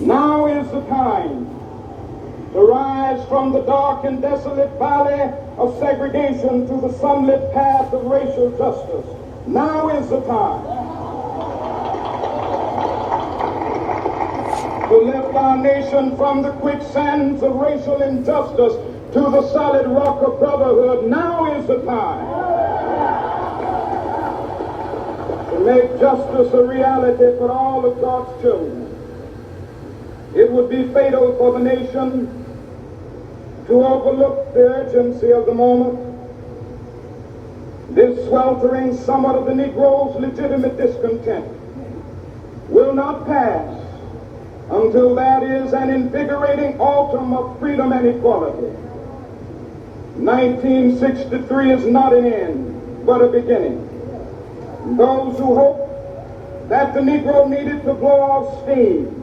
Now is the time to rise from the dark and desolate valley of segregation to the sunlit path of racial justice. Now is the time to lift our nation from the quicksands of racial injustice to the solid rock of brotherhood. Now is the time to make justice a reality for all of God's children. It would be fatal for the nation to overlook the urgency of the moment. This sweltering summit of the Negro's legitimate discontent will not pass until that is an invigorating autumn of freedom and equality. 1963 is not an end, but a beginning. Those who hope that the Negro needed to blow off steam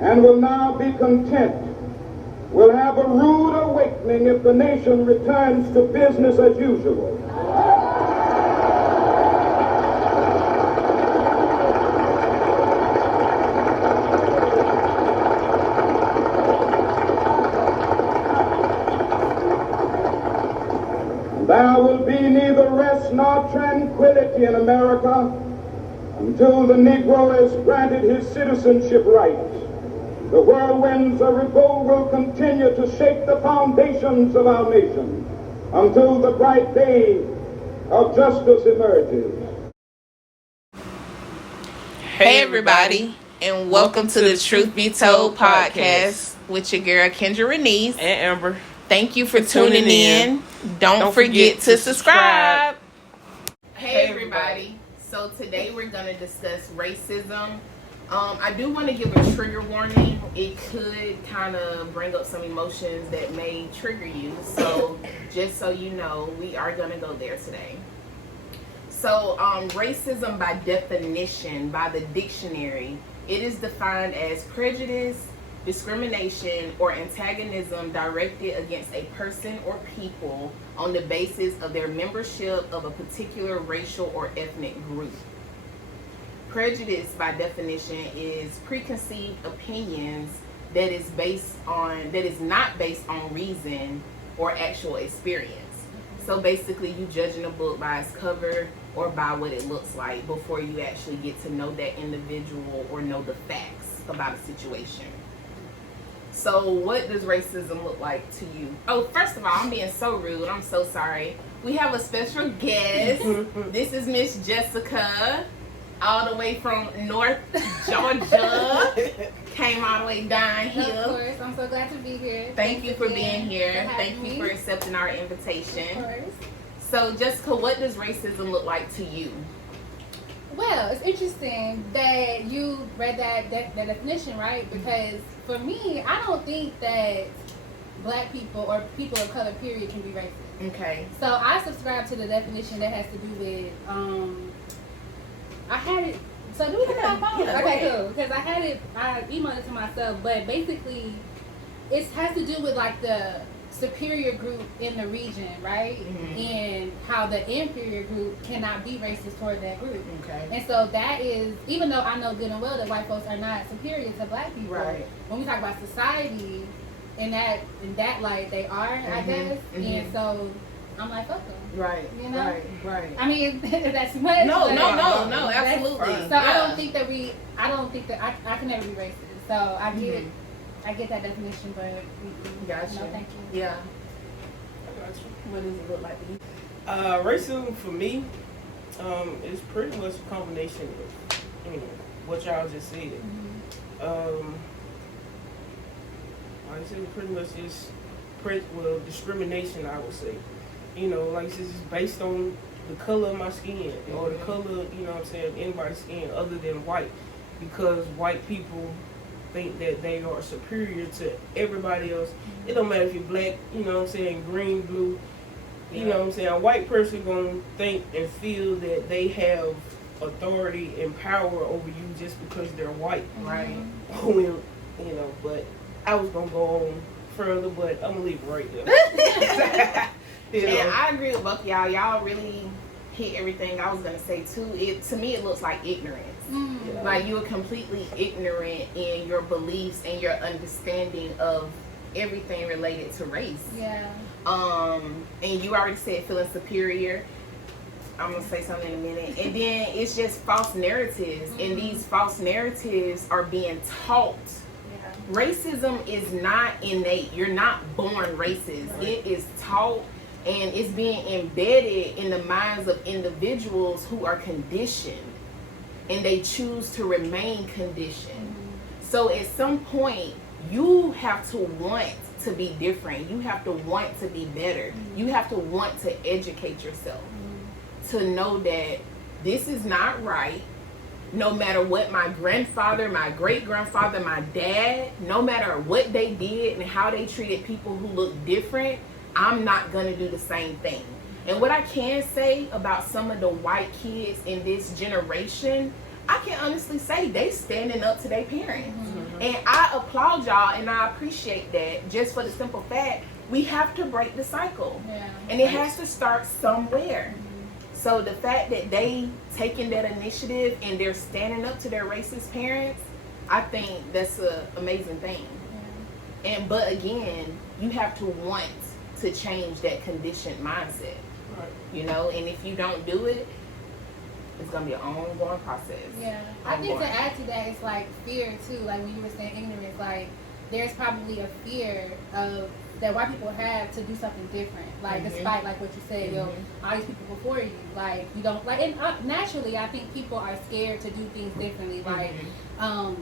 and will now be content will have a rude awakening if the nation returns to business as usual. There will be neither rest nor tranquility in America until the Negro has granted his citizenship rights. The whirlwinds of revolt will continue to shake the foundations of our nation until the bright day of justice emerges. Hey everybody, and welcome to the Truth Be Told podcast with your girl Kendra Renese and Amber. Thank you for tuning in. Don't forget to subscribe. Hey everybody. So today we're going to discuss racism. I do want to give a trigger warning. It could kind of bring up some emotions that may trigger you. So just so you know, we are going to go there today. So racism by definition, by the dictionary, it is defined as prejudice, discrimination, or antagonism directed against a person or people on the basis of their membership of a particular racial or ethnic group. Prejudice, by definition, is preconceived opinions that is not based on reason or actual experience. So basically, you judging a book by its cover or by what it looks like before you actually get to know that individual or know the facts about a situation. So what does racism look like to you? Oh, first of all, I'm being so rude. I'm so sorry. We have a special guest. This is Miss Jessica, all the way from North Georgia. Came all the way down here. Of course. I'm so glad to be here. Thank you for being here. Thank you for accepting our invitation. Of course. So, Jessica, what does racism look like to you? Well, it's interesting that you read that definition, right? Because for me, I don't think that black people or people of color, period, can be racist. Okay. So I subscribe to the definition that has to do with, I had it, so do we get that phone? Yeah, okay, cool. Because I emailed it to myself, but basically it has to do with like the superior group in the region, right? Mm-hmm. And how the inferior group cannot be racist toward that group. Okay. And so that is, even though I know good and well that white folks are not superior to black people, right, when we talk about society in that light, they are, mm-hmm, I guess. Mm-hmm. And so I'm like, fuck them. Right. You know? Right. I mean, if that's much. No, absolutely. So yeah. I don't think that I can never be racist. So I get, mm-hmm, I get that definition, but gotcha. No, thank you. Yeah. What does it look like to you? Racism for me is pretty much a combination of what y'all just said. Mm-hmm. Like I said, pretty much just discrimination, I would say. Like I said, it's based on the color of my skin, mm-hmm, or the color, of anybody's skin other than white, because white people think that they are superior to everybody else. Mm-hmm. It don't matter if you're black, green, blue, a white person gonna think and feel that they have authority and power over you just because they're white. Right. When, but I was gonna go on further, but I'm gonna leave it right there. And I agree with both y'all. Y'all really hit everything I was gonna say too. To me it looks like ignorance. Mm. Like you are completely ignorant in your beliefs and your understanding of everything related to race. Yeah. And you already said feeling superior. I'm gonna say something in a minute. And then it's just false narratives, and these false narratives are being taught. Yeah. Racism is not innate. You're not born racist. Right. It is taught, and it's being embedded in the minds of individuals who are conditioned, and they choose to remain conditioned. So at some point, you have to want to be different. You have to want to be better. You have to want to educate yourself to know that this is not right. No matter what my grandfather, my great-grandfather, my dad, no matter what they did and how they treated people who look different, I'm not going to do the same thing. And what I can say about some of the white kids in this generation, I can honestly say they standing up to their parents. And I applaud y'all and I appreciate that, just for the simple fact we have to break the cycle. And it has to start somewhere. So the fact that they taking that initiative and they're standing up to their racist parents, I think that's an amazing thing. But again, you have to want to change that conditioned mindset. You know, and if you don't do it, it's gonna be an ongoing process. Yeah, I think to add to that, it's like fear too. Like when you were saying ignorance, like there's probably a fear of that white people have to do something different. Like despite like what you said, yo, all these people before you, like you don't like. And naturally, I think people are scared to do things differently, like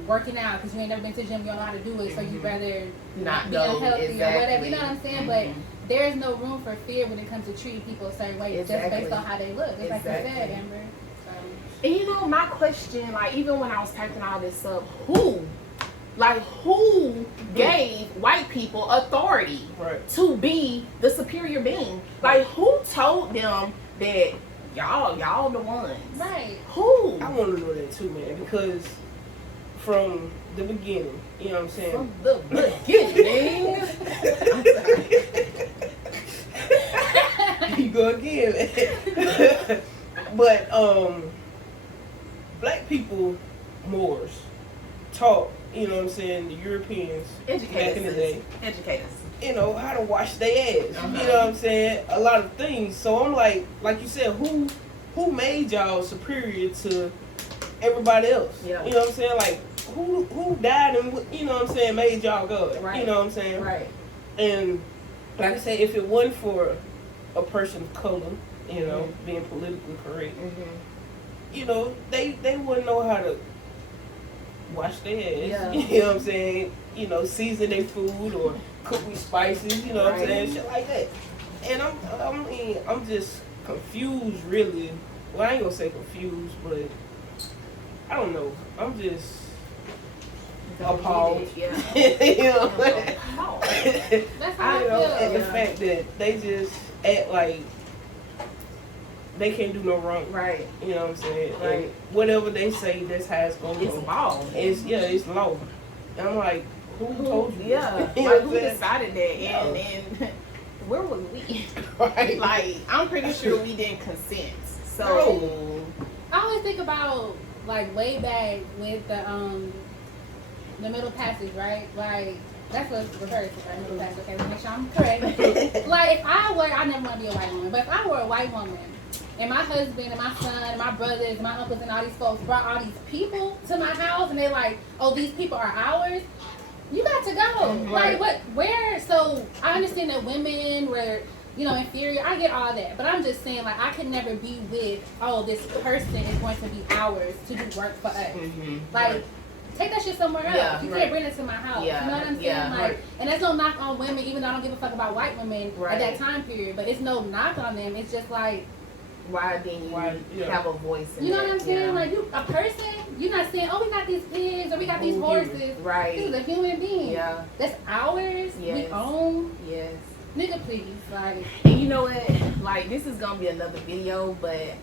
working out because you ain't never been to the gym, you don't know how to do it, so you rather not be go unhealthy or whatever. You know what I'm saying? But there is no room for fear when it comes to treating people a certain way just based on how they look. Just like you said, Amber. And you know, my question, like even when I was typing all this up, who gave white people authority to be the superior being? Like who told them that y'all the ones? Right. Who? I want to know that too, man, because from the beginning, you know what I'm saying? From the beginning. You go again, man. But black people, Moors, taught, you know what I'm saying, the Europeans back in the day, educate us, you know, how to wash their ass. You know what I'm saying? A lot of things. So I'm like you said, who made y'all superior to everybody else? Yeah. You know what I'm saying? Like who died and you know what I'm saying made y'all go? Right. You know what I'm saying? Right. And like I said, if it wasn't for a person of color, you know, being politically correct, you know, they wouldn't know how to wash their ass. Yeah. You know what I'm saying? You know, season their food or cook with spices. You know what I'm saying? Shit like that. And I'm just confused, really. Well, I ain't gonna say confused, but I don't know. I'm just appalled. Yeah. You know, That's how I feel. And the fact that they just act like they can't do no wrong. Right. You know what I'm saying? Right. And whatever they say, that's how it's gonna go. It's law. It's law. And I'm like, who told you? Yeah. You know Like what who I'm saying? decided that? And where was we? Right. Like I'm pretty sure we didn't consent. So I always think about like way back with the Middle Passage, right? Like that's what it's referred to, right? Middle Passage. Okay, let me make sure I'm correct. Like if I never want to be a white woman, but if I were a white woman and my husband and my son and my brothers and my uncles and all these folks brought all these people to my house and they're like, oh, these people are ours, you got to go. Like what, where? So I understand that women were, you know, inferior. I get all that. But I'm just saying, like, I could never be with, oh, this person is going to be ours to do work for us. Like, take that shit somewhere else. Yeah, you can't bring it to my house. Yeah, you know what I'm saying? yeah, Like, and that's no knock on women, even though I don't give a fuck about white women Right. at that time period. But it's no knock on them. It's just like, why didn't you have a voice in you know that? what I'm saying? Yeah. Like, you a person, you're not saying, oh, we got these pigs or we got these horses. Right. This is a human being. Yeah. That's ours. Yes. We own. Yes. Nigga, please. Like, And you know what? Like, this is gonna be another video, but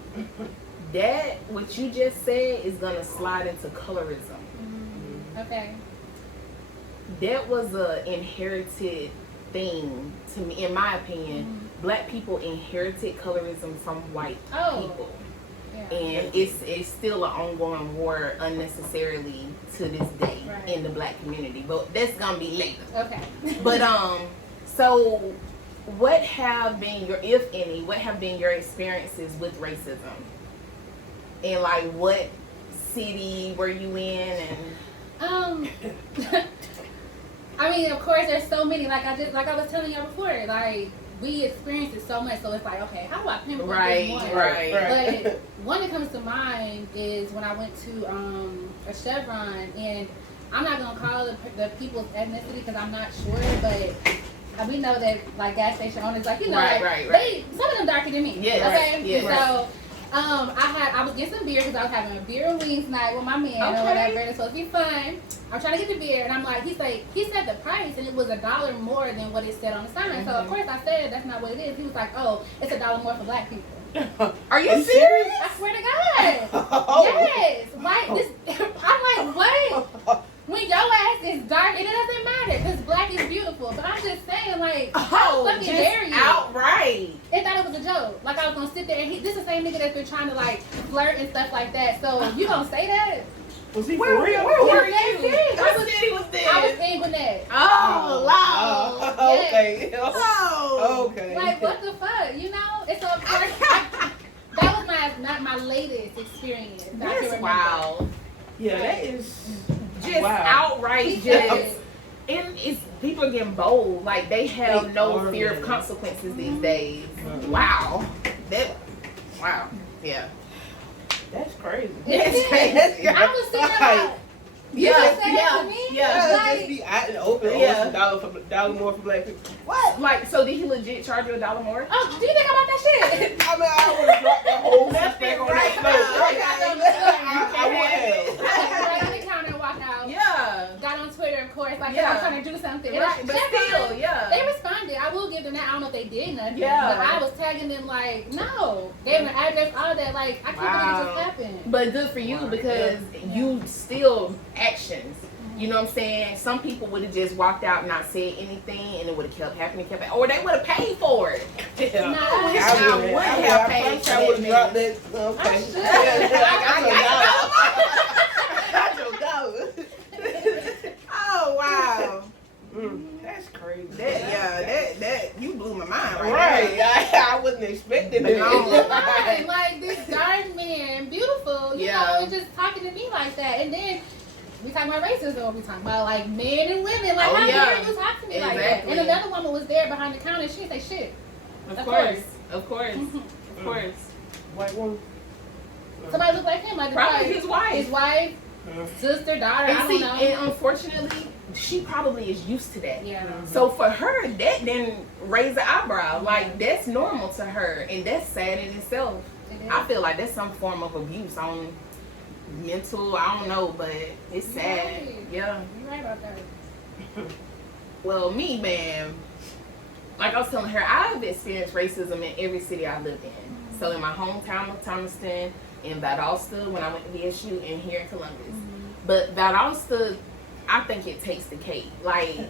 that what you just said is gonna slide into colorism. okay. That was a inherited thing to me, in my opinion. Black people inherited colorism from white people. Yeah. And it's still an ongoing war unnecessarily to this day in the black community. But that's gonna be later. Okay. But so what have been your, if any, what have been your experiences with racism? And like what city were you in? And I mean, of course, there's so many. Like I was telling y'all before, like we experienced it so much. So it's like, okay, how do I pinpoint this one? Right. But one that comes to mind is when I went to a Chevron, and I'm not gonna call the people's ethnicity because I'm not sure, but we know that like gas station owners, like they some of them darker than me. Yes. Okay. Yes. So. I was getting some beer because I was having a beer and wings night with my man or whatever. It's supposed to be fun. I'm trying to get the beer, and I'm like, he said the price, and it was $1 more than what it said on the sign. So of course I said that's not what it is. He was like, oh, it's $1 more for black people. Are you serious? I swear to God. Yes. I'm like, what? When your ass is dark, and it doesn't matter because black is beautiful. But I'm just saying, like, how fucking dare you? Outright. They thought it was a joke. Like I was gonna sit there and this is the same nigga that's been trying to like flirt and stuff like that. So you gonna say that? Was he for real? Where were you? What city was this? I was in Gwinnett. Oh, wow. Yes. Okay. Oh. Okay. Like what the fuck? You know? It's so that was my latest experience. That I can remember. Wow. Yeah, that is just outright just. And it's people are getting bold, like they have no fear of consequences these days. Wow, yeah. That's crazy. That's crazy. I was sitting there like, you just said that to me? Yeah, just be out in the open. Yeah. $1 more for black people. What? Like, so did he legit charge you $1 more? Oh, do you think about that shit? I mean, I would have dropped that whole Left back it on right that floor. I would have. Right on the counter and walk out. Yeah. Got on Twitter, of course, like Yeah. I'm trying to do something. Right, but still, yeah. They responded. I will give them that. I don't know if they did nothing. Yeah. But I was tagging them like, no. Gave them an address, all that. Like, I can't believe it just happened. But good for you because you still actions. You know what I'm saying? Some people would have just walked out and not said anything, and it would have kept happening, or they would have paid for it. Yeah. Nah, I would have paid for I would have dropped it. that. Okay. I got $1. Oh wow. That's crazy. That you blew my mind Right. I wasn't expecting that. Right. Like this dark man, beautiful, you know, and just talking to me like that. And then we talking about racism, we talking about like men and women. Like, how dare you talk to me like that? And another woman was there behind the counter, she didn't say shit. Of course. Of course. White woman. Somebody looked like him, like Probably his wife. Sister, daughter, And I see, don't know. and unfortunately, she probably is used to that. Yeah. So for her, that didn't raise an eyebrow. Like, that's normal to her, and that's sad in itself. I feel like that's some form of abuse on mental, I don't know, but it's sad. Right. Yeah. You're right about that. Well, me, man, like I was telling her, I've experienced racism in every city I lived in. So in my hometown of Thomaston, in Valdosta when I went to VSU, and here in Columbus. But Valdosta, I think it takes the cake. Like,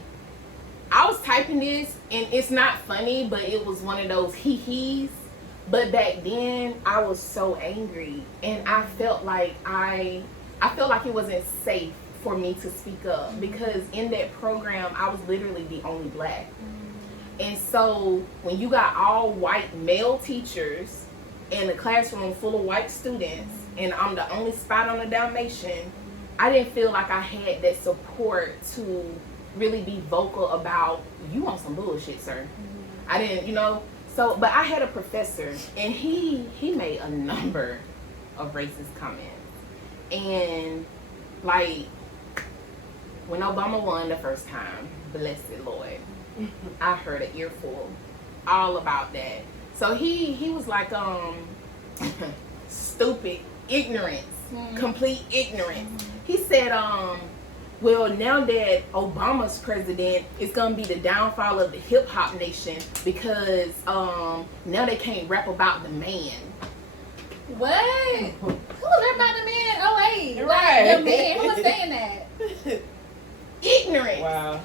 I was typing this, and it's not funny, but it was one of those hee-hees. But back then, I was so angry, and I felt like I felt like it wasn't safe for me to speak up, because in that program, I was literally the only black. And so when you got all white male teachers in a classroom full of white students, and I'm the only spot on the Dalmatian, I didn't feel like I had that support to really be vocal about, you on some bullshit, sir. I didn't, you know. So, but I had a professor, and he made a number of racist comments. And like, when Obama won the first time, blessed Lord, I heard an earful all about that. So he was like, stupid, ignorance, complete ignorance. He said, well, now that Obama's president, it's gonna be the downfall of the hip hop nation, because now they can't rap about the man. What? Who was rap about the man? Oh wait, Right. Like, the man. Who was saying that? Ignorant. Wow.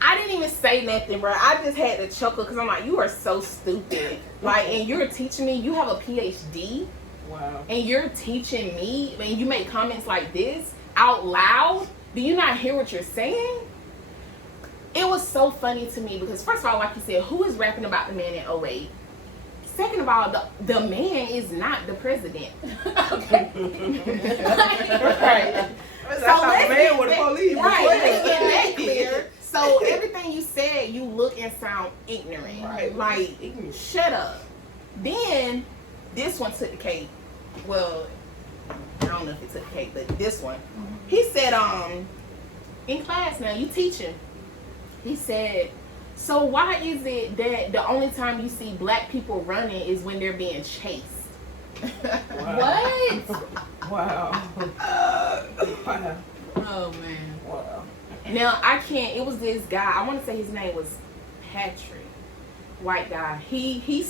I didn't didn't even say nothing, bro. I just had to chuckle because I'm like, you are so stupid. Like, and you're teaching me. You have a PhD. Wow. And you're teaching me, and you make comments like this out loud. Do you not hear what you're saying? It was so funny to me because, first of all, like you said, who is rapping about the man in 08? Second of all, the man is not the president. Okay. Right. So let's man with the police. Right. Let's get that clear. So everything you said, you look and sound ignorant. Right. Like, shut up. Then this one took the cake. Well, I don't know if it took the cake, but this one. He said, in class now, you teaching. He said, so why is it that the only time you see black people running is when they're being chased? Wow. What? Wow. Wow. Oh, man. Wow. Now, I can't, it was this guy, I want to say his name was Patrick, white guy. He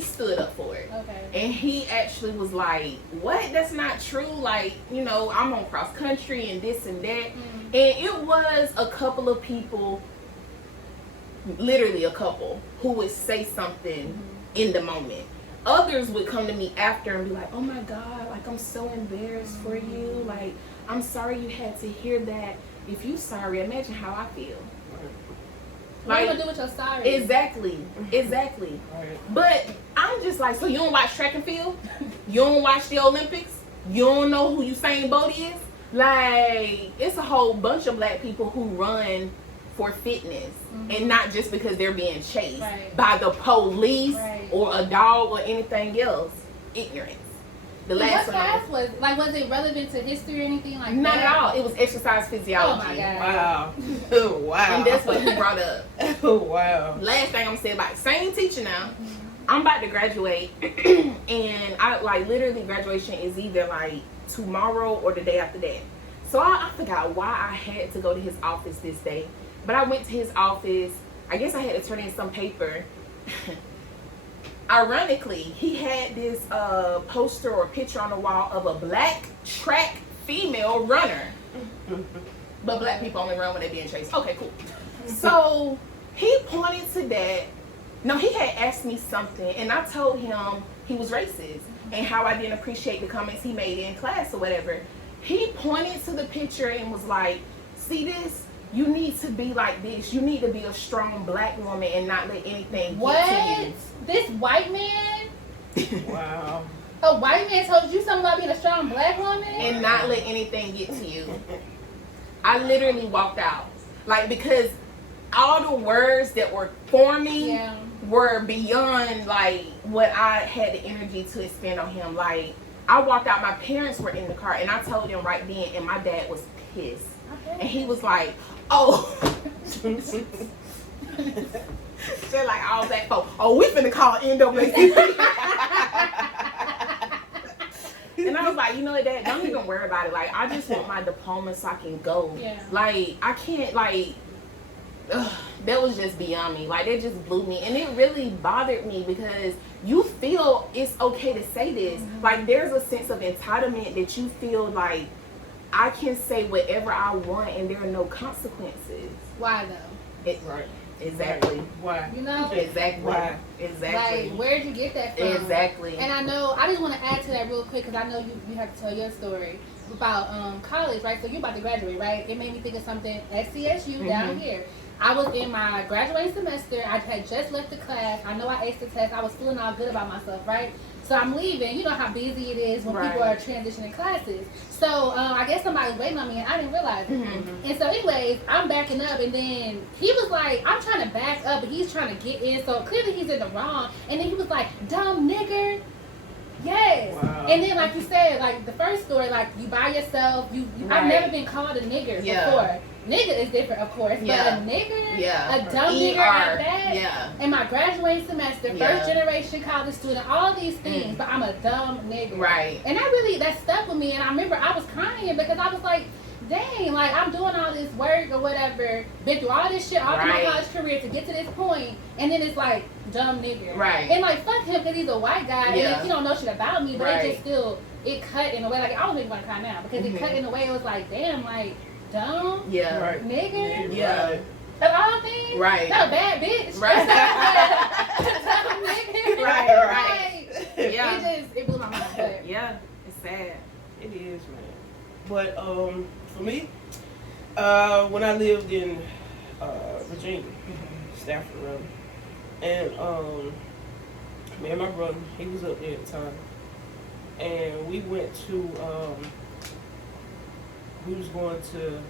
stood up for it. Okay. And he actually was like, what? That's not true. Like, you know, I'm on cross country and this and that. And it was a couple of people, literally a couple, who would say something in the moment. Others would come to me after and be like, oh my God, like, I'm so embarrassed for you. Like, I'm sorry you had to hear that. If you sorry, imagine how I feel. What are you gonna do with your sorry? Exactly. Right. But I'm just like, so you don't watch track and field? You don't watch the Olympics? You don't know who Usain Bolt is? Like, it's a whole bunch of black people who run for fitness, and not just because they're being chased by the police or a dog or anything else. Ignorance. The last what class was it relevant to history or anything like Not that? at all. It was exercise physiology. Oh my God. Wow. Wow. And that's what he brought up. Wow. Last thing I'm gonna say about it, same teacher now. I'm about to graduate, and I like literally graduation is either like tomorrow or the day after that. So I forgot why I had to go to his office this day, but I went to his office. I guess I had to turn in some paper. Ironically, he had this poster or picture on the wall of a black track female runner. But black people only run when they're being chased. Okay, cool. So he pointed to that. No, he had asked me something, and I told him he was racist and how I didn't appreciate the comments he made in class or whatever. He pointed to the picture and was like, see this? You need to be like this. You need to be a strong black woman and not let anything get to you. This white man? Wow. A white man told you something about being a strong black woman? And not let anything get to you. I literally walked out. Like, because all the words that were forming were beyond, like, what I had the energy to expend on him. Like, I walked out. My parents were in the car, and I told them right then, and my dad was pissed. And he was like, oh. They're like all black folk. Oh, we finna call NAACP. And I was like, you know what, Dad, don't even worry about it. Like, I just want my diploma so I can go. Yeah. Like, I can't, like, that was just beyond me. Like, that just blew me. And it really bothered me because you feel it's okay to say this. Like, there's a sense of entitlement that you feel like I can say whatever I want and there are no consequences. Why though? Right. Exactly. Why? You know? Exactly. Why? Exactly. Like, where'd you get that from? Exactly. And I know, I just want to add to that real quick because I know you have to tell your story about college, right? So you're about to graduate, right? It made me think of something at CSU down here. I was in my graduating semester. I had just left the class. I know I aced the test. I was feeling all good about myself, right? So I'm leaving. You know how busy it is when people are transitioning classes. So I guess somebody was waiting on me and I didn't realize it. And so anyways, I'm backing up and then he was like, I'm trying to back up, but he's trying to get in. So clearly he's in the wrong. And then he was like, dumb nigger. Yes. Wow. And then like you said, like the first story, like you by yourself, I've never been called a nigger before. Nigga is different, of course, but a nigger, a dumb nigger at that, in my graduating semester, first generation college student, all these things, but I'm a dumb nigger. Right. And that stuck with me, and I remember I was crying because I was like, dang, like I'm doing all this work or whatever, been through all this shit all through my college career to get to this point, and then it's like, dumb nigger. Right. And like, fuck him because he's a white guy, and he don't know shit about me, but it just still, it cut in a way, like I don't even want to cry now, because it cut in a way, it was like, damn, like, dumb, nigger, Of all things, Right. No, bad bitch. Right. Right. Yeah. It blew my mind. But Yeah, it's sad. It is, man. But for me, when I lived in Virginia, Stafford rather, and me and my brother, he was up there at the time, and we went to we was going to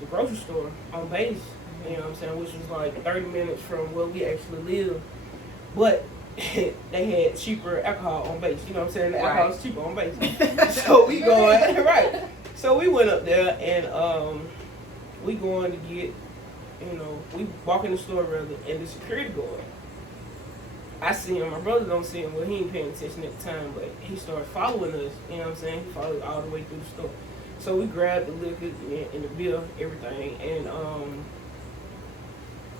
the grocery store on base, you know what I'm saying, which was like 30 minutes from where we actually live, but they had cheaper alcohol on base, you know what I'm saying, the alcohol is cheaper on base. So we going, right, so we went up there and we going to get, you know, we walk in the store rather, and the security guard, I see him, my brother don't see him, well he ain't paying attention at the time, but he started following us, you know what I'm saying, he followed all the way through the store. So we grabbed the liquor and the beer, everything, and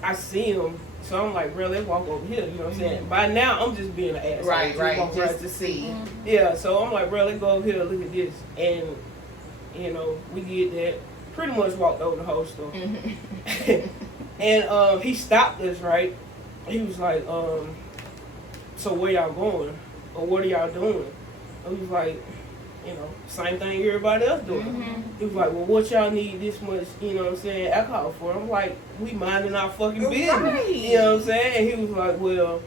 I see him, so I'm like, bro, let's walk over here, you know what I'm saying? By now, I'm just being an asshole. Right, just to see. Yeah, so I'm like, bro, let's go over here, look at this, and, you know, we did that, pretty much walked over the whole store. And he stopped us, right? He was like, so where y'all going? Or what are y'all doing? And we was like, you know, same thing everybody else doing. He was like, well, what y'all need this much, you know what I'm saying, alcohol for? I'm like, we minding our fucking business. Right. You know what I'm saying? And he was like, well,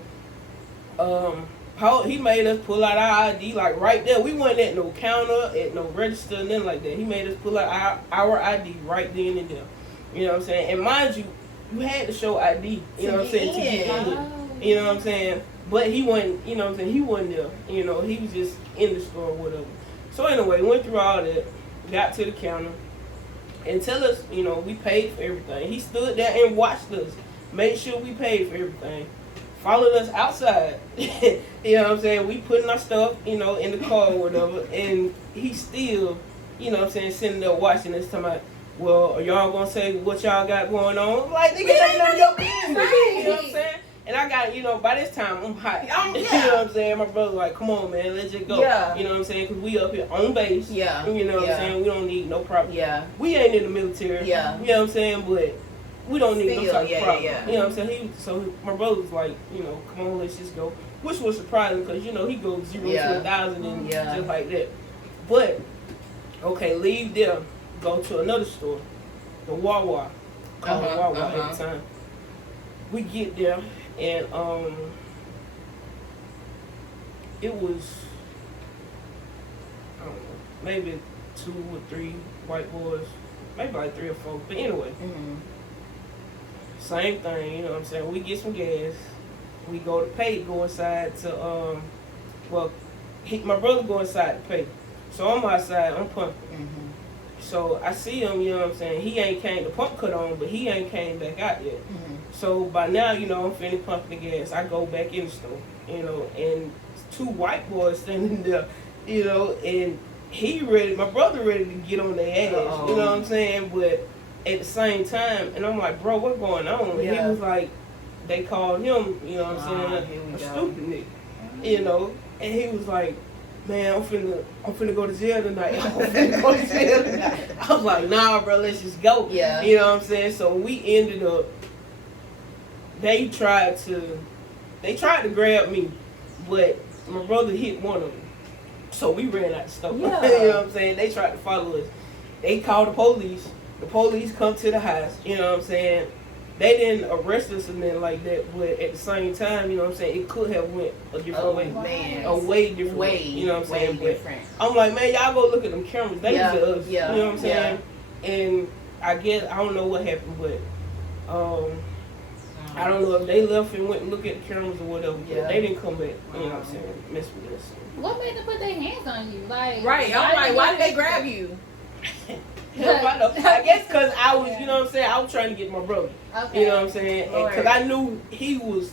he made us pull out our ID, like right there. We wasn't at no counter, at no register, nothing like that. He made us pull out our ID right then and there. You know what I'm saying? And mind you, you had to show ID, you know what I'm saying, to get in. You know what I'm saying? But he wasn't, you know what I'm saying, he wasn't there. You know, he was just in the store or whatever. So anyway, went through all that, got to the counter, and tell us, you know, we paid for everything. He stood there and watched us, made sure we paid for everything, followed us outside. You know what I'm saying? We putting our stuff, you know, in the car or whatever, and he still, you know what I'm saying, sitting there watching us, talking about, well, are y'all gonna say what y'all got going on? I'm like, nigga, it ain't none of your business. You know what I'm saying? And I got, you know, by this time, I'm hot. You know what I'm saying? My brother's like, come on, man, let's just go. Yeah. You know what I'm saying? Because we up here on base. Yeah. You know what I'm saying? We don't need no problem. Yeah. We ain't in the military. Yeah. You know what I'm saying? But we don't need no type of problem. Yeah. You know what I'm saying? So my brother was like, you know, come on, let's just go. Which was surprising because, you know, he goes 0 to 1,000 and just like that. But, okay, leave there, go to another store, the Wawa. Called Wawa at the time. We get there. And it was, I don't know, maybe 2 or 3 white boys, maybe like 3 or 4. But anyway, same thing, you know what I'm saying? We get some gas, we go to pay, go inside to, my brother go inside to pay. So I'm outside, I'm pumping. So I see him, you know what I'm saying? He ain't came, the pump cut on, but he ain't came back out yet. So by now, you know, I'm finna pump the gas. I go back in the store, you know, and 2 white boys standing there, you know, and my brother ready to get on their ass, you know what I'm saying? But at the same time, and I'm like, bro, what's going on? And he was like, they called him, you know what I'm saying, a stupid nigga, you know, and he was like, man, I'm finna go to jail tonight. I was like, nah, bro, let's just go. Yeah. You know what I'm saying? So we ended up, they tried to grab me, but my brother hit one of them. So we ran out the store. Yeah. You know what I'm saying? They tried to follow us. They called the police. The police come to the house. You know what I'm saying? They didn't arrest us or nothing like that, but at the same time, you know what I'm saying, it could have went a different way. Man. A way different way. You know what I'm saying? Different. But I'm like, man, y'all go look at them cameras. They was us. Yeah. You know what I'm saying? And I guess, I don't know what happened, but I don't know if they left and went and looked at the cameras or whatever, but they didn't come back, you know what I'm saying, mess with us. What made them put their hands on you? Like, right, I'm like, why did they grab you? I guess because I was, you know what I'm saying, I was trying to get my brother. Okay. You know what I'm saying? Because I knew he was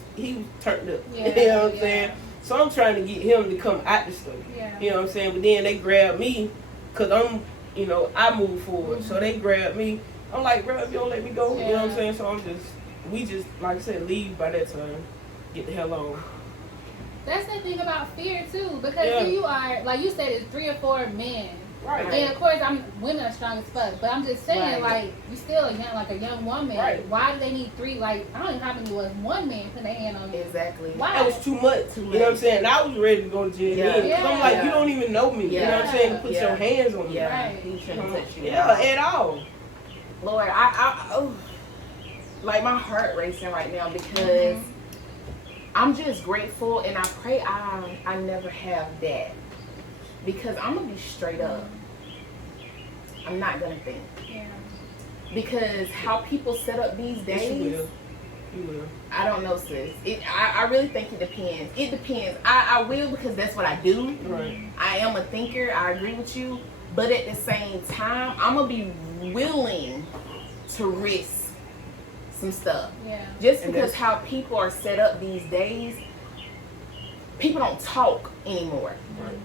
turned up. Yeah, you know what I'm saying? So I'm trying to get him to come out the store. Yeah. You know what I'm saying? But then they grabbed me because I'm, you know, I moved forward. So they grabbed me. I'm like, bro, if you don't let me go, you know what I'm saying? So we just, like I said, leave by that time. Get the hell on. That's the thing about fear too, because here you are, like you said, it's 3 or 4 men Right. And of course, women are strong as fuck, but I'm just saying, like, you still a young woman. Right. Why do they need 3? Like, I don't even know how many was one man putting their hand on you. Exactly. Why? That was too much. You know what I'm saying? I was ready to go to jail. Yeah. I'm like, you don't even know me. You know what I'm saying? Put your hands on me. Yeah. Right. He shouldn't touch you. Yeah, at all. Lord, I like my heart racing right now because I'm just grateful, and I pray I never have that, because I'm gonna be straight up. I'm not gonna think. Yeah. Because how people set up these days, you will. I don't know, sis. I really think it depends. It depends. I will, because that's what I do. Right. I am a thinker. I agree with you. But at the same time, I'm going to be willing to risk some stuff. Yeah. Just because how people are set up these days, people don't talk anymore. Right.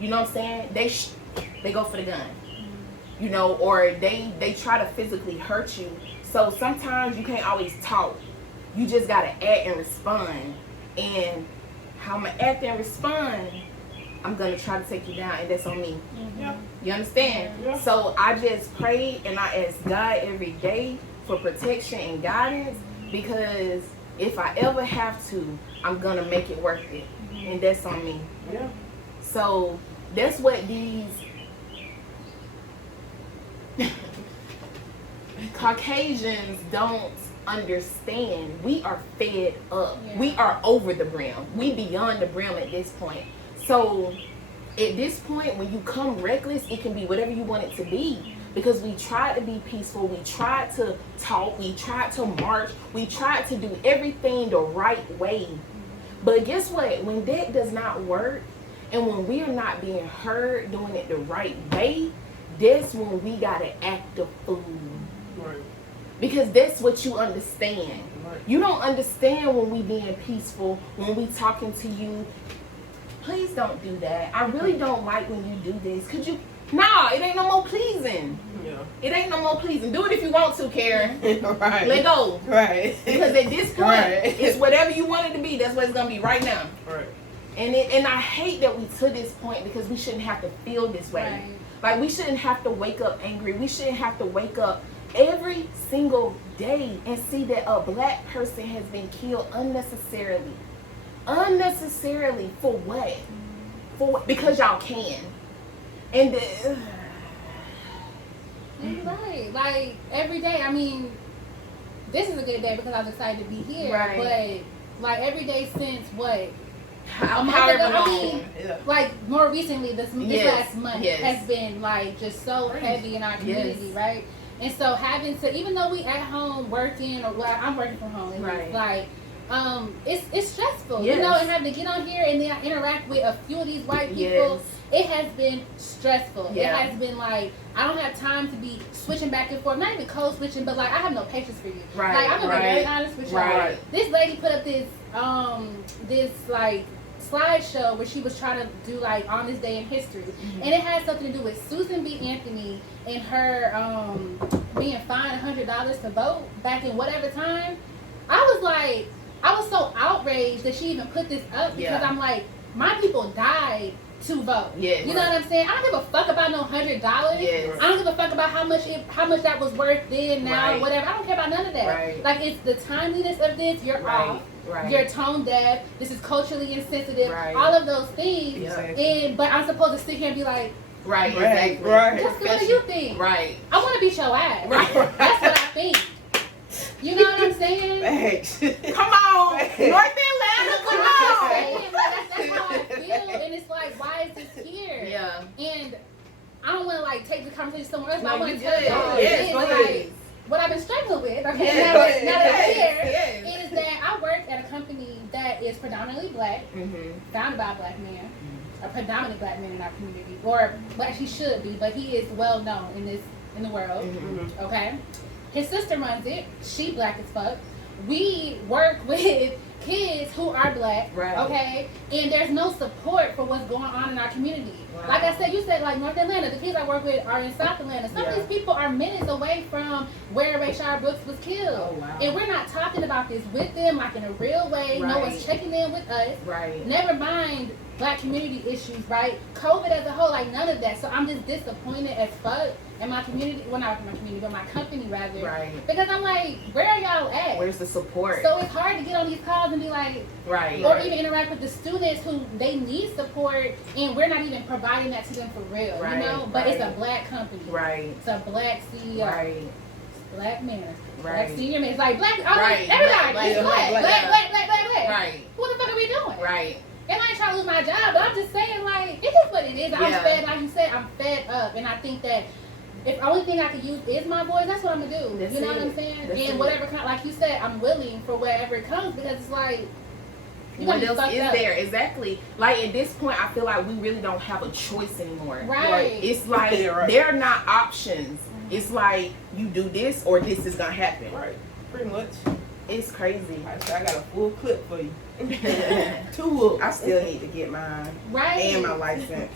You know what I'm saying? They go for the gun. You know, or they try to physically hurt you. So sometimes you can't always talk. You just got to act and respond. And how I'm going to act and respond, I'm going to try to take you down, and that's on me. Yeah. You understand? Yeah. So I just pray and I ask God every day for protection and guidance, because if I ever have to, I'm going to make it worth it. And that's on me. Yeah. So that's what these Caucasians don't understand. We are fed up. Yeah. We are over the brim. We beyond the brim at this point. So at this point, when you come reckless, it can be whatever you want it to be. Because we tried to be peaceful. We tried to talk. We tried to march. We tried to do everything the right way. But guess what? When that does not work, and when we are not being heard doing it the right way, that's when we gotta act a fool. Right. Because that's what you understand. Right. You don't understand when we being peaceful, when we talking to you. Please don't do that. I really don't like when you do this. Could you? Nah, it ain't no more pleasing. Yeah. It ain't no more pleasing. Do it if you want to, Karen. Right. Let go. Right. Because at this point, Right. it's whatever you want it to be. That's what it's gonna be right now. Right. And I hate that we to this point, because we shouldn't have to feel this way. Right. Like, we shouldn't have to wake up angry. We shouldn't have to wake up every single day and see that a black person has been killed unnecessarily. Unnecessarily for what? For what? Because y'all can. And You're right. Like, every day, I mean, this is a good day because I'm excited to be here. Right. But, like, every day since what? however I mean, long. Yeah. like, more recently, this last month yes. has been, like, just so heavy in our community, Yes. right? And so having to, even though we at home working, or well, I'm working from home, Right. like, it's stressful, Yes. you know, and having to get on here and then interact with a few of these white people. Yes. It has been stressful. Yeah. It has been like, I don't have time to be switching back and forth, not even code switching, but like, I have no patience for you. Right, Like, I'm gonna be right, very honest with you. right. This lady put up this like slideshow where she was trying to do like on this day in history, and it had something to do with Susan B. Anthony and her being fined $100 to vote back in whatever time. I was so outraged that she even put this up, because Yeah. I'm like, my people died to vote. Yes. You know what I'm saying? I don't give a fuck about no $100. Yes. I don't give a fuck about how much that was worth then, now, Right. whatever. I don't care about none of that. Right. Like, it's the timeliness of this. You're Right. off. Right. You're tone deaf. This is culturally insensitive. Right. All of those things. Exactly. But I'm supposed to sit here and be like, Right, Right, exactly. right. Jessica, what do you think? Right. I want to beat your ass. Right. That's what I think. You know what I'm saying? Thanks. Come on, North Atlanta, That's come what I'm on. saying. Like, that's how I feel. And it's like, why is this here? Yeah. And I don't want to like take the conversation somewhere else, but No, I want you to tell good. y'all Yes, is, go like, ahead. what I've been struggling with, okay, Yes, now that we're yes, here, yes. is that I work at a company that is predominantly black, Mm-hmm. founded by a black man, a predominant black man in our community, or black he should be, but he is well known in the world, Mm-hmm. okay? His sister runs it, she black as fuck. We work with kids who are black, Right. okay? And there's no support for what's going on in our community. Wow. Like I said, you said like North Atlanta, the kids I work with are in South Atlanta. Some of Yeah. these people are minutes away from where Rayshard Brooks was killed. Oh, wow. And we're not talking about this with them like in a real way. No Right. one's checking in with us. Right. Never mind Black community issues, right? COVID as a whole, like none of that. So I'm just disappointed as fuck in my community. Well, not my community, but my company rather. Right. Because I'm like, where are y'all at? Where's the support? So it's hard to get on these calls and be like, right. or even interact with the students who they need support, and we're not even providing that to them for real, right, you know? But right. it's a black company. Right. It's a black CEO. Right. Black man. Right. Black senior man. It's like black. Right. Everybody. It's black. Black. Right. What the fuck are we doing? Right. And I ain't trying to lose my job, but I'm just saying, like, it is what it is. I'm fed, like you said, I'm fed up. And I think that if the only thing I could use is my voice, that's what I'm going to do. That's you know it. what I'm saying? That's and it. whatever kind, like you said, I'm willing for whatever it comes, because it's like, what else is there? Exactly. Like, at this point, I feel like we really don't have a choice anymore. Right. It's like, they're not options. It's like, you do this or this is going to happen. Right. Pretty much. It's crazy. So I got a full clip for you. 2 I still need to get mine. Right. And my license.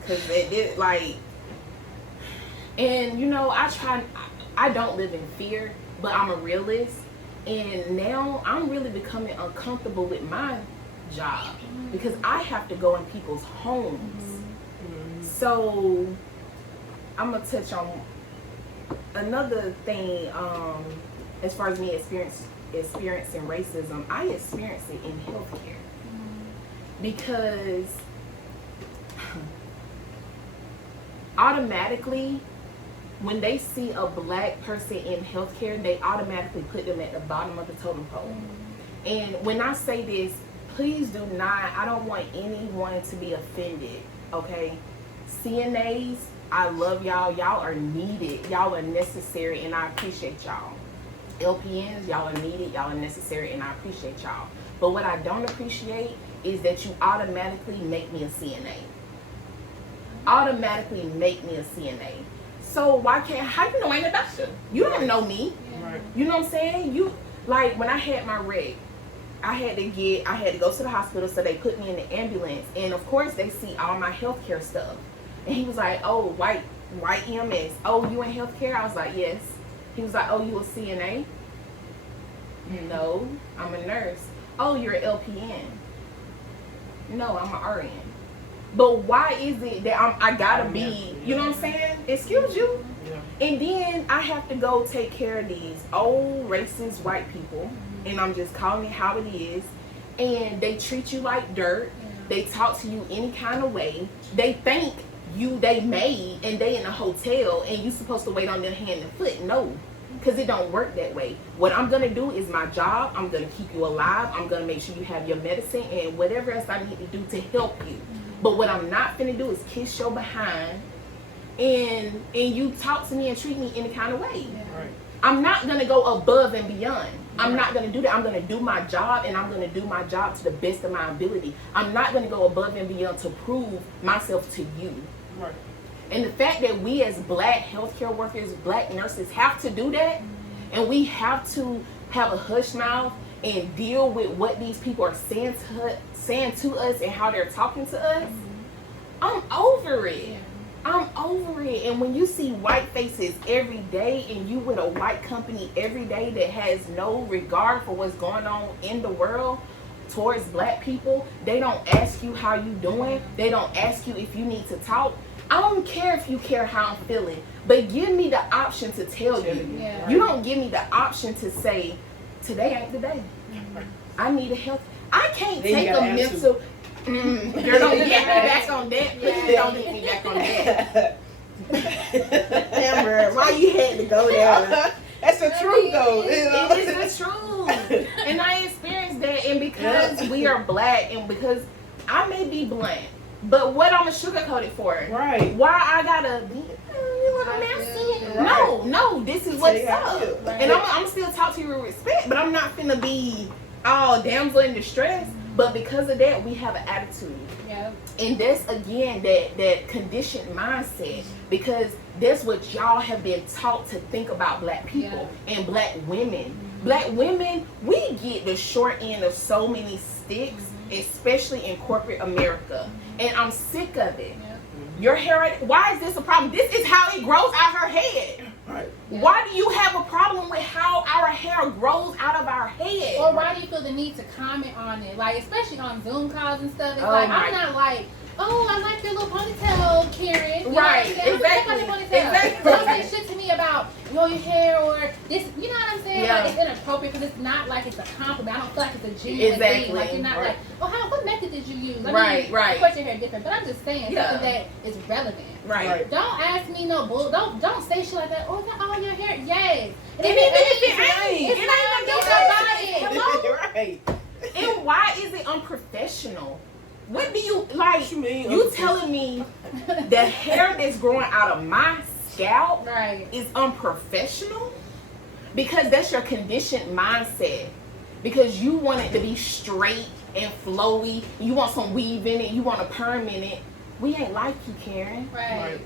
Because it like, and you know, I don't live in fear, but I'm a realist. And now I'm really becoming uncomfortable with my job because I have to go in people's homes. So I'm going to touch on another thing. As far as me experiencing racism, I experienced it in healthcare because automatically, when they see a black person in healthcare, they automatically put them at the bottom of the totem pole. And when I say this, please do not, I don't want anyone to be offended, okay? CNAs, I love y'all. Y'all are needed. Y'all are necessary, and I appreciate y'all. LPNs, y'all are needed, y'all are necessary, and I appreciate y'all. But what I don't appreciate is that you automatically make me a CNA. Automatically make me a CNA. So why can't, how you know I ain't a doctor? You don't know me. Right. You know what I'm saying? You, like, when I had my wreck, I had to go to the hospital, so they put me in the ambulance. And of course they see all my healthcare stuff. And he was like, oh, white EMS. Oh, you in healthcare? I was like, yes. He was like, oh, you a CNA? No, I'm a nurse. Oh, you're an LPN? No, I'm an RN. But why is it that I gotta be, you know what I'm saying? Excuse you? Yeah. And then I have to go take care of these old racist white people, and I'm just calling it how it is, and they treat you like dirt. They talk to you any kind of way. They think they made, and they in a hotel, and you supposed to wait on their hand and foot. No, because it don't work that way. What I'm gonna do is my job. I'm gonna keep you alive. I'm gonna make sure you have your medicine and whatever else I need to do to help you. But what I'm not finna do is kiss your behind and you talk to me and treat me any kind of way. Yeah. Right. I'm not gonna go above and beyond. I'm not gonna do that. I'm gonna do my job, and I'm gonna do my job to the best of my ability. I'm not gonna go above and beyond to prove myself to you. Right. And the fact that we as black healthcare workers, black nurses have to do that, and we have to have a hush mouth and deal with what these people are saying to us and how they're talking to us, I'm over it. I'm over it. And when you see white faces every day, and you with a white company every day that has no regard for what's going on in the world towards black people, they don't ask you how you doing. They don't ask you if you need to talk. I don't care if you care how I'm feeling, but give me the option to tell you. Yeah. You don't give me the option to say, today ain't the day. I need a help. I can't take a mental. Girl, don't get me back on that. Please don't get me back on that. Amber, why you had to go there? That's the truth, though. It is the truth. And I experienced that. And because we are black, and because I may be blunt, but what I'm going to sugarcoat it for? Right. Why I got to be, you little nasty? Right. No, this is what's up. Right. And I'm still talk to you with respect, but I'm not finna be all damsel in distress. But because of that, we have an attitude. Yeah. And that's, again, that conditioned mindset. Because that's what y'all have been taught to think about black people and black women. Mm-hmm. Black women, we get the short end of so many sticks, especially in corporate America. And I'm sick of it. Yeah. Your hair, why is this a problem? This is how it grows out her head. Right. Yeah. Why do you have a problem with how our hair grows out of our head? Or why do you feel the need to comment on it, like especially on Zoom calls and stuff. It's Oh like my- I'm not like, oh, I like your little ponytail, Karen. You know Right, what I'm saying? exactly. Your ponytail. Exactly. Don't say shit to me about your hair or this. You know what I'm saying? Yeah. Like, it's inappropriate because it's not like it's a compliment. I don't feel like it's a genuine Exactly. thing. Like you're not Right. like, oh, what method did you use? I Right, mean, right. Of course your hair is different, but I'm just saying Yeah. something that is relevant. Right. Don't ask me no bull. Don't say shit like that. Oh, is that all your hair? Yes. And Even if it ain't, it's it not ain't your gonna body. Hello? Right. And why is it unprofessional? What do you like? What you mean? You telling me the hair that's growing out of my scalp Right. is unprofessional? Because that's your conditioned mindset. Because you want it to be straight and flowy. You want some weave in it. You want a perm in it. We ain't like you, Karen. Right.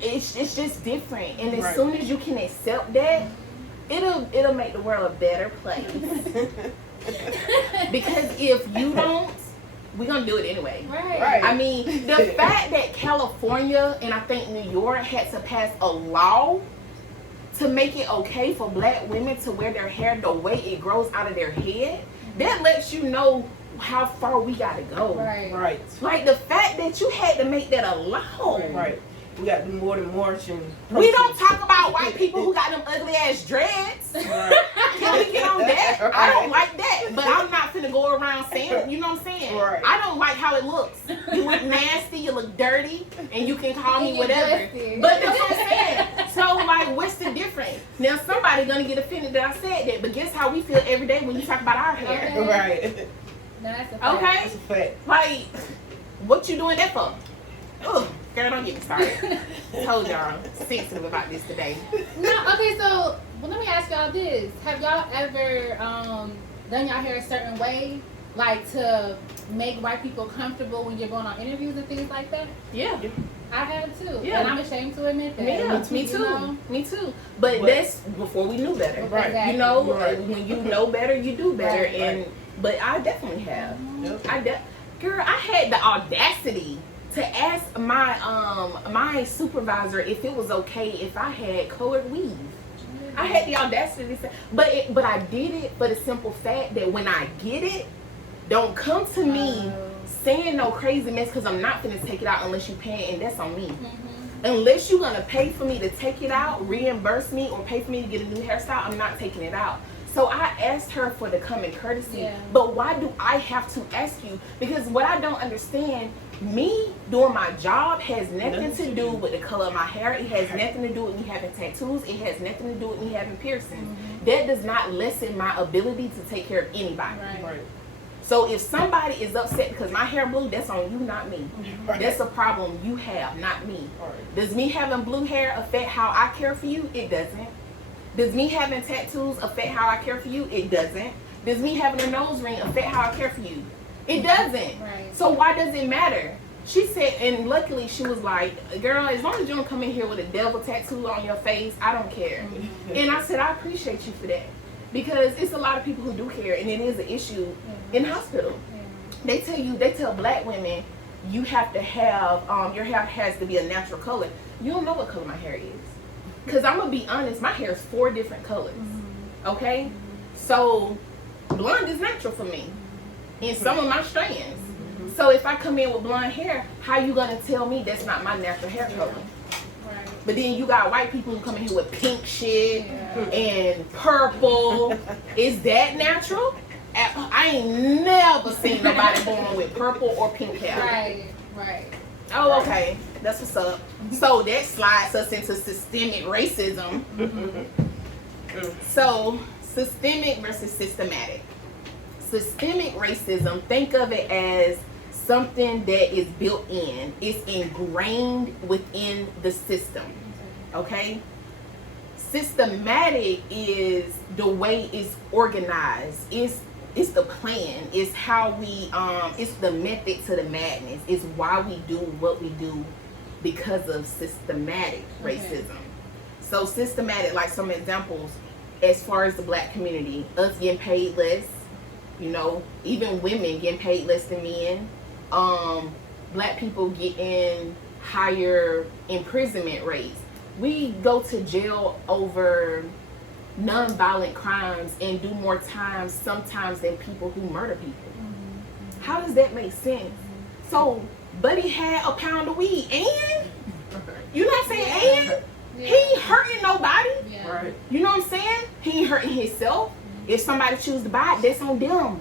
It's just different. And as Right. soon as you can accept that, it'll make the world a better place. Because if you don't, we're gonna do it anyway. Right. I mean, the fact that California and I think New York had to pass a law to make it okay for black women to wear their hair the way it grows out of their head, that lets you know how far we gotta go. Right. Right. Like the fact that you had to make that a law. Right. We got to do more than march and We don't talk about white people who got them ugly ass dreads. Right. Can we get on that? I don't like that, but I'm not finna go around saying, you know what I'm saying? Right. I don't like how it looks. You look nasty, you look dirty, and you can call me And you're whatever. dusty. But that's what I'm saying. So, like, what's the difference? Now, somebody gonna get offended that I said that, but guess how we feel every day when you talk about our hair. Okay. Right. No, that's a fact. Okay? That's a fact. Like, what you doing that for? Ugh, girl, don't get me started. Told y'all, sensitive about this today. No, okay, so well, let me ask y'all this: have y'all ever done y'all hair a certain way, like to make white people comfortable when you're going on interviews and things like that? Yeah. I have too, Yeah. and I'm ashamed to admit that. Yeah, me You too. know? Me too. But that's before we knew better. Right. Exactly. You know, Right. when you know better, you do better. Right. And but I definitely have. Yep. Girl, I had the audacity to ask my my supervisor if it was okay if I had colored weave. I had the audacity to say, but I did it for the simple fact that when I get it, don't come to me saying no crazy mess because I'm not gonna take it out unless you pay, and that's on me. Unless you're gonna pay for me to take it out, reimburse me, or pay for me to get a new hairstyle, I'm not taking it out. So I asked her for the common courtesy. Yeah. But why do I have to ask you? Because what I don't understand, me doing my job has nothing to do with the color of my hair. It has nothing to do with me having tattoos. It has nothing to do with me having piercings. That does not lessen my ability to take care of anybody. Right. Right. So if somebody is upset because my hair blue, that's on you, not me. Right. That's a problem you have, not me. Right. Does me having blue hair affect how I care for you? It doesn't. Does me having tattoos affect how I care for you? It doesn't. Does me having a nose ring affect how I care for you? It doesn't. Right. So why does it matter? She said, and luckily she was like, girl, as long as you don't come in here with a devil tattoo on your face, I don't care. And I said, I appreciate you for that. Because it's a lot of people who do care, and it is an issue in hospital. They tell black women, you have to have, your hair has to be a natural color. You don't know what color my hair is. Because I'm going to be honest, my hair is 4 different colors. Okay? So, blonde is natural for me in some of my strands. So if I come in with blonde hair, how you going to tell me that's not my natural hair color? Right. But then you got white people who come in here with pink shit Yeah. and purple. Is that natural? I ain't never seen nobody born with purple or pink hair. Right. Right. Oh, okay. That's what's up. So that slides us into systemic racism. So, systemic versus systematic. Systemic racism, think of it as something that is built in. It's ingrained within the system. Okay? Systematic is the way it's organized. It's the plan. It's how we it's the method to the madness. It's why we do what we do because of systematic racism. So systematic, like some examples, as far as the black community, us getting paid less, you know, even women getting paid less than men, black people getting higher imprisonment rates. We go to jail over non-violent crimes and do more time sometimes than people who murder people. How does that make sense? So Buddy had a pound of weed and, you know what I'm saying, and he ain't hurting nobody. Right. You know what I'm saying? He ain't hurting himself. If somebody chooses to buy it, that's on them.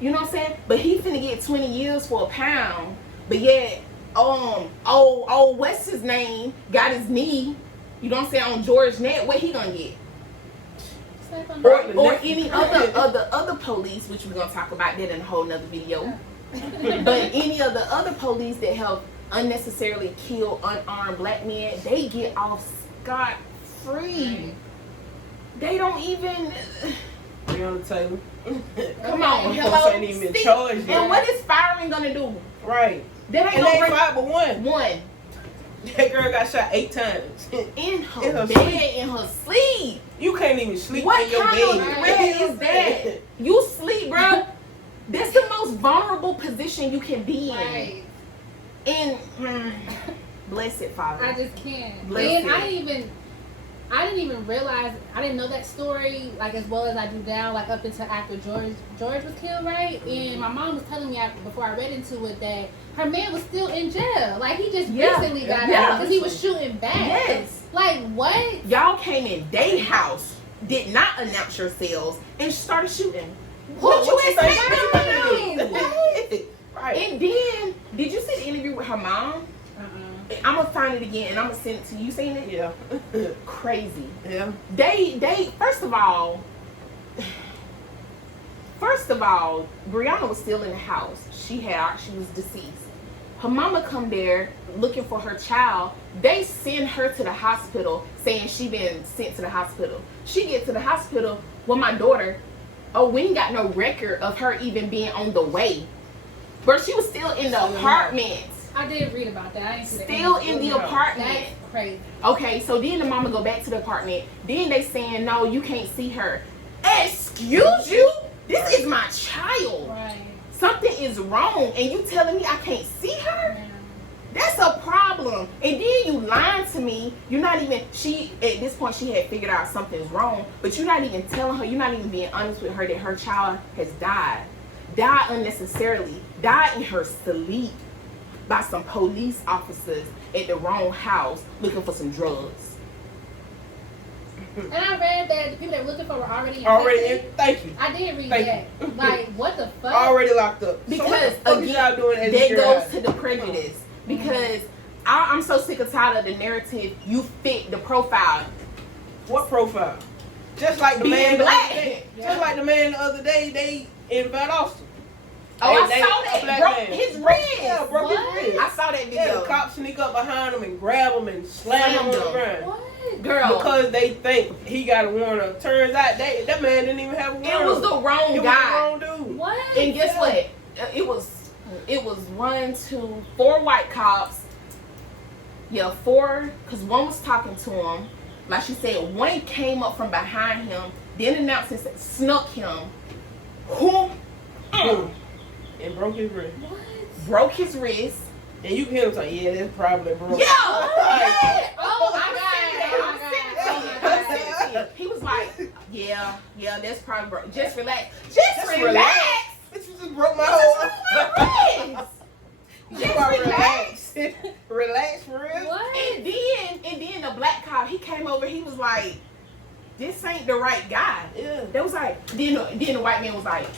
You know what I'm saying? But he finna get 20 years for a pound. But yet, what's his name? Got his knee. You know what I'm saying? On George neck. What he gonna get? Or any other police, which we're gonna talk about that in a whole nother video. But any of the other police that have unnecessarily killed unarmed black men, they get off scot free. They don't even. Breonna Taylor. Come on, hello. Ain't even charged yet. And what is firing gonna do? Right. That ain't and no they fight but one. One. That girl got shot 8 times. In her bed, in her sleep. You can't even sleep what in your kind bed. Of threat is that? You sleep, bro. That's the most vulnerable position you can be in. Right. And bless it, Father. I just can't. Bless and it. I didn't even realize, I didn't know that story like as well as I do now, like up until after George was killed, right? And my mom was telling me before I read into it that her man was still in jail. Like he just recently got out because he was shooting back. Yes. Like what? Y'all came in day house, did not announce yourselves, and started shooting. What you expect them them to do? Right. And then, did you see the interview with her mom? I'm gonna find it again and I'm gonna send it to you. You seen it? Yeah. Crazy. Yeah. They first of all, Brianna was still in the house. She was deceased. Her mama come there looking for her child. They send her to the hospital saying she been sent to the hospital. She get to the hospital with my daughter. Oh, we ain't got no record of her even being on the way. But she was still in the apartment. I did read about that. I didn't see Still in the apartment. That's crazy. Okay, so then the mama go back to the apartment. Then they saying, no, you can't see her. Excuse you? This is my child. Right. Something is wrong, and you telling me I can't see her? Yeah. That's a problem. And then you lying to me. You're not even, at this point, she had figured out something's wrong, but you're not even telling her, you're not even being honest with her that her child has died. Died unnecessarily. Died in her sleep by some police officers at the wrong house looking for some drugs. And I read that the people that were looking for were already in. Thank you. I did read Thank that. Like, what the fuck? Already locked up. Because so again, doing as that a goes girl? to the prejudice. Because I'm so sick and tired of the narrative. You fit the profile. What profile? Just like the Being man black. the other day. Just like the man the other day. They in Van Austin. Oh, I They- saw a that. black Broke man. his ribs. Yeah, broke What? his ribs. I saw that Yeah, video. the cops sneak up behind him and grab him and slam him on the ground. What? Girl, Because they think he got a warrant. Turns out that man didn't even have a warrant. it was the wrong It was guy. the wrong dude. What? And guess what? It was 4 white cops. Yeah, 4, because one was talking to him. Like she said, one came up from behind him, then announced and snuck him. Who? And broke his wrist. What? Broke his wrist. And you can hear him say, yeah, that's probably broke. Yeah! Yeah! Oh my I'm God. sending it. He was like, yeah, that's probably broke. Just relax. Just relax. Bitch, you just broke my Just whole relax. You Just are relax. Relax for real? What? And then the black cop, he came over, he was like, this ain't the right guy. Yeah. They was like, then the white man was like,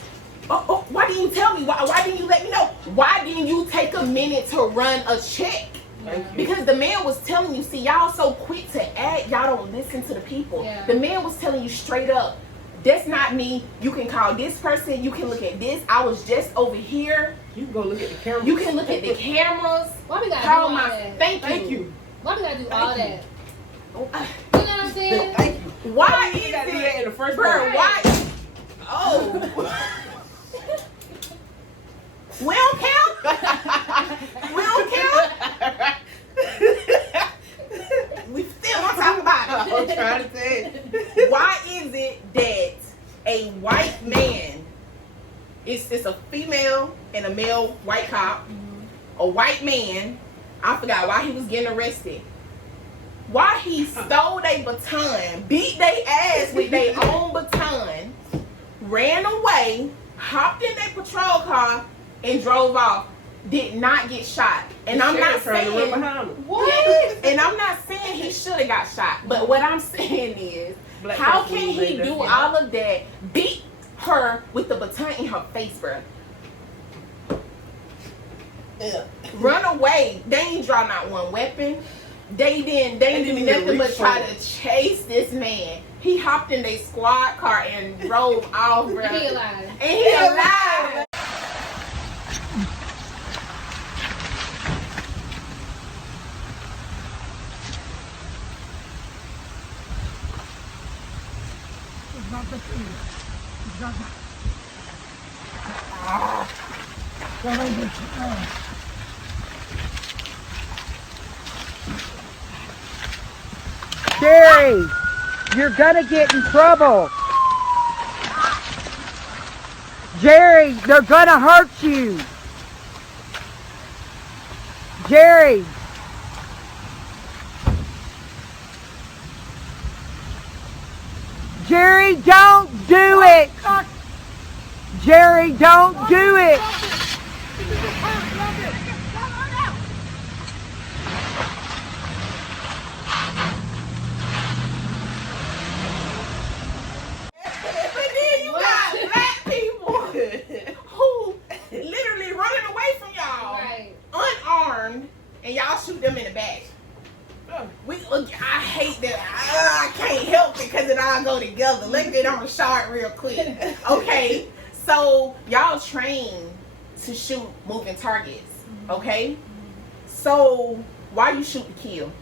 oh, why didn't you tell me? Why didn't you let me know? Why didn't you take a minute to run a check? Thank you. Because the man was telling you, see, y'all so quick to act, y'all don't listen to the people. Yeah. The man was telling you straight up, that's not me. You can call this person, you can look at this. I was just over here. You can go look at the camera. You can look at the cameras. Why we gotta Call do all my that? thank you. Why we gotta do all you. that? You know what I'm saying? Thank you. Why You is gotta do that in it? the first Bro, place. why? Oh. We don't count. We don't count. We still gonna talk about I'm it. trying to say. Why is it that a white man, it's a female and a male white cop, a white man, I forgot why he was getting arrested. Why he stole their baton, beat their ass with their own baton, ran away, hopped in their patrol car, and drove off. Did not get shot. And I'm not saying what? And I'm not saying he should have got shot. But what I'm saying is, how can he do all of that? Beat her with the baton in her face, bro. Run away. They ain't draw not one weapon. They didn't do nothing but try to chase this man. He hopped in their squad car and drove off, bro. He alive. And he alive. Jerry, you're gonna get in trouble. Jerry, they're gonna hurt you. Jerry. Jerry, don't do it. Jerry, don't do it. And y'all shoot them in the back. I hate that. I can't help it because it all go together. Let's get on the shot real quick. Okay, so y'all train to shoot moving targets. Okay, so why you shoot to kill?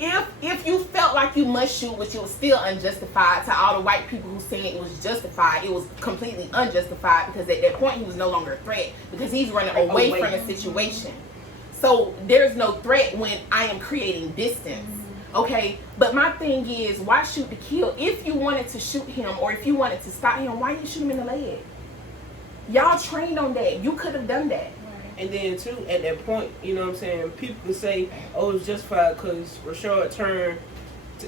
If you felt like you must shoot, which it was still unjustified to all the white people who saying it was justified, it was completely unjustified because at that point he was no longer a threat because he's running away from the situation. So there's no threat when I am creating distance. Okay, but my thing is, why shoot to kill? If you wanted to shoot him or if you wanted to stop him, why you shoot him in the leg? Y'all trained on that. You could have done that. And then too, at that point, you know what I'm saying, people could say, oh, it's justified because Rashard turned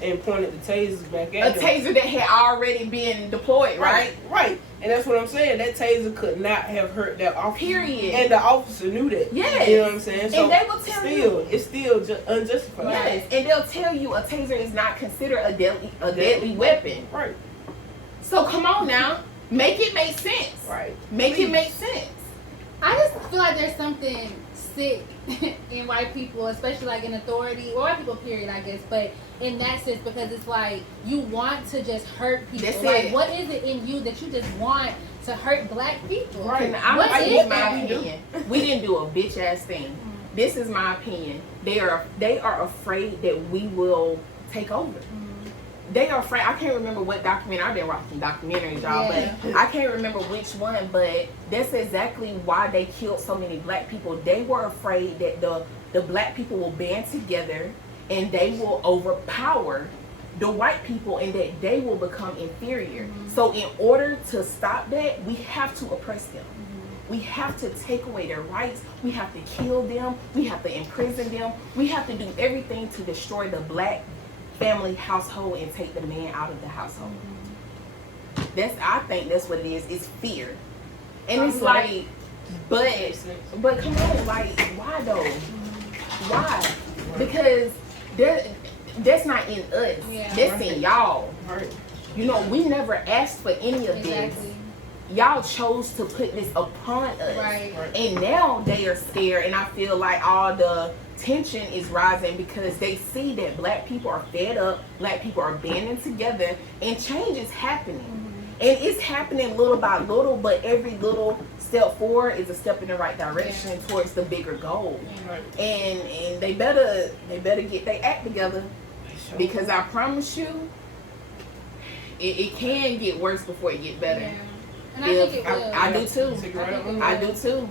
and pointed the tasers back at him. A taser that had already been deployed, right? Right. And that's what I'm saying. That taser could not have hurt that officer. Period. And the officer knew that. Yes. You know what I'm saying? So and they will tell you. It's still unjustified. Yes. And they'll tell you a taser is not considered a deadly weapon. Right. So come on now. Make it make sense. Right. Make it make sense. I just feel like there's something sick in white people, especially like in authority, or white people period, I guess, but in that sense, because it's like you want to just hurt people. That's like it. What is it in you that you just want to hurt black people? Right. What is my opinion. We didn't do a bitch ass thing. This is my opinion. They are afraid that we will take over. They are afraid. I can't remember what documentary. I've been watching documentaries, y'all, but I can't remember which one. But that's exactly why they killed so many black people. They were afraid that the black people will band together and they will overpower the white people and that they will become inferior. So in order to stop that, we have to oppress them. We have to take away their rights. We have to kill them. We have to imprison them. We have to do everything to destroy the black family household and take the man out of the household. I think that's what it is. It's fear. And it's like, but come on, like, why though? Why? Because that's not in us. That's in y'all. You know, we never asked for any of this. Y'all chose to put this upon us. And now they are scared, and I feel like all the tension is rising because they see that black people are fed up, black people are banding together, and change is happening. And it's happening little by little, but every little step forward is a step in the right direction towards the bigger goal. And they better get their act together, because I promise you, it can get worse before it gets better. And I think it will. I do too. I do too.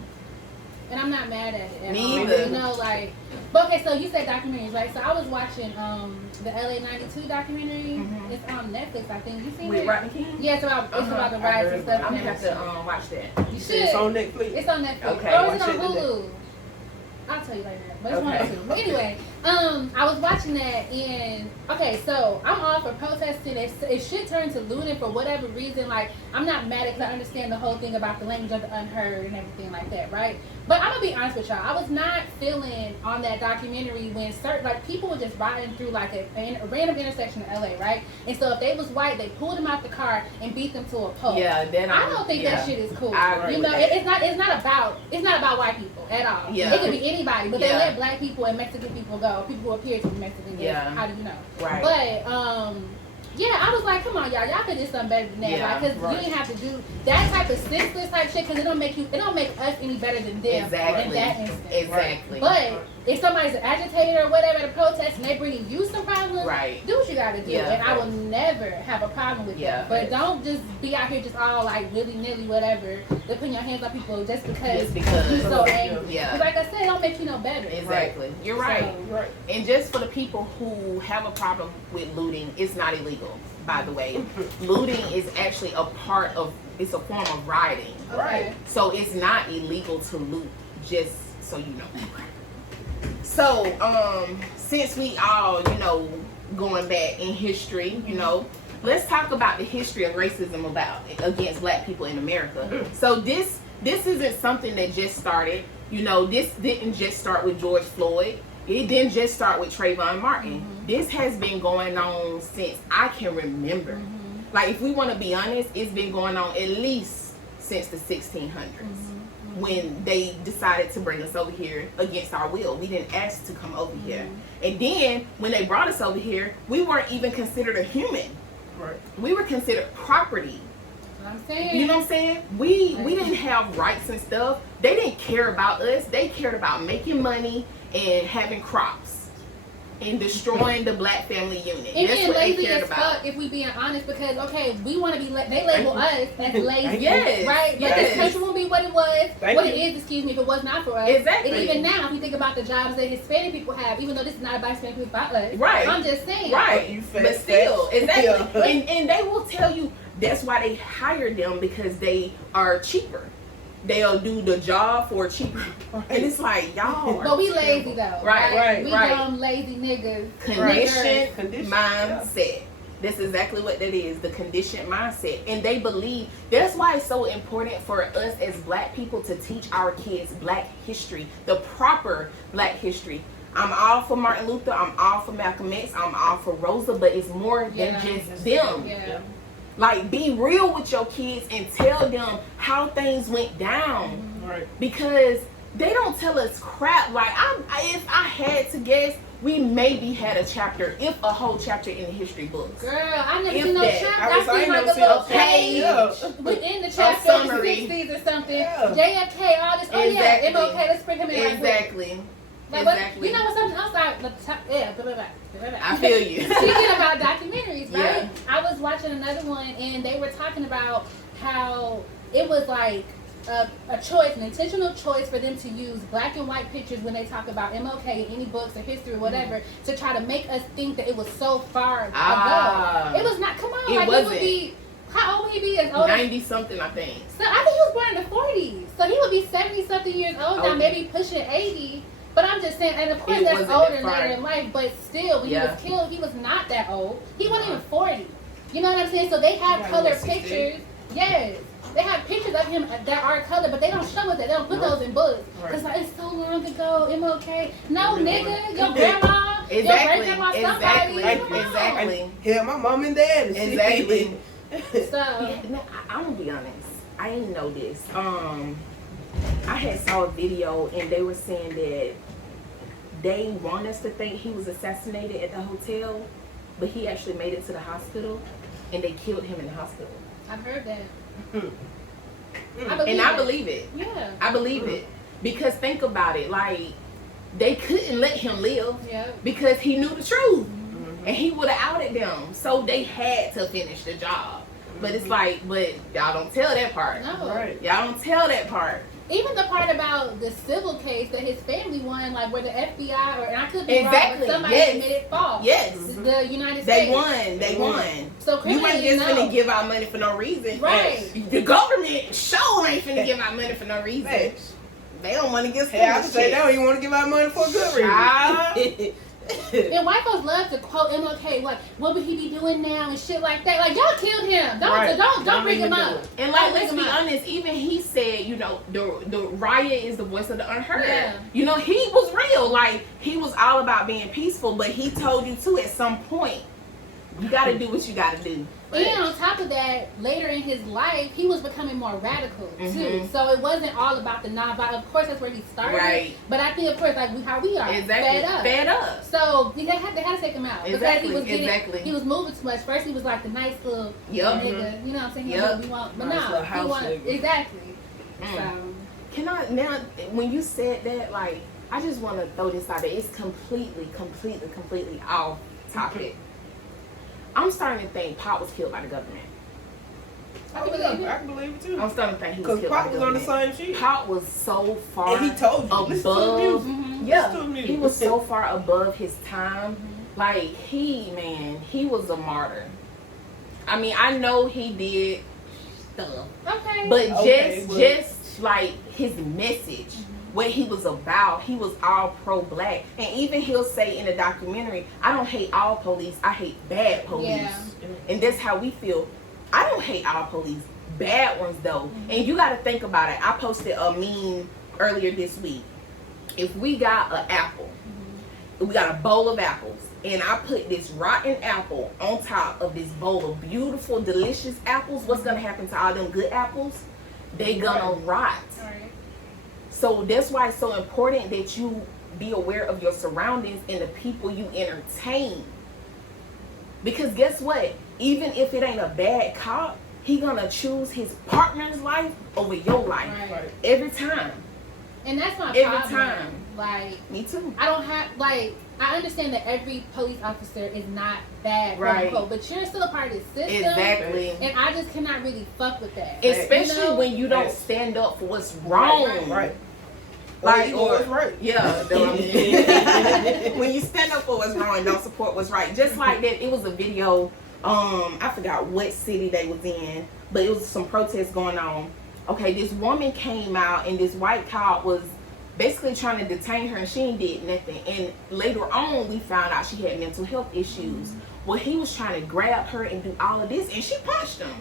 And I'm not mad at it at Me all. either. You know, like, but okay, so you said documentaries, right? So I was watching the LA 92 documentary. It's on Netflix, I think. You seen it? With Rodney King? Yeah, it's about the riots and stuff. I'm gonna have to watch that. You should. It's on Netflix. It's on Netflix. Okay. Or is it on Hulu? I'll tell you later. But it's one or two. But anyway, I was watching that, and okay, so I'm all for protesting. It should turn to looting for whatever reason. Like, I'm not mad because I understand the whole thing about the language of the unheard and everything like that, right? But I'm gonna be honest with y'all. I was not feeling on that documentary when certain, like, people were just riding through like a random intersection in LA, right? And so if they was white, they pulled them out the car and beat them to a pole. Yeah, then I don't think that shit is cool. You know, it's not about white people at all. Yeah. It could be anybody, but they let black people and Mexican people go. People who appear to be Mexican. Yeah. How do you know? Right. But yeah, I was like, come on, y'all could do something better than that. Yeah, Like, cause you ain't have to do that type of senseless type shit. Cause it don't make us any better than them. Exactly. In that instance. Exactly. But if somebody's an agitator or whatever at a protest and they bringing you some problems, right, do what you gotta do. Yeah, and I will never have a problem with that. But don't just be out here just all like willy-nilly whatever. They're putting your hands on people just because you're so angry. Yeah. Cause like I said, it don't make you no better. Exactly. You're right. So, Right. And just for the people who have a problem with looting, it's not illegal, by the way. Looting is actually it's a form of rioting. okay. So it's not illegal to loot, just so you know. So, since we all, going back in history, let's talk about the history of racism against black people in America. So this isn't something that just started. This didn't just start with George Floyd. It didn't just start with Trayvon Martin. This has been going on since I can remember. Like, if we want to be honest, it's been going on at least since the 1600s. When they decided to bring us over here against our will. We didn't ask to come over here. And then when they brought us over here, we weren't even considered a human. Right. We were considered property. I'm saying. You know what I'm saying? We didn't have rights and stuff. They didn't care about us. They cared about making money and having crops and destroying the black family unit. And that's being what lazy they cared as about. fuck, if we being honest, because we want to be. They label us as lazy, Yes, right? But yes. this country won't be what it was, Thank what you. it is. Excuse me, if it was not for us. Exactly. And even now, if you think about the jobs that Hispanic people have, even though this is not about Hispanic people, it's about us. Right. I'm just saying. Right. You fat, But still, fat. exactly. Yeah. And they will tell you that's why they hire them, because they are cheaper. They'll do the job for cheaper. And it's like, y'all are But we lazy though. Right, We right. dumb lazy niggas. Conditioned mindset. That's exactly what that is, the conditioned mindset. And they believe, that's why it's so important for us as black people to teach our kids black history, the proper black history. I'm all for Martin Luther, I'm all for Malcolm X, I'm all for Rosa, but it's more than just them. Yeah. Like, be real with your kids and tell them how things went down. Right. Because they don't tell us crap. Like, if I had to guess, we maybe had a whole chapter in the history books. Girl, I never If seen no that. chapter. I I seen like a never little seen a page within the chapter of the summary. 60s or something. Yeah. JFK, all this. Oh Exactly. yeah, MLK. Let's bring him in. Exactly. Like, what, Exactly. you know what? Something else. I feel you. Speaking about documentaries, right? Yeah. I was watching another one, and they were talking about how it was like a choice, an intentional choice for them to use black and white pictures when they talk about MLK in any books or history or whatever, to try to make us think that it was so far ago. It was not. Come on, It like wasn't. it would be. How old would he be? As old as 90 something, I think. So I think he was born in the 40s. So he would be 70 something years old now, Okay. maybe pushing 80. But I'm just saying, and of course It that's wasn't older that far. later in life, but still, when he was killed, he was not that old. He wasn't even 40. You know what I'm saying? So they have Yeah, color 60. pictures. Yes. They have pictures of him that are color, but they don't show us that. They don't put those in books. Because like, it's so long ago, MLK. No, nigga, your grandma, your great-grandma, somebody. Exactly. Yeah, my mom and dad. And shit. Exactly. So, Yeah, no, I'm gonna be honest. I didn't know this. I had saw a video and they were saying that they want us to think he was assassinated at the hotel, but he actually made it to the hospital and they killed him in the hospital. I've heard that. I believe it. Yeah. I believe it. Because think about it, like, they couldn't let him live Yeah. because he knew the truth. And he would have outed them. So they had to finish the job. But it's like, but y'all don't tell that part. No. Right. Y'all don't tell that part. Even the part about the civil case that his family won, like where the FBI, and I could be Exactly, wrong, but somebody yes. admitted fault. Yes. The United States. They won. They won. So You ain't criminally, just finna give out money for no reason. Right. The government sure ain't finna give out money for no reason. Thanks. They don't want to get Hey, I would say they don't even want to give out money for a good reason. And white folks love to quote MLK, like, what would he be doing now and shit like that. Like, y'all killed him. Don't bring him up. And like, let's be honest, even he said, you know, the riot is the voice of the unheard. Yeah. You know, he was real. Like, he was all about being peaceful, but he told you too at some point, you gotta do what you gotta do. And on top of that, later in his life, he was becoming more radical too. So it wasn't all about the non-violent. Of course, that's where he started. Right. But I think, of course, like how we are, fed up. So they had to take him out. Exactly. Because he was moving too much. First, he was like the nice little nigga. You know what I'm saying? Yep. We want, but no, he wanted exactly. So can I now? When you said that, like, I just want to throw this out there. It's completely off topic. I'm starting to think Pop was killed by the government. I can believe it too. I'm starting to think he was killed by the government. Because Pop was on the same sheet. Pop was so far and he told you, listen to the music. Yeah, he was so far above his time. Like, he was a martyr. I mean, I know he did stuff. Okay. But just like his message, what he was about, he was all pro-black. And even he'll say in the documentary, I don't hate all police, I hate bad police. Yeah. And that's how we feel. I don't hate all police, bad ones though. And you got to think about it. I posted a meme earlier this week. If we got an apple, we got a bowl of apples, and I put this rotten apple on top of this bowl of beautiful, delicious apples, what's going to happen to all them good apples? They gonna rot. So that's why it's so important that you be aware of your surroundings and the people you entertain. Because guess what? Even if it ain't a bad cop, he gonna choose his partner's life over your life. Right. Every time. And that's my every problem. time. Like, me too. I don't have, like, I understand that every police officer is not bad, quote unquote, but you're still a part of the system. Exactly. And I just cannot really fuck with that. Especially when you don't stand up for what's wrong. Right. Like, or what's right. Yeah. When you stand up for what's wrong and don't support what's right. Just like that, it was a video, I forgot what city they was in, but it was some protests going on. Okay, this woman came out and this white cop was basically trying to detain her, and she ain't did nothing. And later on, we found out she had mental health issues. Well, he was trying to grab her and do all of this, and she punched him.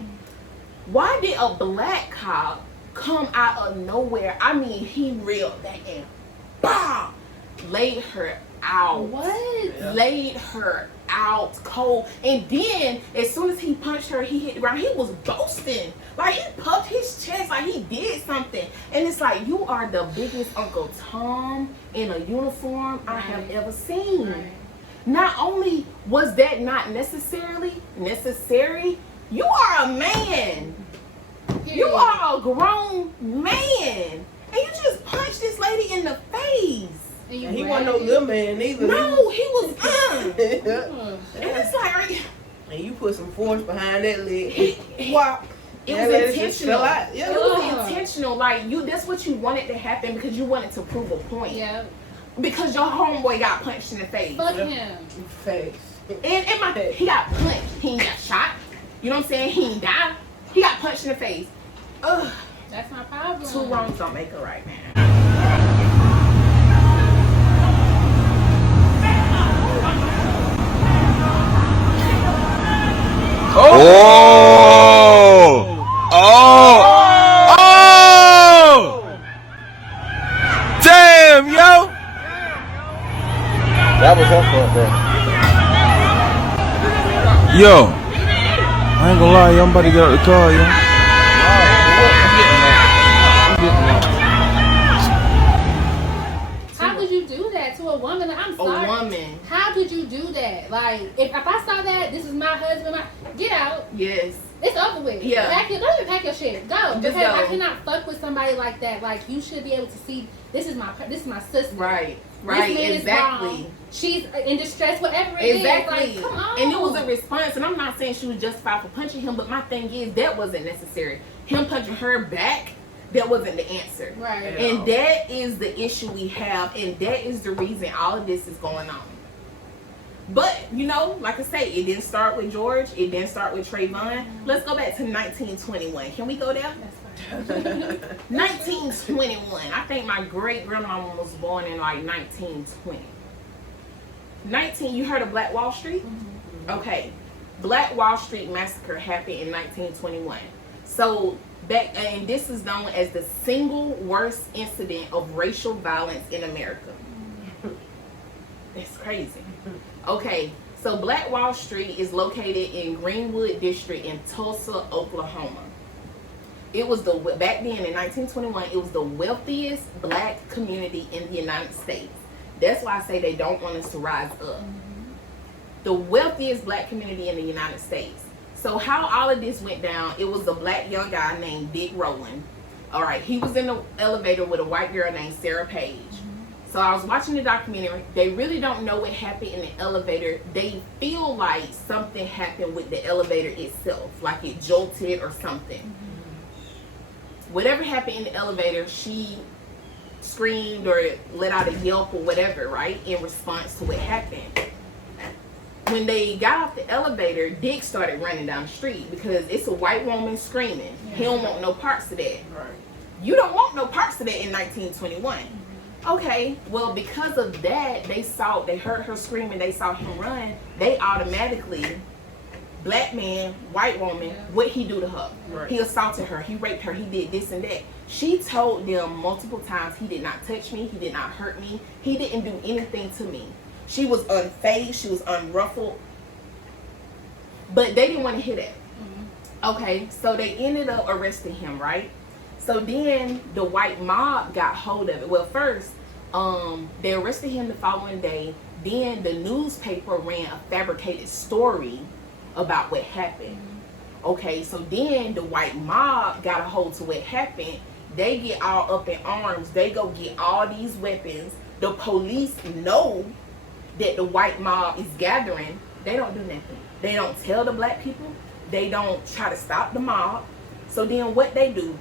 Why did a black cop come out of nowhere? I mean, he reeled that and bah, laid her out. What? Laid her out cold. And then, as soon as he punched her, he hit the ground. He was boasting. Like, he puffed his chest like he did something. And it's like, you are the biggest Uncle Tom in a uniform I have ever seen. Right. Not only was that not necessarily necessary, you are a man. You are a grown man. And you just punched this lady in the face. And he wasn't no little man either. No, he was And it's like, and you put some force behind that leg. Wow. It was intentional. It was intentional. Like, that's what you wanted to happen because you wanted to prove a point. Yeah. Because your homeboy got punched in the face. Fuck him. Face. And he got punched. He ain't got shot. You know what I'm saying? He ain't died. He got punched in the face. Ugh. That's my problem. Two wrongs don't make a right, man. Damn, yo! That was her fault, bro. Yo, I ain't gonna lie, yo, I'm about to get out the car, yo. How could you do that to a woman? Like, I'm sorry. A woman. How could you do that? Like, if I saw that, this is my husband, get out. Yes. It's over with. Yeah. Don't even pack your shit. Go. Just because go. I cannot fuck with somebody like that. Like, you should be able to see this is my sister. Right. This man Exactly. is wrong. She's in distress, whatever it exactly. is. Like, come on. And it was a response, and I'm not saying she was justified for punching him, but my thing is that wasn't necessary. Him punching her back, that wasn't the answer. Right. And that is the issue we have, and that is the reason all of this is going on. But, you know, like I say, it didn't start with George. It didn't start with Trayvon. Let's go back to 1921. Can we go there? That's fine. 1921. I think my great-grandmama was born in like 1920. You heard of Black Wall Street? Okay. Black Wall Street Massacre happened in 1921. So and this is known as the single worst incident of racial violence in America. It's crazy. Okay, so Black Wall Street is located in Greenwood District in Tulsa, Oklahoma. It was back then in 1921, it was the wealthiest black community in the United States. That's why I say they don't want us to rise up. The wealthiest black community in the United States. So how all of this went down, it was a black young guy named Dick Rowland. All right, he was in the elevator with a white girl named Sarah Page. So I was watching the documentary. They really don't know what happened in the elevator. They feel like something happened with the elevator itself, like it jolted or something. Whatever happened in the elevator, she screamed or let out a yelp or whatever, right, in response to what happened. When they got off the elevator, Dick started running down the street because it's a white woman screaming. He don't want no parts of that. Right. You don't want no parts of that in 1921. Okay, well, because of that, they heard her screaming, they saw him run, they automatically, black man, white woman, what he do to her? Right. He assaulted her, he raped her, he did this and that. She told them multiple times, he did not touch me, he did not hurt me, he didn't do anything to me. She was unfazed, she was unruffled, but they didn't want to hear that. Okay, so they ended up arresting him, right? So then the white mob got hold of it. Well, first, they arrested him the following day. Then the newspaper ran a fabricated story about what happened. Okay, so then the white mob got a hold to what happened. They get all up in arms. They go get all these weapons. The police know that the white mob is gathering. They don't do nothing. They don't tell the black people. They don't try to stop the mob. So then what they do,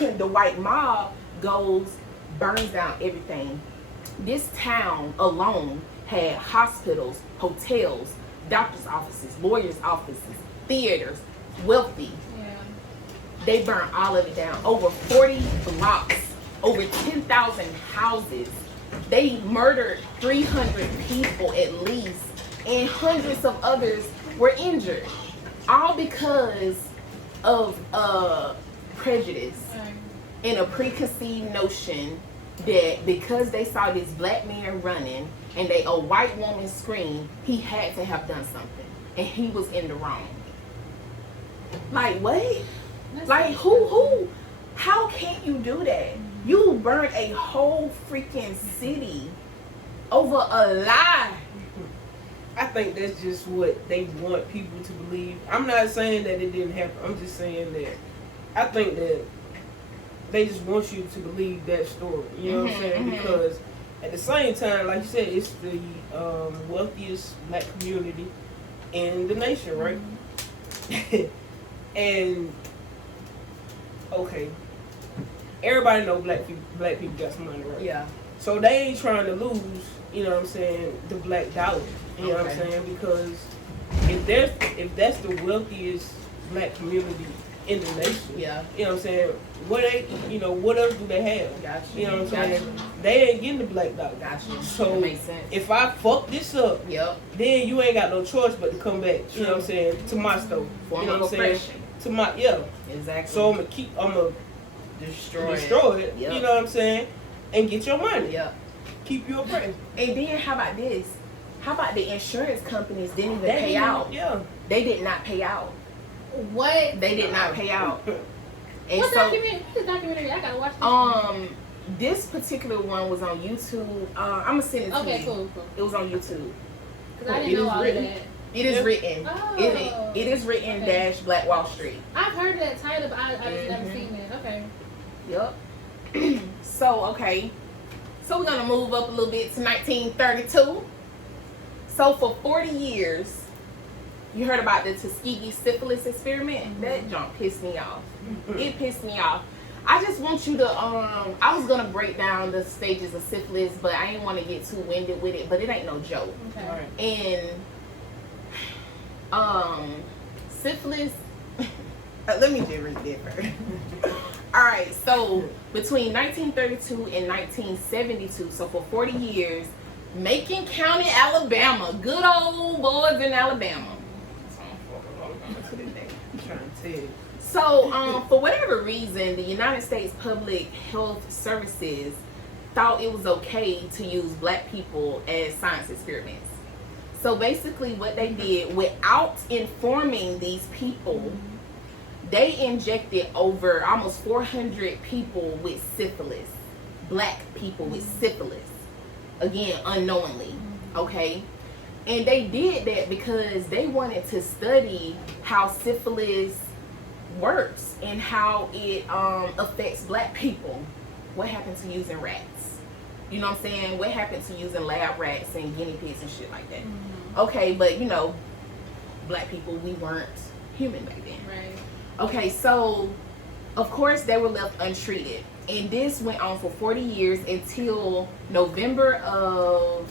the white mob goes, burns down everything. This town alone had hospitals, hotels, doctor's offices, lawyers' offices, theaters, wealthy. They burned all of it down. Over 40 blocks, over 10,000 houses. They murdered 300 people at least, and hundreds of others were injured. All because of prejudice and a preconceived notion that because they saw this black man running and a white woman scream, he had to have done something, and he was in the wrong. Like, what? Like, who? How can you do that? You burned a whole freaking city over a lie. I think that's just what they want people to believe. I'm not saying that it didn't happen. I'm just saying that I think that they just want you to believe that story. You know what I'm saying? Because at the same time, like you said, it's the wealthiest black community in the nation, right? And okay, everybody know black people got some money, right? Yeah. So they ain't trying to lose, you know what I'm saying, the black dollar. You know what I'm saying? Because if that's the wealthiest black community in the nation, Yeah. you know what I'm saying, what else do they have? Gotcha. You know what I'm saying? Gotcha. They ain't getting the black dollar. Gotcha. So That makes sense. if I fuck this up, Yep. then you ain't got no choice but to come back. You know what I'm saying? To my stove. Form You know of what I'm saying? oppression. To my Exactly. So I'm gonna destroy it. Yep. You know what I'm saying? And get your money. Yep. Keep you oppressed. And then how about this? How about the insurance companies didn't even pay out? Yeah. They did not pay out. What? They did not pay out. And What so, documentary? I gotta watch this. this particular one was on YouTube. I'm gonna send it to you. Okay, cool. It was on YouTube. Because I didn't know all of that. It is written. Oh. It is written Okay. dash Black Wall Street. I've heard of that title, but I just never seen it. Okay. Yep. So we're gonna move up a little bit to 1932. So for 40 years, you heard about the Tuskegee syphilis experiment. That junk pissed me off. It pissed me off. I just want you to I was gonna break down the stages of syphilis, but I didn't want to get too winded with it. But it ain't no joke. Okay. And syphilis. Let me just read it first. All right. So between 1932 and 1972, so for 40 years, Macon County, Alabama. Good old boys in Alabama. So, for whatever reason, the United States Public Health Services thought it was okay to use black people as science experiments. So basically what they did, without informing these people, they injected over almost 400 people with syphilis. Black people with syphilis. Again, unknowingly. Okay? And they did that because they wanted to study how syphilis works and how it affects black people. What happens to using rats? You know what I'm saying? What happens to using lab rats and guinea pigs and shit like that? Okay, but you know, black people, we weren't human back then. Right. Okay, so of course they were left untreated. And this went on for 40 years until November of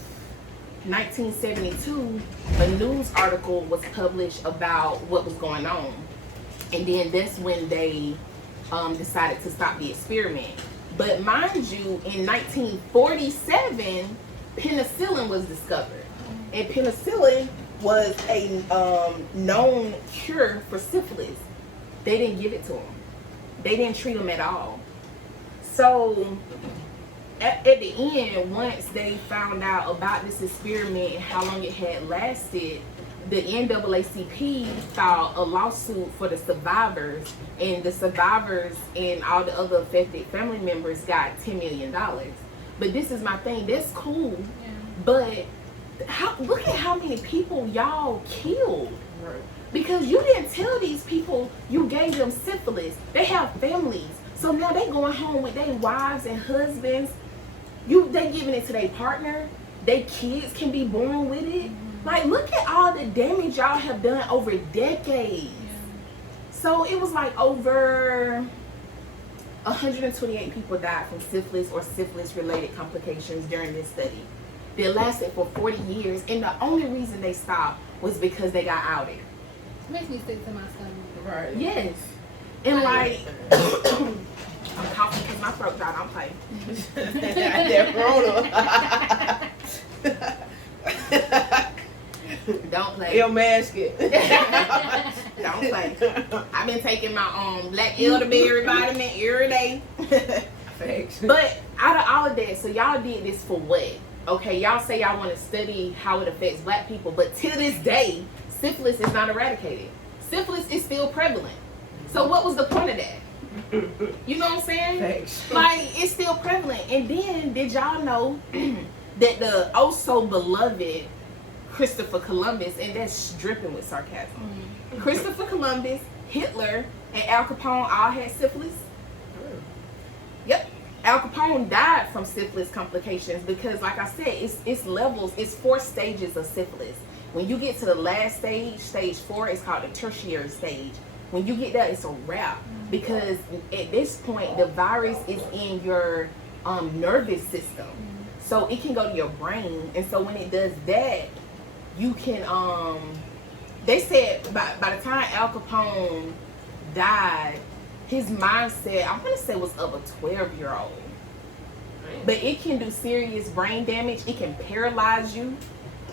1972, a news article was published about what was going on. And then that's when they decided to stop the experiment. But mind you, in 1947, penicillin was discovered. And penicillin was a known cure for syphilis. They didn't give it to them. They didn't treat them at all. So at the end, once they found out about this experiment and how long it had lasted, the NAACP filed a lawsuit for the survivors, and the survivors and all the other affected family members got $10 million. But this is my thing, that's cool, but look at how many people y'all killed. Right. Because you didn't tell these people you gave them syphilis. They have families. So now they going home with their wives and husbands. They giving it to their partner. Their kids can be born with it. Like, look at all the damage y'all have done over decades. So it was like over 128 people died from syphilis or syphilis-related complications during this study. They lasted for 40 years, and the only reason they stopped was because they got outed. It makes me sick to my stomach. Right. Yes. And like, I'm coughing because my throat dry. I'm playing. Don't play. Your mask it. Don't play. I've been taking my black elderberry vitamin every day. Thanks. But out of all of that, so y'all did this for what? Okay, y'all say y'all want to study how it affects black people, but to this day, syphilis is not eradicated. Syphilis is still prevalent. So what was the point of that? You know what I'm saying? Thanks. Like, it's still prevalent. And then, did y'all know that the also beloved Christopher Columbus, and that's dripping with sarcasm, Christopher Columbus, Hitler, and Al Capone all had syphilis? Yep. Al Capone died from syphilis complications because, like I said, it's levels, it's 4 stages of syphilis. When you get to the last stage, stage 4, it's called the tertiary stage. When you get that, it's a wrap, because at this point, the virus is in your nervous system. So it can go to your brain. And so when it does that, you can, they said by the time Al Capone died, his mindset, I'm going to say, was of a 12-year-old. But it can do serious brain damage. It can paralyze you.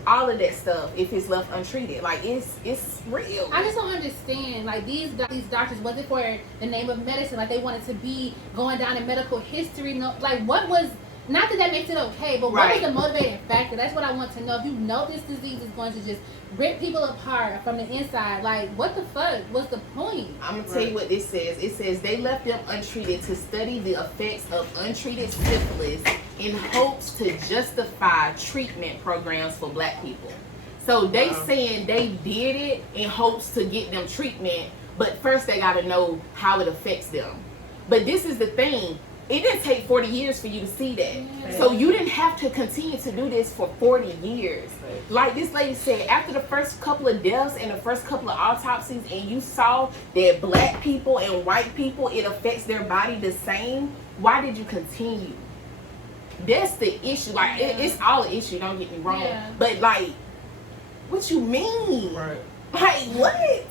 All of that stuff if it's left untreated. Like, it's real. I just don't understand. Like, these doctors, was it for the name of medicine? Like, they wanted to be going down in medical history. No, like, what was, not that makes it okay, but what was the motivating factor? That's what I want to know. If you know this disease is going to just rip people apart from the inside, like, what the fuck? What's the point? I'm going to tell you what this says. It says they left them untreated to study the effects of untreated syphilis in hopes to justify treatment programs for black people. So they saying they did it in hopes to get them treatment, but first they got to know how it affects them. But this is the thing. It didn't take 40 years for you to see that. So you didn't have to continue to do this for 40 years. Like this lady said, after the first couple of deaths and the first couple of autopsies, and you saw that black people and white people, it affects their body the same, why did you continue? That's the issue. Like, it's all an issue, don't get me wrong. But, like, what you mean? Right. Like, what?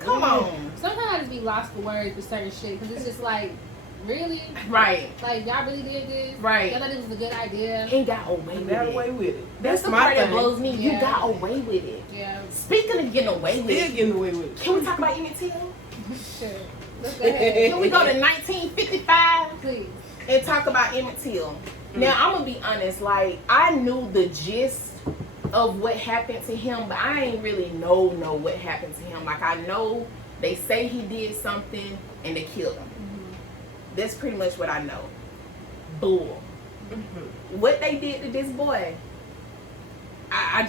Come on. Sometimes I just be lost for words for certain shit, because it's just like, Really? Right. Like, y'all really did this? Right. Y'all thought this was a good idea? And got away You with got it. away with it. That's the my part that thing. blows me. You Yeah. got away with it. Yeah. Speaking of getting away with Still it, getting away with it. can we talk about Emmett Till? Sure. Let's go ahead. Can we go to 1955 Please. and talk about Emmett Till? Now, I'm going to be honest. Like, I knew the gist of what happened to him, but I ain't really know what happened to him. Like, I know they say he did something and they killed him. That's pretty much what I know. Bull. What they did to this boy, I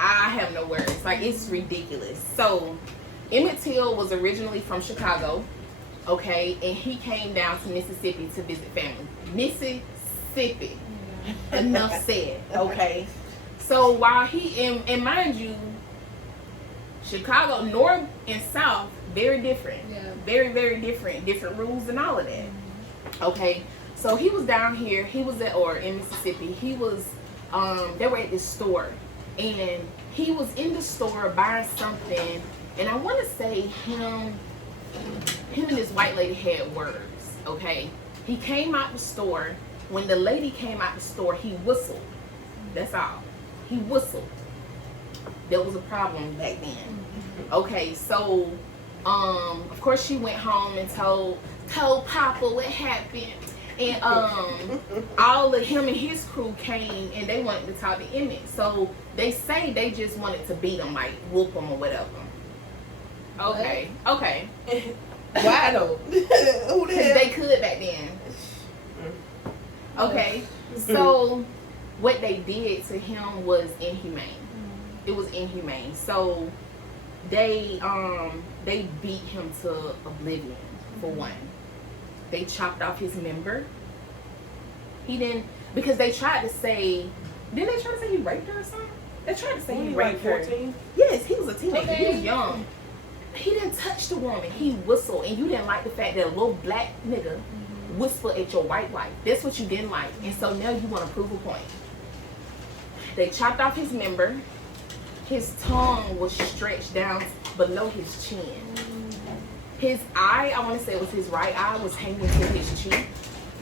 have no words. Like, it's ridiculous. So, Emmett Till was originally from Chicago, okay, and he came down to Mississippi to visit family. Mississippi. Enough said, okay. So while he, and mind you, Chicago, North and South, very different. Yeah. Very, very different. Different rules and all of that. Okay. So he was down here, in Mississippi, he was, they were at this store, and he was in the store buying something, and I want to say him and this white lady had words, okay? He came out the store. When the lady came out the store, he whistled. That's all. He whistled. There was a problem back then. Okay, so, of course she went home and told Papa what happened. And all of him and his crew came and they wanted to talk to Emmett. So they say they just wanted to beat him, like whoop him or whatever. Okay. Why though? Who the hell? They could back then. Okay. So what they did to him was inhumane. It was inhumane. So they beat him to oblivion, for one. They chopped off his member. He didn't, because they tried to say, didn't they try to say he raped her or something? They tried to say he raped her. 14? Yes, he was a teenager. Okay. He was young. He didn't touch the woman. He whistled, and you didn't like the fact that a little black nigga whistled at your white wife. That's what you didn't like. And so now you want to prove a point. They chopped off his member. His tongue was stretched down below his chin. His eye, I want to say it was his right eye, was hanging to his cheek.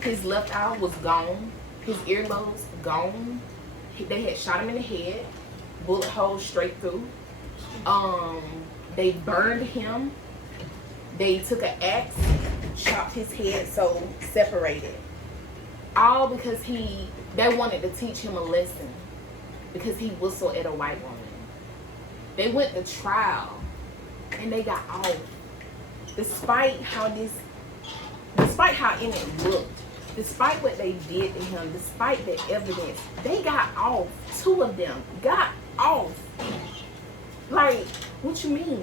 His left eye was gone. His earlobes gone. They had shot him in the head. Bullet holes straight through. They burned him. They took an axe, chopped his head, so separated. All because they wanted to teach him a lesson. Because he whistled at a white woman. They went to trial and they got off. Despite how Emmett looked, despite what they did to him, despite the evidence, they got off. 2 of them got off. Like, what you mean?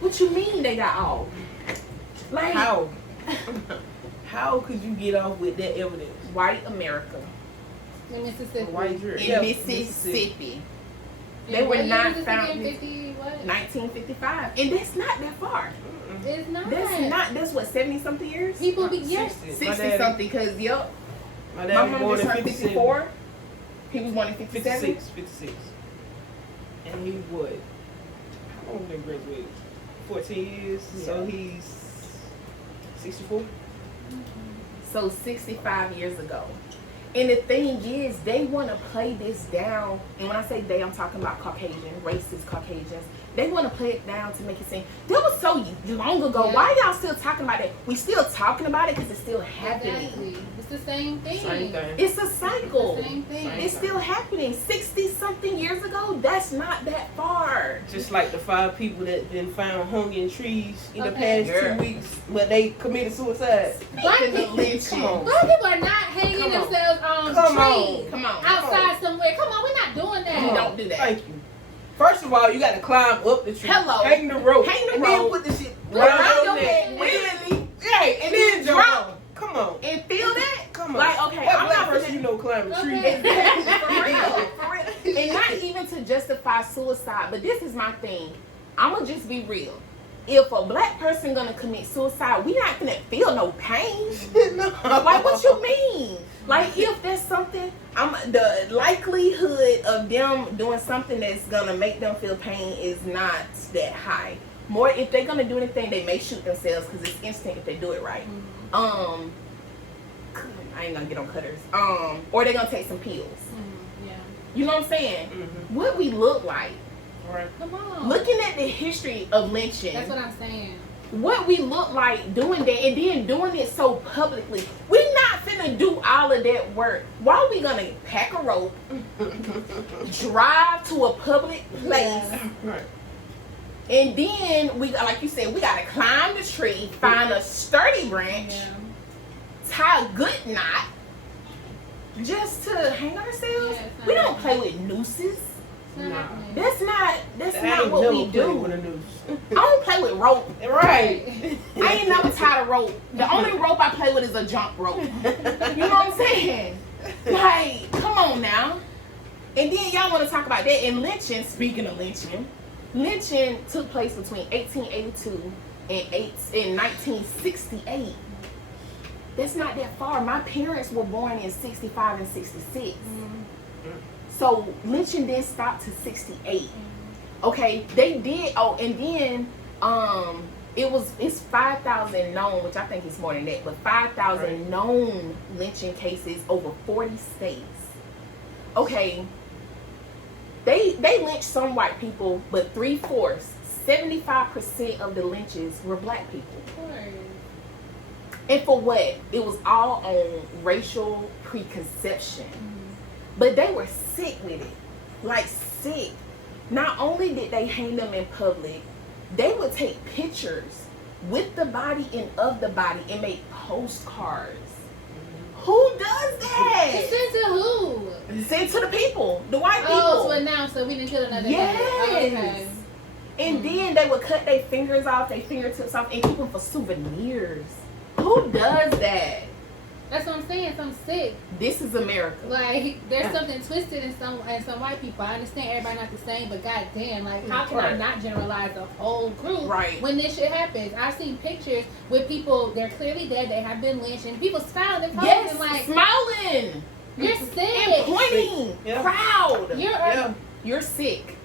What you mean they got off? Like, How? How could you get off with that evidence? White America In Mississippi. White jury. in Yeah, Mississippi. And They were what year not was this found. again? 50 what? 1955, and that's not that far. It's not. That's what, 70 something years? People be yes. 60. 60 something, because My my dad was mom born just in turned 57. 54. He was born in 57. 56. And he what? How long did they graduate? 14 years. Yeah. So he's 64. So 65 years ago. And the thing is, they want to play this down. And when I say they, I'm talking about Caucasian, racist Caucasians. They want to play it down to make it seem that was so long ago. Yeah. Why y'all still talking about it? We still talking about it because it's still happening. Exactly. It's the same thing. Same thing. It's a cycle. It's the same thing. It's still happening. 60 something years ago, that's not that far. Just like the 5 people that been found hung in trees in the Okay. past Girl. 2 weeks, but they committed suicide. Black Speaking of people, lynching. Come on. black people are not hanging Come on. themselves on Come on. trees Come on. outside somewhere. Come on, we're not doing We that. don't do that. Thank you. First of all, you got to climb up the tree. Hello. Hang the rope. Hang the and rope. then put the shit Around around your your neck. neck. Really? Hey, and then Drop. jump. Come on. And feel that? Come on. Like, okay, What I'm black not person you know climb a tree? Okay. Exactly, for real, for real. And not even to justify suicide, but this is my thing. I'm gonna just be real. If a black person gonna commit suicide, we not gonna feel no pain. No. Like, what you mean? Like, if there's something, the likelihood of them doing something that's gonna make them feel pain is not that high. more if they're gonna do anything, they may shoot themselves because it's instant if they do it right. I ain't gonna get on cutters. Or they're gonna take some pills. Yeah. You know what I'm saying? What we look like. Right. Come on. Looking at the history of lynching. That's what I'm saying. What we look like doing that and then doing it so publicly. We're not finna do all of that work. Why are we gonna pack a rope, drive to a public place, Right. and then we, like you said, we gotta climb the tree, find a sturdy branch, tie a good knot, just to hang ourselves? Yeah, We don't play with nooses. Nah. That's not ain't what we never played with do. a noose. I don't play with rope. Right. I ain't never tied a rope. The only rope I play with is a jump rope. You know what I'm saying? Like, come on now. And then y'all want to talk about that. And lynching, speaking of lynching took place between 1882 and 1968. That's not that far. My parents were born in 65 and 66. So lynching didn't stop to 68. Okay, they did. Oh, and then it's 5,000 known, which I think is more than that, but 5,000 known lynching cases over 40 states. Okay, they lynched some white people, but 3/4, 75% of the lynches were black people. Of course. And for what? It was all on racial preconception. But they were sick with it. Like sick. Not only did they hang them in public, they would take pictures with the body and of the body and make postcards. Who does that? It's sent to who? Sent to the people, the white people. Oh, so announce so we didn't kill another Yes. guy. Okay. And then they would cut their fingers off, their fingertips off, and keep them for souvenirs. Who does that? That's what I'm saying. Something sick. This is America. Like there's something twisted in some white people. I understand everybody not the same, but goddamn, like how can I not generalize the whole group when this shit happens? I've seen pictures with people, they're clearly dead, they have been lynched, and people smiling and posing Yes, like smiling. you're sick. And pointing. Yeah. Proud. You're sick.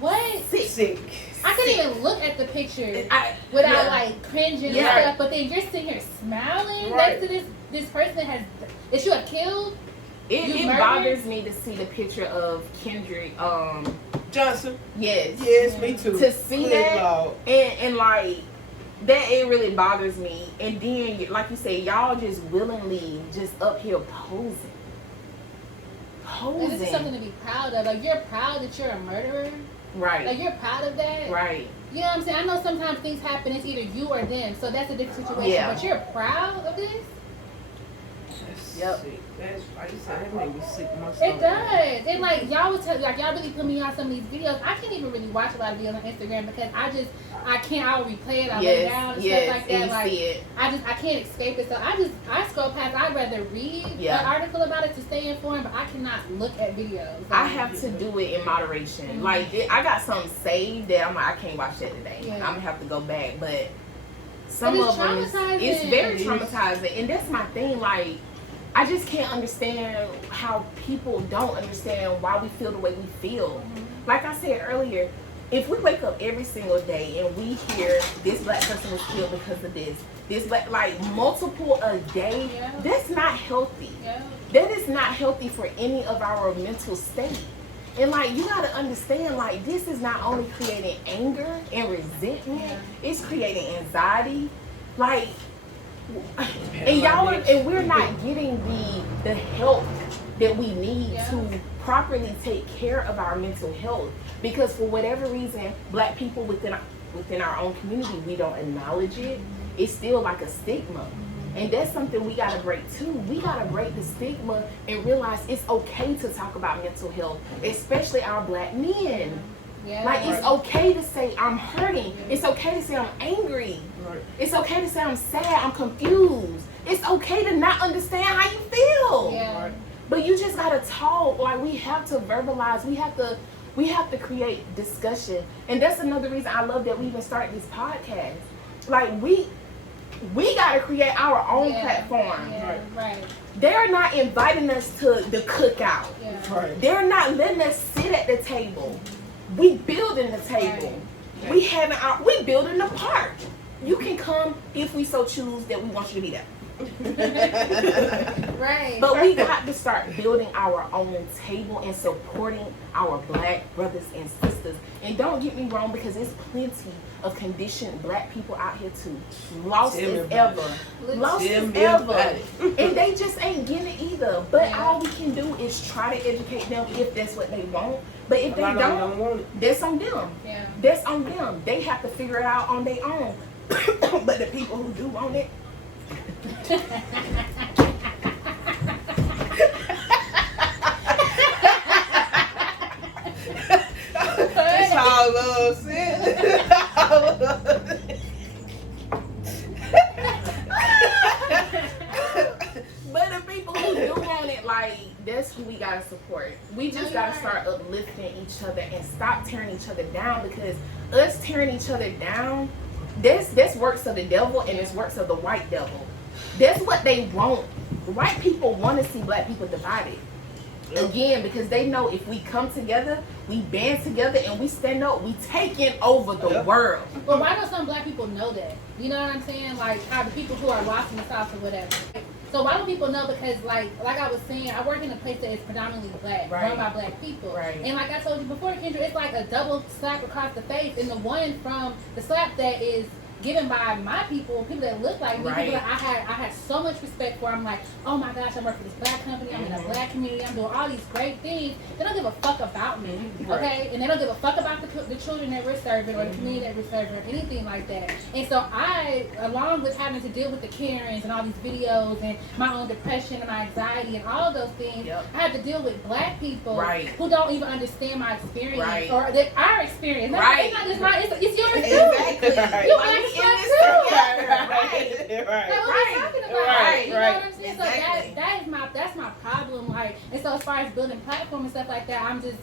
What? Sick. I couldn't even look at the picture Yeah. without like cringing Yeah. and stuff. But then you're sitting here smiling next to this person that you have killed. It bothers me to see the picture of Kendrick Johnson. Yes, me too. to see that and like that, it really bothers me. And then like you say, y'all just willingly just up here posing. And this is something to be proud of. Like you're proud that you're a murderer. Right. Like you're proud of that. Right. You know what I'm saying? I know sometimes things happen, it's either you or them. So that's a different situation. Yeah. But you're proud of this? Yep. That's like you said, that made me sick to my It stomach. does. And like y'all would tell, like y'all really put me on some of these videos. I can't even really watch a lot of videos on Instagram because I'll replay it, I'll lay down and stuff like that. And you like see it. I can't escape it. So I scroll past. I'd rather read an article about it to stay informed, but I cannot look at videos. I have to do it in moderation. Like I got something saved that I'm like, I can't watch that today. Yeah. I'm gonna have to go back. But some it's of them, it's very traumatizing. traumatizing, and that's my thing. Like I just can't understand how people don't understand why we feel the way we feel. Like I said earlier, if we wake up every single day and we hear this black person was killed because of this black, like multiple a day, that's not healthy. That is not healthy for any of our mental state. And like you gotta understand, like this is not only creating anger and resentment, it's creating anxiety. Like and we're not getting the help that we need to properly take care of our mental health, because for whatever reason, black people within our own community, we don't acknowledge it. It's still like a stigma, and that's something we gotta break too. We gotta break the stigma and realize it's okay to talk about mental health, especially our black men. Like it's okay to say I'm hurting. It's okay to say I'm angry. It's okay to say I'm sad, I'm confused. It's okay to not understand how you feel. But you just gotta talk. Like we have to verbalize. We have to create discussion. And that's another reason I love that we even started this podcast. Like we gotta create our own platform. They're not inviting us to the cookout. They're not letting us sit at the table. We building the table. We building a park. You can come if we so choose that we want you to be there. Right. But we got to start building our own table and supporting our black brothers and sisters. And don't get me wrong, because there's plenty of conditioned black people out here too. Lost as ever. And they just ain't getting it either. But all we can do is try to educate them if that's what they want. But if they don't, that's on them. Yeah. That's on them. They have to figure it out on their own. But the people who do want it, That's how I love sin. but the people who do want it, like, that's who we gotta support. We just gotta start uplifting each other and stop tearing each other down, because us tearing each other down, that's works of the devil, and it's works of the white devil. That's what they want. White people want to see black people divided. Again, because they know if we come together, we band together, and we stand up, we taking over the world. But why don't some black people know that? You know what I'm saying? Like, how the people who are lost in the South or whatever. So why don't people know? Because like I was saying, I work in a place that is predominantly black, run by black people. Right. And like I told you before, Kendra, it's like a double slap across the face. And the one from the slap that is given by my people that look like me, people that I had so much respect for. I'm like, oh my gosh, I work for this black company, I'm in a black community, I'm doing all these great things. They don't give a fuck about me, okay? And they don't give a fuck about the children that we're serving or the community that we're serving or anything like that. And so I, along with having to deal with the Karens and all these videos and my own depression and my anxiety and all of those things, I have to deal with black people who don't even understand my experience or our experience. It's not just mine, it's yours too. Exactly. You black stuff too. You know what I'm saying? Exactly. So that's my problem. Like, and so as far as building platform and stuff like that, I'm just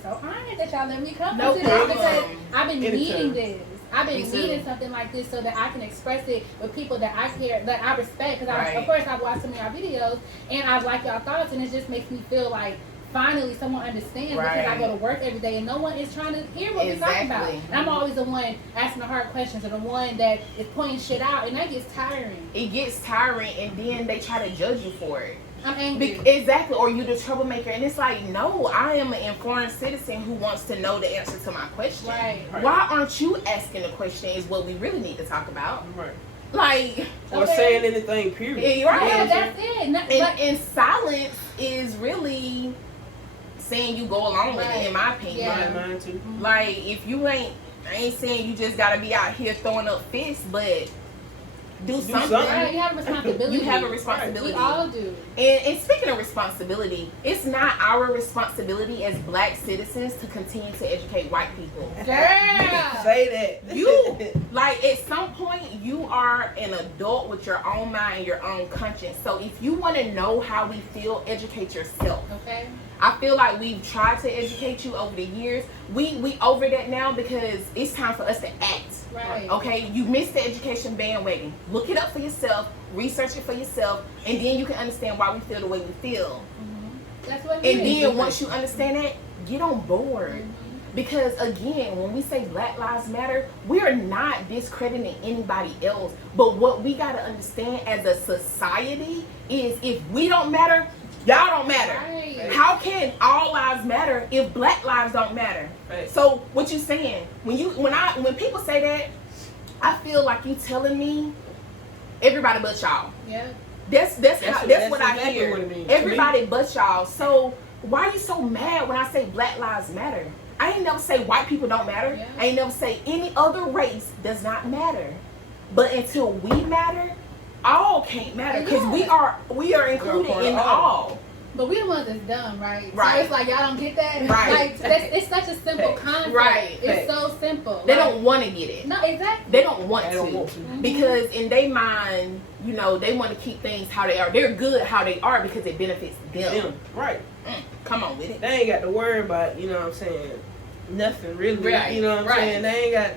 so honored that y'all let me come to this, because I've been needing this. I've been needing something like this so that I can express it with people that I care, that I respect. Because of course I've watched some of y'all videos and I like y'all thoughts, and it just makes me feel like finally someone understands, because I go to work every day and no one is trying to hear what we're talking about. And I'm always the one asking the hard questions, or the one that is pointing shit out, and that gets tiring. It gets tiring, and then they try to judge you for it. I'm angry. Exactly, or you the troublemaker, and it's like, no, I am an informed citizen who wants to know the answer to my question. Why aren't you asking the question is what we really need to talk about. Like, or saying anything, period. Yeah, that's it. And silence is really saying you go along with it, in my opinion. Mine too. Like, if you I ain't saying you just gotta be out here throwing up fists, but do something. Right, you have a responsibility. You have a responsibility. We all do. And speaking of responsibility, it's not our responsibility as black citizens to continue to educate white people. Girl, say that. You, like, at some point, you are an adult with your own mind and your own conscience. So if you want to know how we feel, educate yourself. Okay. I feel like we've tried to educate you over the years. We over that now, because it's time for us to act. Right. Okay? You missed the education bandwagon. Look it up for yourself. Research it for yourself. And then you can understand why we feel the way we feel. That's what And then once you understand that, get on board. Because again, when we say Black Lives Matter, we are not discrediting anybody else. But what we got to understand as a society is, if we don't matter, y'all don't matter. Right. How can all lives matter if black lives don't matter? Right. So what you saying? When people say that, I feel like you telling me everybody but y'all. Yeah. That's what I exactly hear. what it means. Everybody but y'all. So why are you so mad when I say Black Lives Matter? I ain't never say white people don't matter. Yeah. I ain't never say any other race does not matter. But until we matter, all can't matter, because we are included in all. But we the ones that's dumb, right? Right. So it's like, y'all don't get that? Right. Like, it's such a simple concept. Right. It's so simple. They don't want to get it. No, exactly. They don't want to. Because in their mind, they want to keep things how they are. They're good how they are because it benefits them. Right. Come on with it. They ain't got to worry about, you know what I'm saying, nothing really. Right. You know what I'm saying? They ain't got,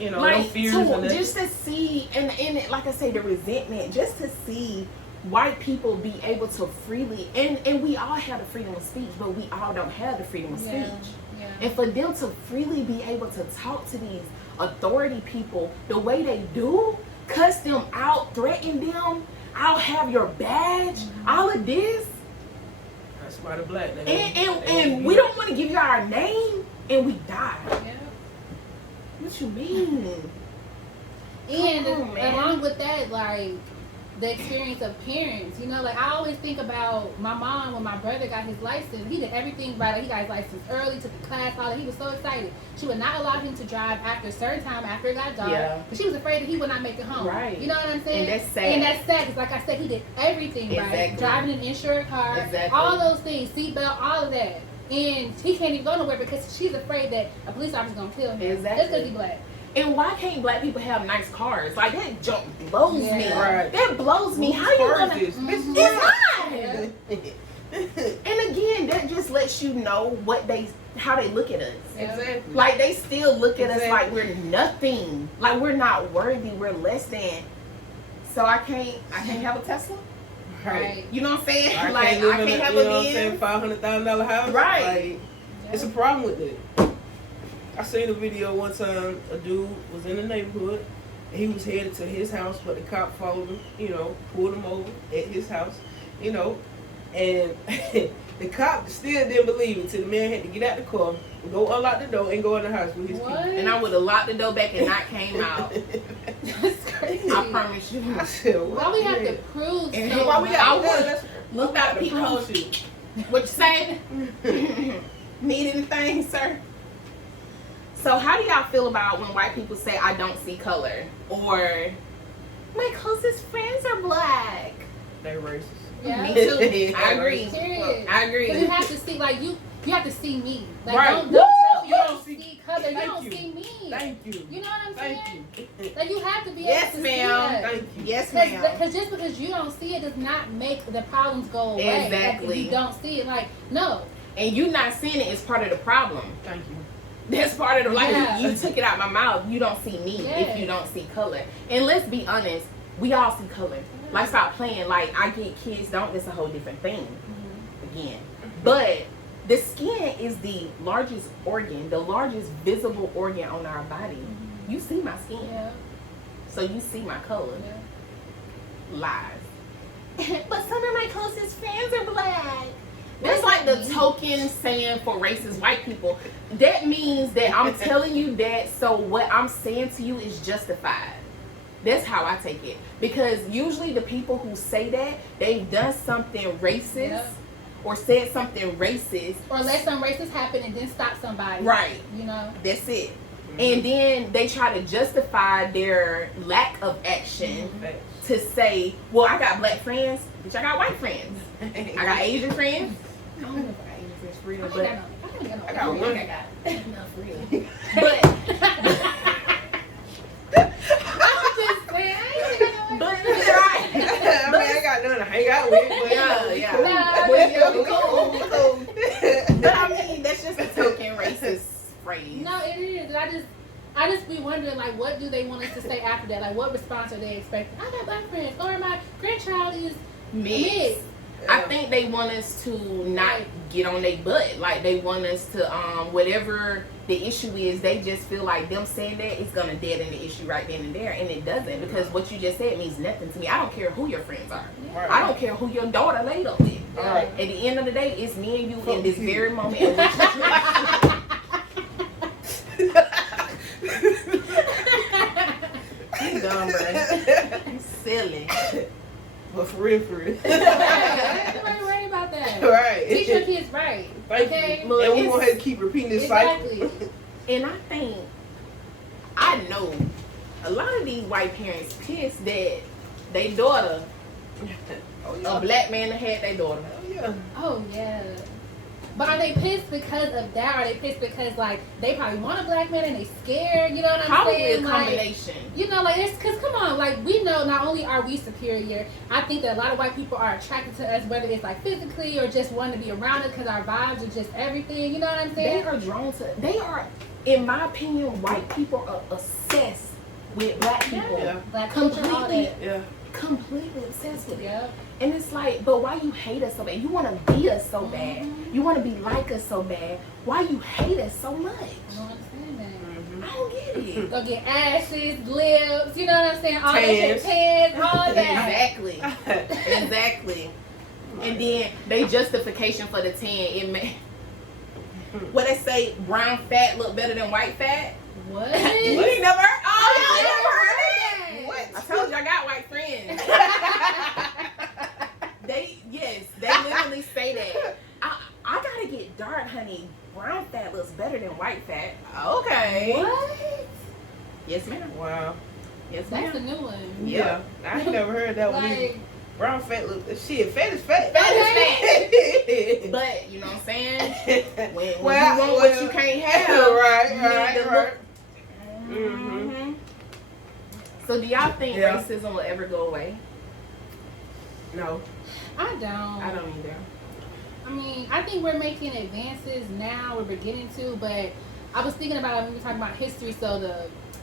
no fears or nothing. Just to see, and like I say, the resentment, just to see white people be able to freely, and we all have the freedom of speech, but we all don't have the freedom of speech. Yeah. And for them to freely be able to talk to these authority people the way they do, cuss them out, threaten them, I'll have your badge, all of this. That's why the black. And we don't want to give you our name, and we die. Yeah. What you mean? And Come on, man. along with that, like the experience of parents, you know, like I always think about my mom when my brother got his license. He did everything right. Like, he got his license early, took the class, all that. He was so excited. She would not allow him to drive after a certain time, after it got dark. Yeah. But she was afraid that he would not make it home. Right. You know what I'm saying? And that's sad. And that's sad because, like I said, he did everything right. Exactly. Driving an insured car, Exactly. all those things, seatbelt, all of that. And he can't even go nowhere because she's afraid that a police officer's gonna kill him. Exactly. Just because he's black. And why can't black people have nice cars? Like, that junk blows me. Right. That blows me. How you Cars gonna... is- It's not. And again, that just lets you know how they look at us. Exactly. Like, they still look at us Exactly. like we're nothing. Like, we're not worthy. We're less than. So I can't have a Tesla. Right. You know what I'm saying? I Like, can't live I in can't a, have you a know what I'm saying, Benz. $500,000 house. Right. Like, it's a problem with it. I seen a video one time. A dude was in the neighborhood. He was headed to his house, but the cop followed him. You know, pulled him over at his house. You know, and the cop still didn't believe it till the man had to get out the car, go unlock the door, and go in the house with his What? people. And I would have locked the door back and not came out. That's crazy. I promise you. I said, what? Why we have to prove And so why we much? got- I would Look out the people. What you say? Need anything, sir? So how do y'all feel about when white people say, I don't see color? Or, my closest friends are black? They racist. Yeah. Me too. I agree. Period. I agree. But you have to see, like, you have to see me. Like, Right. don't Woo! tell me You you don't don't see- see color. You Thank don't you. see me. Thank you. You know what I'm Thank saying? you. Like, you have to be Yes, able to ma'am. see that. Thank you. Yes, ma'am. Because just because you don't see it does not make the problems go away. Like, Exactly. if you don't see it, like, no. And you not seeing it is part of the problem. Thank you. That's part of the, like, Yeah. you took it out my mouth. You don't see me Yes. if you don't see color. And let's be honest, we all see color. Like, stop playing. Like, I get kids don't. That's a whole different thing. Again. But the skin is the largest organ, the largest visible organ on our body. You see my skin. Yeah. So you see my color. Yeah. Lies. But some of my closest friends are black. That's like the token saying for racist white people. That means that I'm telling you that, so what I'm saying to you is justified. That's how I take it. Because usually the people who say that, they've done something racist Yep. or said something racist. Or let some racist happen and then stop somebody. Right. You know? That's it. And then they try to justify their lack of action to say, well, I got black friends, bitch, I got white friends. I got Asian friends. I don't know if I got Asian friends for real, but I I got one. one. I got enough for real. But I'm just saying. right. I mean, I got nothing to hang out with, but Yeah. No, But yeah, we cool. But I mean, that's just a token racist phrase. No, it is. I just be wondering, like, what do they want us to say after that? Like, what response are they expecting? I got black friends, or my grandchild is mixed. I think they want us to not get on their butt. Like, they want us to, whatever the issue is, they just feel like them saying that is going to deaden the issue right then and there. And it doesn't, because what you just said means nothing to me. I don't care who your friends are. Right. I don't care who your daughter laid up with. Right. At the end of the day, it's me and you in this very moment. In which you dumb, bro. You silly. But for real, for real. Nobody worry about that. Right. Teach your kids right. Thank Okay? you. Look, And we it's- gonna have to keep repeating this cycle. Exactly. And I know a lot of these white parents pissed that their daughter, a black man that had their daughter. Oh, yeah. Oh yeah. But are they pissed because of that? Or are they pissed because, like, they probably want a black man and they scared? You know what I'm Probably saying? a combination. Like, you know, like, it's because, come on, like, we know not only are we superior, I think that a lot of white people are attracted to us, whether it's, like, physically or just wanting to be around us because our vibes are just everything. You know what I'm They saying? are drawn to, they are, in my opinion, white people are obsessed with black people. Yeah. Black culture, all Completely completely obsessed with it. Yep. And it's like, but why you hate us so bad? You want to be us so bad. You want to be like us so bad. Why you hate us so much? I don't understand that. I don't get it. Go get ashes, lips, you know what I'm saying? All that shit, tans, all that. Exactly. And then they justification for the tan, it may what they say, brown fat look better than white fat. What? You ain't never heard? Oh, I you never heard that. that? What? I told you I got white friends. They literally say that. I gotta get dark, honey. Brown fat looks better than white fat. Okay. What? Yes, ma'am. Wow. Yes, That's a ma'am. new one. Yeah. I ain't never heard that one either. Like, Brown fat look shit. Fat is fat. Fat is fat. But you know what I'm saying? When you want what you can't have, right. Mm-hmm. So do y'all think racism will ever go away? No. I don't. I don't either. I mean, I think we're making advances now. We're beginning to, but I was thinking about when we were talking about history. So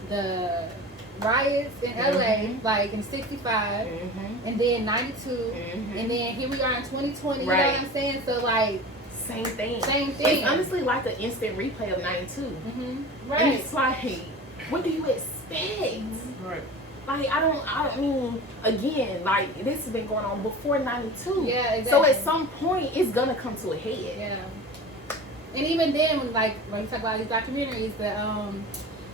the riots in LA, like in '65, and then '92, and then here we are in 2020. You know what I'm saying? So like, same thing. It's honestly like an instant replay of '92. Right. And it's like, what do you expect? Right. Like, I mean, again, like, this has been going on before 92. Yeah, exactly. So at some point, it's going to come to a head. Yeah. And even then, when you talk about these documentaries,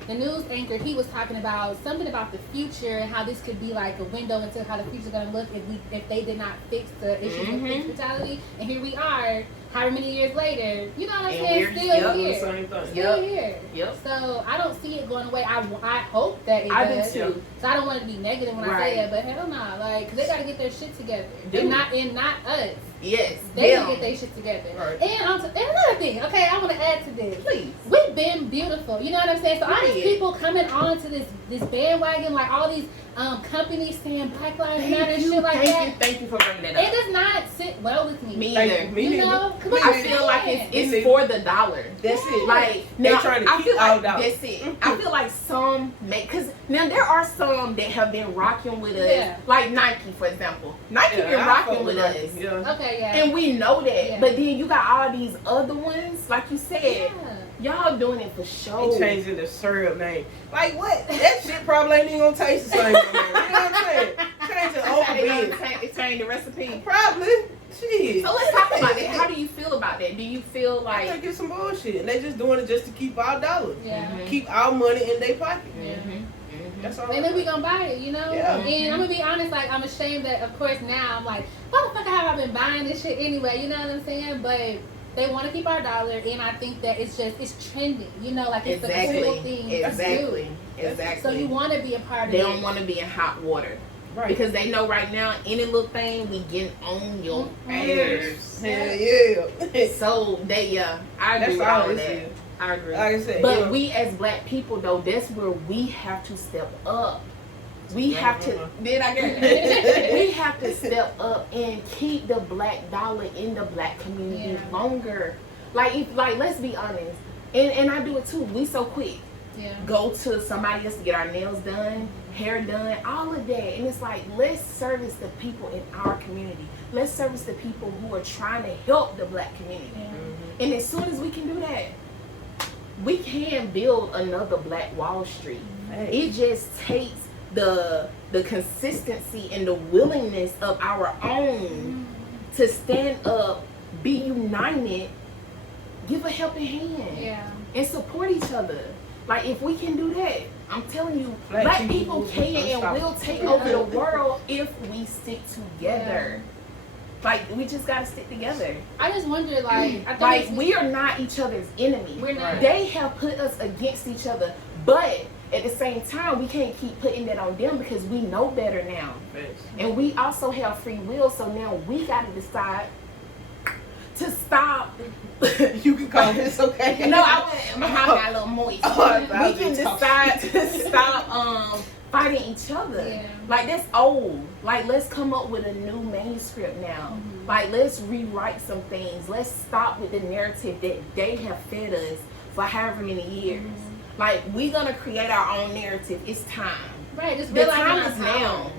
the news anchor, he was talking about something about the future and how this could be like a window into how the future's going to look if they did not fix the issue of police brutality. And here we are, however many years later, you know what I'm saying? Still here. Same thing. Still here. Yep. So I don't see it going away. I hope that it does. I do too. So I don't want to be negative when I say that, but hell no, like, 'cause they got to get their shit together, and not us. Yes, they can get their shit together. Right. And another thing, okay, I want to add to this. Please. We've been beautiful. You know what I'm saying? So all these people coming on to this bandwagon, like all these companies saying Black Lives Matter and shit like that. Thank you for bringing that up. It does not sit well with me. Me either. You know? I feel like it's for the dollar. That's it. Like, they're now, trying to I keep feel our like dollar. that's it. I feel like some because now there are some that have been rocking with us, like Nike, for example. Nike been rocking with us. Yeah. Okay, yeah. And we know that, but then you got all these other ones, like you said, y'all doing it for show. They changing the syrup name. Like what? That shit probably ain't even gonna taste the same. You know what I'm saying? Change it over. It changed the recipe. Probably. Shit. So let's talk about that. How do you feel about that? Do you feel like I think it's some bullshit, and they just doing it just to keep our dollars, keep our money in their pocket. That's all. And then we gonna buy it, you know? Yeah. And I'm gonna be honest, like, I'm ashamed that, of course, now I'm like, why the fuck have I been buying this shit anyway? You know what I'm saying? But they want to keep our dollar, and I think that it's trending, you know? Like, it's the cool thing to do. So you want to be a part of it. They don't want to be in hot water. Right. Because they know right now, any little thing, we getting on your ass. Hell yeah. So, I agree with all of that. I agree. Like I said, but we as Black people, though, that's where we have to step up. We have to. Did I get it? We have to step up and keep the Black dollar in the Black community longer. Like, let's be honest, and I do it too. We so quick. Yeah. Go to somebody else to get our nails done, hair done, all of that, and it's like, let's service the people in our community. Let's service the people who are trying to help the Black community. And as soon as we can do that, we can build another Black Wall Street. It just takes the consistency and the willingness of our own to stand up, be united, give a helping hand, and support each other. Like, if we can do that, I'm telling you, Black people can and will take over the world if we stick together. Like, we just gotta stick together. I just wonder, we are not each other's enemy. We're not. They have put us against each other, but at the same time, we can't keep putting that on them because we know better now. And we also have free will, so now we gotta decide to stop. You can call this okay. No, my mouth got a little moist. We can decide to stop fighting each other. Like, that's old. Like, let's come up with a new manuscript now. Like, let's rewrite some things. Let's stop with the narrative that they have fed us for however many years. Like, we're gonna create our own narrative. It's time. Right, just the realizing time our is now. power.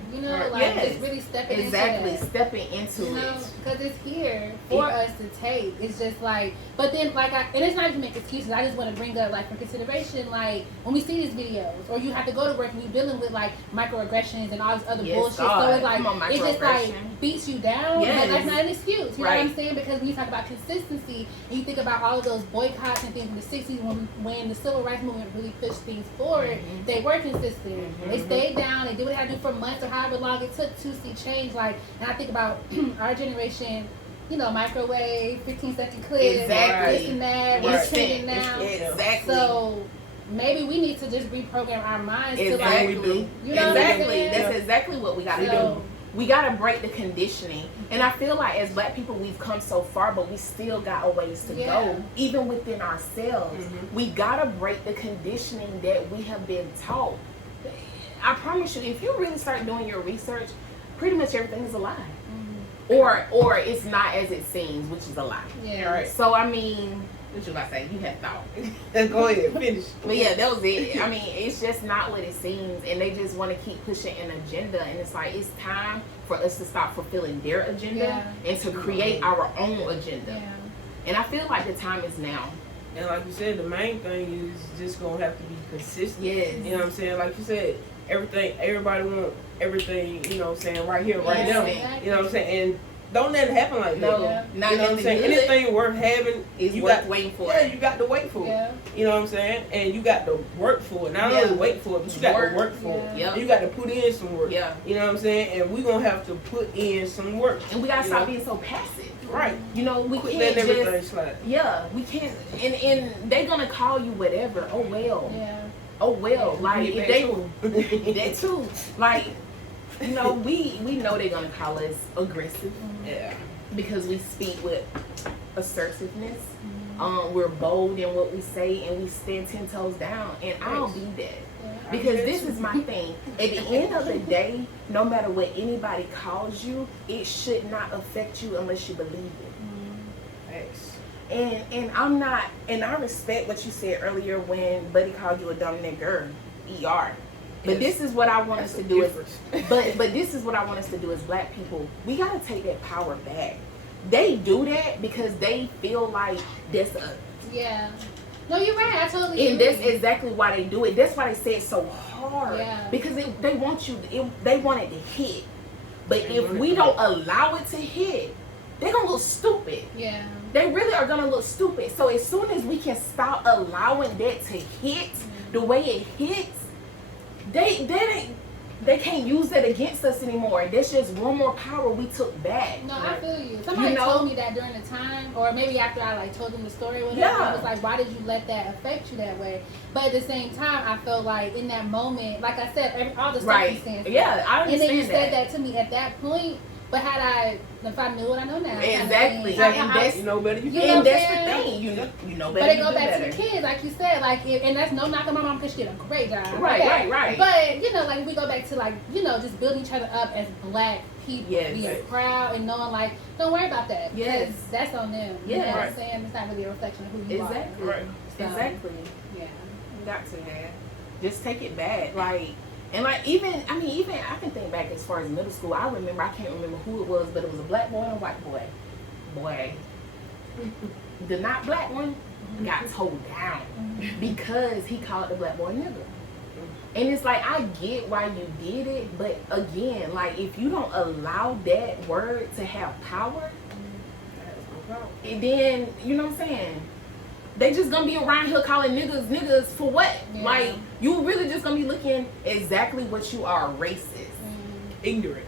like just really stepping into that. Stepping into it. Because it's here for us to take. It's just like, but then like, and it's not even make excuses. I just want to bring up like for consideration, like when we see these videos, or you have to go to work and you're dealing with like microaggressions and all this other bullshit. So it's like it just like beats you down. But that's not an excuse. You know what I'm saying? Because when you talk about consistency and you think about all of those boycotts and things in the 60s when the civil rights movement really pushed things forward, they were consistent. They stayed down. They did what they had to do for months or however long it took to see change. Like, and I think about our generation, you know, microwave, 15-second clips, this and that, what's trending now. Exactly. So maybe we need to just reprogram our minds to like, you know, exactly. That's exactly what we gotta do. We gotta break the conditioning, and I feel like as Black people we've come so far, but we still got a ways to go, even within ourselves. We gotta break the conditioning that we have been taught. I promise you, if you really start doing your research, pretty much everything is a lie, or it's not as it seems, which is a lie. So I mean, what you about to say? You had thought. Go ahead, finish. But yeah, that was it. I mean, it's just not what it seems, and they just want to keep pushing an agenda, and it's like it's time for us to stop fulfilling their agenda and to create our own agenda. And I feel like the time is now. And like you said, the main thing is just gonna have to be consistent. Yes. You know what I'm saying? Like you said, everybody want everything, you know what I'm saying, right here, right now. You know what I'm saying? And don't let it happen like that. No, not you know what I'm saying? Anything worth having is worth waiting for. Yeah, you got to wait for it. You know what I'm saying? And you got to work for it. Not only wait for it, but you got to work for it. And you got to put in some work. You know what I'm saying? And we're going to have to put in some work. And we got to stop being so passive. Right. You know, we quit can't everything just slide. Yeah, we can't. And they're going to call you whatever. Oh, well. Oh, well. Like, if they... that too. Like... You know, we know they're gonna call us aggressive, because we speak with assertiveness. We're bold in what we say, and we stand 10 toes down. And I'll be that, because this is my thing. At the end of the day, no matter what anybody calls you, it should not affect you unless you believe it. And I'm not, and I respect what you said earlier when Buddy called you a dumb nigger, ER. But this is what I want us to do but this is what I want us to do as Black people. We gotta take that power back. They do that because they feel like that's us. No, you're right. I totally agree. And that's exactly why they do it. That's why they say it so hard. Because they want they want it to hit. But if we don't allow it to hit, they're gonna look stupid. They really are gonna look stupid. So as soon as we can stop allowing that to hit the way it hits, they can't use that against us anymore. That's just one more power we took back. No, I feel you. Somebody told me that during the time, or maybe after I like told them the story or whatever. It was like, why did you let that affect you that way? But at the same time, I felt like in that moment, like I said, all the circumstances. I understand. And then you said that to me at that point. But if I knew what I know now, exactly, you know better. And that's the thing, you know better. But it go back to the kids, like you said, like, and that's no knock on my mom because she did a great job. Right. But you know, like we go back to like, you know, just building each other up as Black people, being proud and knowing like, don't worry about that. Yes, that's on them. You know what I'm saying? It's not really a reflection of who you are. So, exactly. Yeah, you got to, man. Just take it back, like. And like even I can think back as far as middle school. I can't remember who it was, but it was a Black boy and a white boy. Boy, the not Black one got told down because he called the Black boy a nigger. And it's like, I get why you did it, but again, like if you don't allow that word to have power, then you know what I'm saying? They just gonna be around here calling niggas for what? Like, you really just gonna be looking exactly what you are, racist. Ignorant.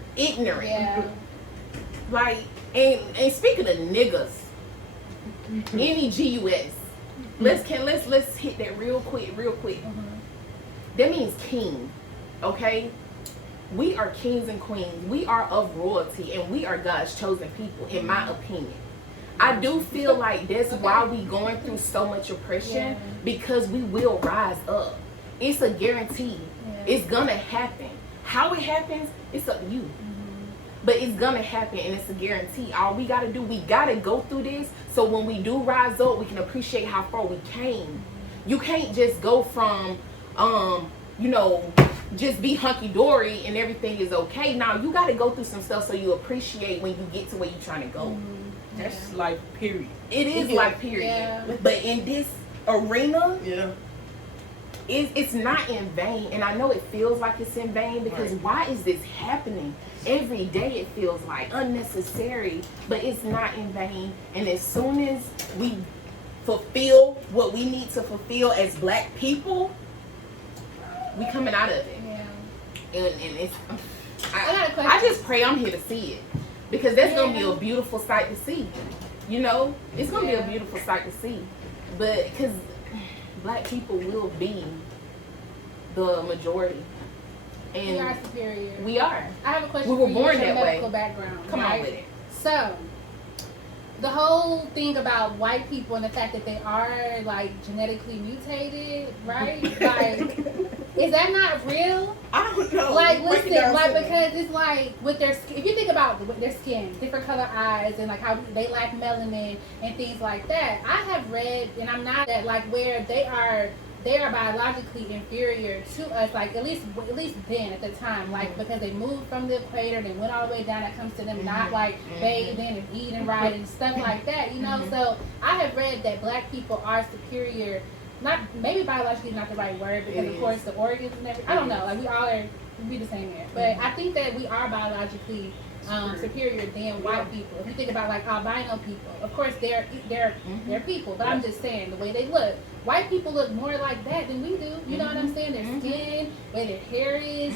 Like, and speaking of niggas, N-E-G-U-S, let's hit that real quick. That means king, okay? We are kings and queens. We are of royalty, and we are God's chosen people, in my opinion. I do feel like that's why we going through so much oppression, because we will rise up. It's a guarantee. It's gonna happen. How it happens, it's up to you. But it's gonna happen, and it's a guarantee. All we gotta do, we gotta go through this, so when we do rise up, we can appreciate how far we came. You can't just go from, you know, just be hunky-dory and everything is okay. Now, you got to go through some stuff so you appreciate when you get to where you're trying to go. That's life, period. It is life, period. Yeah. But in this arena, Yeah. it's not in vain. And I know it feels like it's in vain because why is this happening? Every day it feels like unnecessary, but it's not in vain. And as soon as we fulfill what we need to fulfill as black people, we coming out of it. Yeah. And it's I got a question. I just pray I'm here to see it, because that's gonna be a beautiful sight to see. You know, it's gonna be a beautiful sight to see, but because black people will be the majority, and We are superior. we are. I have a question We were for you. born What's your that way. medical background? Come right? on with it. So, the whole thing about white people and the fact that they are like genetically mutated, right? Like, is that not real? I don't know. Like, Break it listen, down like to me. because it's like with their skin. If you think about their skin, different color eyes, and like how they lack melanin and things like that. I have read, and I'm not that like where they are biologically inferior to us, like at least then at the time, like because they moved from the equator, they went all the way down. That comes to them not like bathing and eating right and stuff like that, you know. So I have read that black people are superior, not maybe biologically is not the right word because of course the organs and everything. I don't know, like we the same there, but I think that we are biologically superior than white people. If you think about like albino people, of course they're people, but I'm just saying the way they look. White people look more like that than we do. You know what I'm saying? Their skin, where their hair is,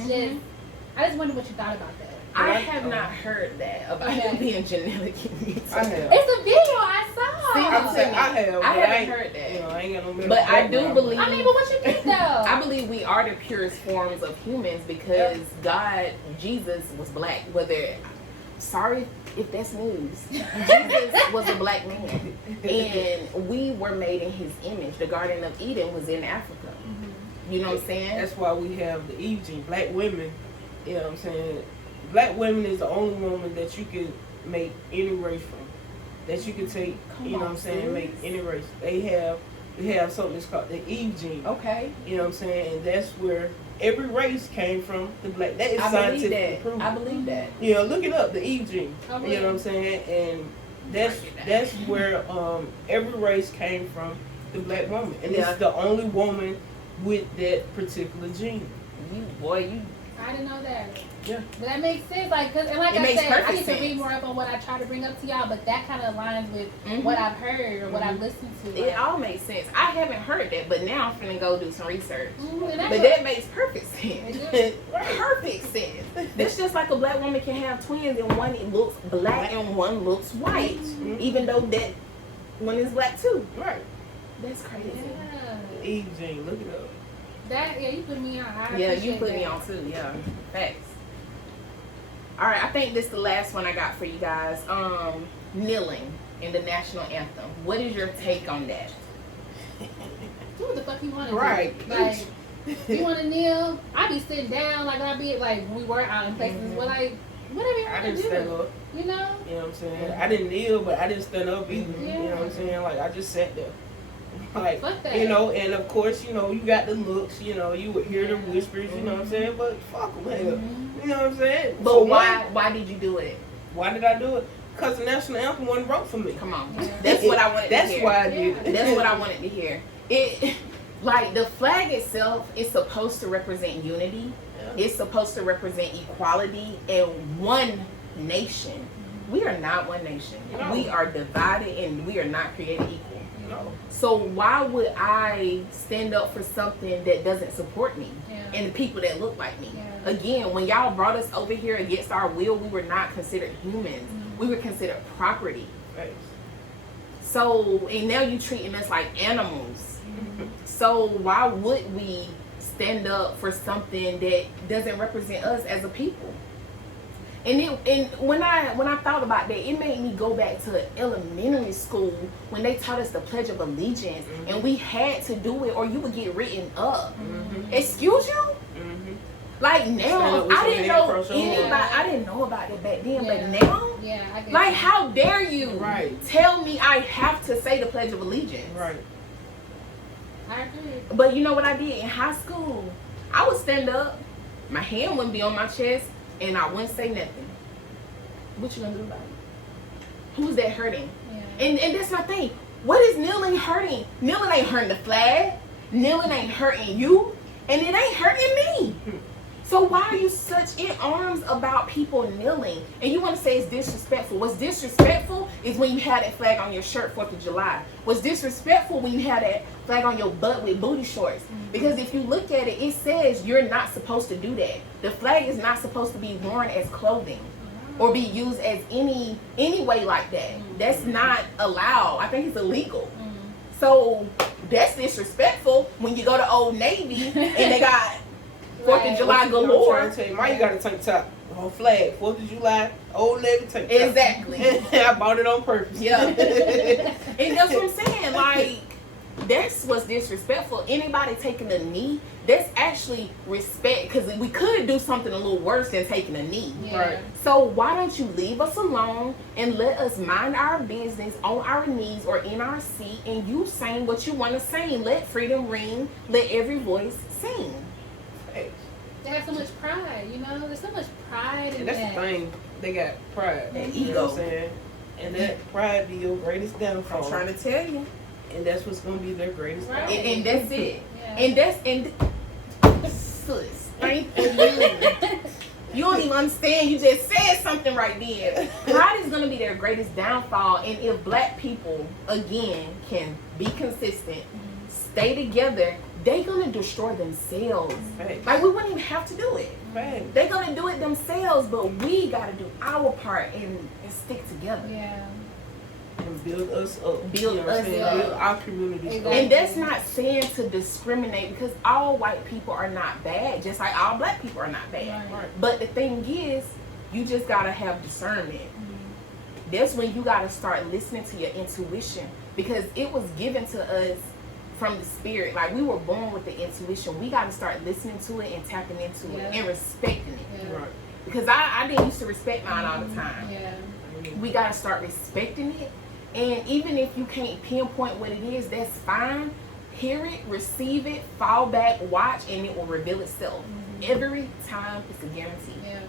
I just wonder what you thought about that. I have not heard that about it being genetically mutated. I have. It's a video I saw. See, I'm saying I have. I but haven't heard that. You know, I ain't got no medical But I do background. believe. I mean, but what you think though? I believe we are the purest forms of humans because God, Jesus was black. Sorry if that's news. Jesus was a black man, and we were made in His image. The Garden of Eden was in Africa. You know what I'm saying? That's why we have the Eve gene. Black women, you know what I'm saying? Black women is the only woman that you can make any race from. That you can take, you know what I'm saying, make any race. We have something that's called the Eve gene. Okay. You know what I'm saying? And that's where every race came from the black. That is I believe scientifically that. proven. I believe that. You know, look it up, the Eve gene. Oh, You know what I'm saying? And that's where every race came from the black woman. And it's the only woman with that particular gene. I didn't know that. Yeah. But that makes sense. Like, cause, and like It I makes said, I perfect need to sense. read more up on what I try to bring up to y'all, but that kind of aligns with what I've heard or what I've listened to. It all makes sense. I haven't heard that, but now I'm finna go do some research. And But that makes perfect sense. It Perfect sense. That's just like a black woman can have twins and one looks black and one looks white, even though that one is black too. Right. That's crazy. Yeah. Eve gene, look it up. That you put me on. I Yeah, you appreciate put me that. on too. Yeah, facts. All right, I think this is the last one I got for you guys. Kneeling in the national anthem. What is your take on that? Do what the fuck you want to Right. do. Like, you want to kneel? I be sitting down, like I be like when we were out in places. Well, like whatever you I want didn't to do. stand up. You know? You know what I'm saying? I didn't kneel, but I didn't stand up either. Yeah. You know what I'm saying? Like, I just sat there. Like, Fuck that. you know, and of course, you know, you got the looks, you know, you would hear the whispers, you know what I'm saying? But fuck them, hell. You know what I'm saying? But For why did you do it? why did I do it? Because the national anthem wasn't wrote for me. Come on. Yeah. That's what I wanted to That's hear. why I did it. That's what I wanted to hear. It, like the flag itself is supposed to represent unity. Yeah. It's supposed to represent equality and one nation. We are not one nation. No. We are divided and we are not created equal. No. So why would I stand up for something that doesn't support me Yeah. and the people that look like me? Yeah. Again, when y'all brought us over here against our will, we were not considered humans. We were considered property. Thanks. So, and now you treating us like animals. So why would we stand up for something that doesn't represent us as a people? And when I thought about that, it made me go back to elementary school when they taught us the Pledge of Allegiance, and we had to do it or you would get written up. Excuse you? Like Stand now, up with I your didn't hand know across your anybody. heart. I didn't know about it back then, Yeah. but now, Yeah, I get like, you. how dare you Right. tell me I have to say the Pledge of Allegiance? Right. I agree. But you know what I did in high school? I would stand up My hand wouldn't be on my chest, and I wouldn't say nothing. What you gonna do about it? Who's that hurting? Yeah. And that's my thing. What is kneeling hurting? Kneeling ain't hurting the flag. Kneeling ain't hurting you, and it ain't hurting me. So why are you such in arms about people kneeling? And you want to say it's disrespectful. What's disrespectful is when you have that flag on your shirt 4th of July. What's disrespectful when you have that flag on your butt with booty shorts. Because if you look at it, it says you're not supposed to do that. The flag is not supposed to be worn as clothing or be used as any way like that. That's not allowed. I think it's illegal. So that's disrespectful when you go to Old Navy and they got 4th of July galore. I'm trying to tell you, why you got a tank top? On flag, 4th of July, Old Navy tank top. Exactly. I bought it on purpose. Yeah. And that's what I'm saying. Like, that's what's disrespectful. Anybody taking a knee, that's actually respect. Because we could do something a little worse than taking a knee. Yeah. Right. So why don't you leave us alone and let us mind our business on our knees or in our seat, and you sing what you want to sing. Let freedom ring. Let every voice sing. Hey. They have so much pride, you know? There's so much pride in And that's that. the thing. They got pride. And You know ego. what I'm saying? And that pride be your greatest downfall. I'm trying to tell you. And that's what's going to be their greatest Right. downfall. And that's it. Yeah. And sis, thank you. You don't even understand. You just said something right there. Pride is going to be their greatest downfall. And if black people, again, can be consistent, stay together, they're going to destroy themselves. Facts. Like, we wouldn't even have to do it. Facts. They're going to do it themselves, but we got to do our part and stick together. Yeah. And build us up. Build You know what I'm us saying? up. Build our communities Exactly. up. And that's not saying to discriminate, because all white people are not bad, just like all black people are not bad. Right. But the thing is, you just gotta have discernment. That's when you gotta start listening to your intuition, because it was given to us from the spirit. Like, we were born with the intuition. We gotta start listening to it and tapping into it and respecting it. Yeah. Right. Because I didn't used to respect mine all the time. Yeah. We gotta start respecting it. And even if you can't pinpoint what it is, that's fine. Hear it, receive it, fall back, watch, and it will reveal itself. Every time. It's a guarantee. Yeah.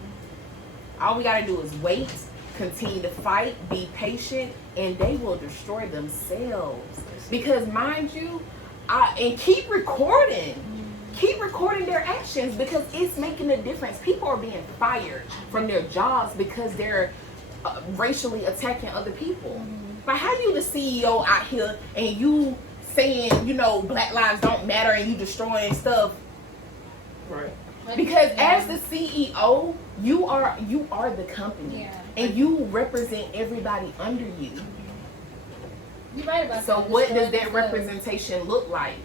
All we gotta do is wait, continue to fight, be patient, and they will destroy themselves. Because mind you, and keep recording. Keep recording their actions, because it's making a difference. People are being fired from their jobs because they're racially attacking other people. Like, how you the CEO out here and you saying, you know, Black lives don't matter, and you destroying stuff? Right. Because as the CEO, you are the company, Yeah. and you represent everybody under you. You're right about So that. what does Destroy that themselves. representation look like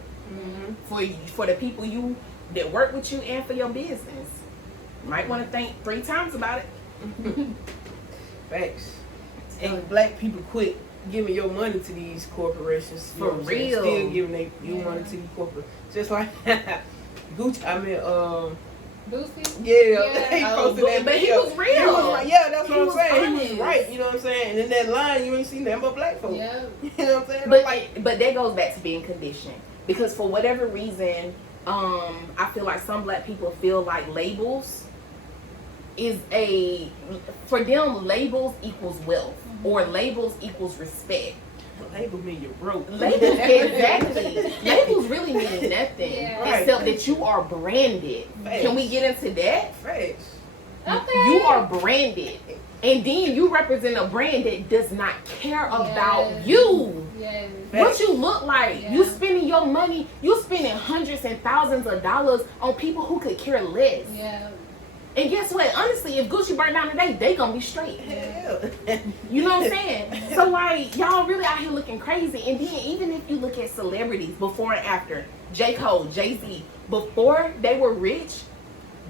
for the people that work with you and for your business? Might want to think 3 times about it. Facts. And black people quit giving your money to these corporations. You For know what I'm saying? real. Still giving your money to these corporations. Just like Gucci, Boosie? yeah, he Oh, posted that but he video. was real. He was right. Yeah, that's He what I'm was saying. He honest. was right, you know what I'm saying? And in that line, you ain't seen nothing but black folks. Yeah. You know what I'm saying? But that goes back to being conditioned, because for whatever reason, I feel like some black people feel like labels for them, labels equals wealth, or labels equals respect. Label me your broke. Labels, exactly. Labels really mean nothing, Yeah. except that you are branded. Facts. Can we get into that? Facts. Okay. You are branded, and then you represent a brand that does not care about you. Yes. What you look like. Yeah. You spending your money, you spending hundreds and thousands of dollars on people who could care less. Yeah. And guess what? Honestly, if Gucci burn down today, they gonna be straight. Hell. You know what I'm saying? So like, y'all really out here looking crazy. And then even if you look at celebrities before and after, J. Cole, Jay-Z, before they were rich,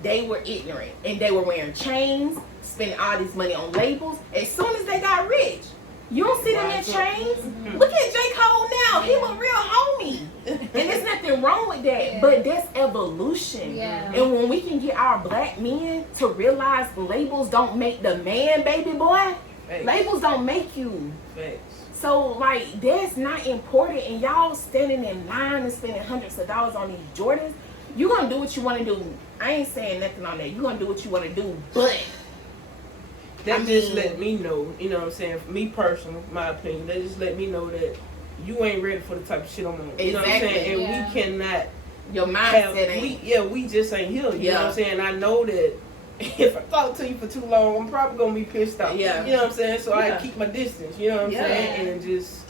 they were ignorant. And they were wearing chains, spending all this money on labels. As soon as they got rich, you don't see them in chains. Look at J. Cole now. He look real homey. And there's nothing wrong with that. Yeah. But that's evolution. Yeah. And when we can get our black men to realize labels don't make the man, baby boy. Facts. Labels don't make you. Facts. So, like, that's not important. And y'all standing in line and spending hundreds of dollars on these Jordans. you gonna do what you want to do. I ain't saying nothing on that. You gonna do what you want to do, but that just let me know. You know what I'm saying? For me personally, my opinion, that just let me know that you ain't ready for the type of shit I'm on. You know what I'm saying? And we cannot. Your mindset ain't. We just ain't here. You know what I'm saying? I know that if I talk to you for too long, I'm probably gonna be pissed off. Yeah. You know what I'm saying? So I keep my distance. You know what I'm saying? And just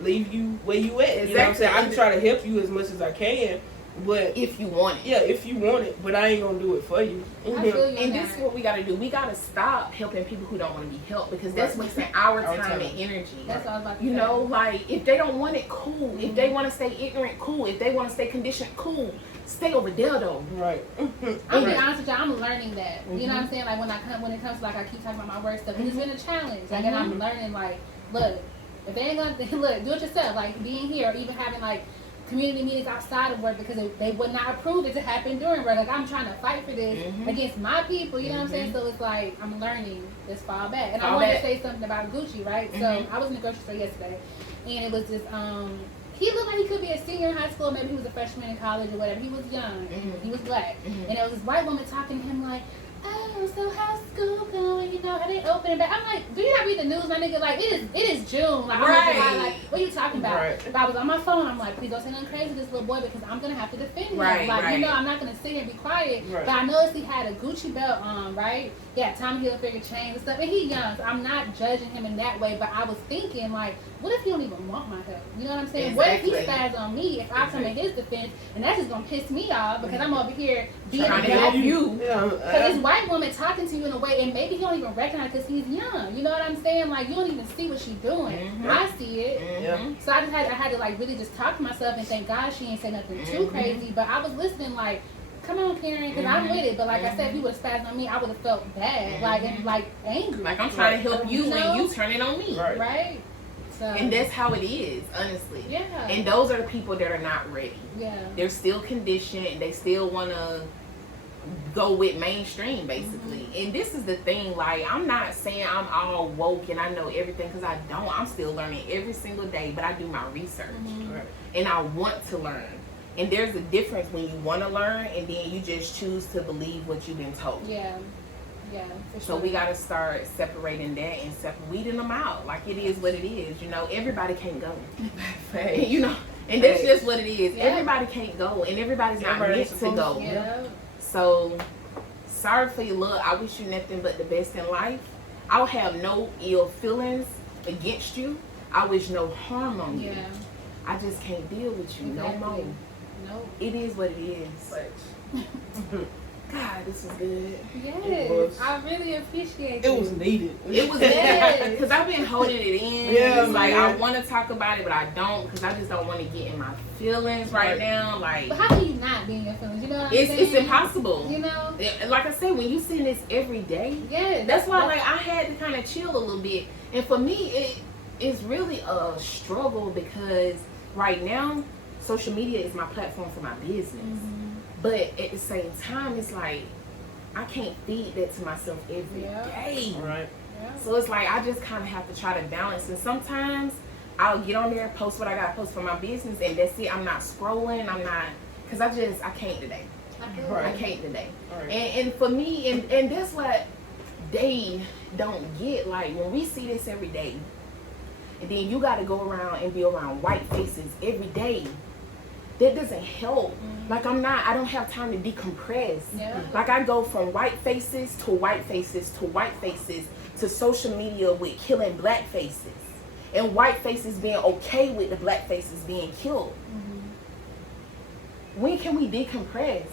leave you where you at. Exactly. You know what I'm saying? I can try to help you as much as I can, but if you want it. Yeah, if you want it, but I ain't gonna do it for you. I feel you. And this is what we gotta do. We gotta stop helping people who don't want to be helped, because that's wasting our time and energy. That's what I was about to You say. know, like, if they don't want it, cool. If they want to stay ignorant, cool. If they want to stay conditioned, cool. Stay over there though. Right. I'm gonna be honest with you, I'm learning that. You know what I'm saying? Like when it comes to, like, I keep talking about my work stuff, and it's been a challenge. Like, and I'm learning, like, look, if they ain't gonna look, do it yourself. Like, being here, or even having, like, community meetings outside of work, because they would not approve it to happen during work. Like, I'm trying to fight for this against my people. You know what I'm saying? So it's like I'm learning this fall back. And I wanted to say something about Gucci, right? So I was in the grocery store yesterday, and it was this he looked like he could be a senior in high school, maybe he was a freshman in college or whatever. He was young, he was black, and there was this white woman talking to him like, oh, so how's school going? You know, are they opening back? I'm like, do you not read the news, my nigga? Like, it is June. Like, I'm like, what are you talking about? Right. But I was on my phone. I'm like, please don't say nothing crazy to this little boy, because I'm gonna have to defend him. Like, you know, I'm not gonna sit here and be quiet. But I noticed he had a Gucci belt on, right? Yeah, Tommy Hilfiger chains and stuff, and he young. So I'm not judging him in that way. But I was thinking, like, what if he don't even want my help? You know what I'm saying? Exactly. What if he spazzes on me if I come in his defense, and that's just gonna piss me off, because I'm over here being trying to help you. Because this white woman talking to you in a way, and maybe he don't even recognize because he's young. You know what I'm saying? Like, you don't even see what she's doing. I see it. So I had to, like, really just talk to myself and thank God she ain't say nothing too crazy. But I was listening like, come on, Karen, because I'm with it. But like I said, if he would have spazzed on me, I would have felt bad, like angry. Like, I'm trying to help you when you turn it on me. Right. So, and that's how it is, honestly. Yeah. And those are the people that are not ready. Yeah. They're still conditioned. They still want to go with mainstream, basically. And this is the thing, like, I'm not saying I'm all woke and I know everything, because I don't. I'm still learning every single day, but I do my research. And I want to learn. And there's a difference when you want to learn and then you just choose to believe what you've been told. Yeah, for sure. So we got to start separating that and weeding them out. Like, it is what it is. You know, everybody can't go. You know, and that's just what it is. Everybody can't go, and everybody's not meant to go. Yeah. So, sorry for your luck. I wish you nothing but the best in life. I'll have no ill feelings against you. I wish no harm on you. I just can't deal with you no more. Nope. It is what it is. God, this is good. Yes, I really appreciate it. It was needed. It was needed because I've been holding it in. Yeah, it's like, I want to talk about it, but I don't, because I just don't want to get in my feelings right now. Like, but how can you not be in your feelings? You know what I'm saying? It's impossible. You know, like I said, when you see this every day, that's why like I had to kind of chill a little bit. And for me, it's really a struggle, because right now, social media is my platform for my business. But at the same time, it's like, I can't feed that to myself every day. Right. So it's like, I just kind of have to try to balance. And sometimes I'll get on there, post what I got to post for my business, and that's it. I'm not scrolling. I'm not, because I can't today. I can't today. Right. And for me, and that's what they don't get. Like, when we see this every day, and then you got to go around and be around white faces every day, that doesn't help. Like, I don't have time to decompress. Like, I go from white faces to white faces to white faces to social media with killing black faces, and white faces being okay with the black faces being killed. When can we decompress?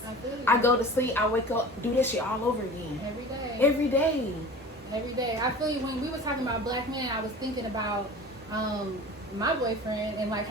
I go to sleep, I wake up, do this shit all over again. Every day. I feel you. When we were talking about black men, I was thinking about my boyfriend, and like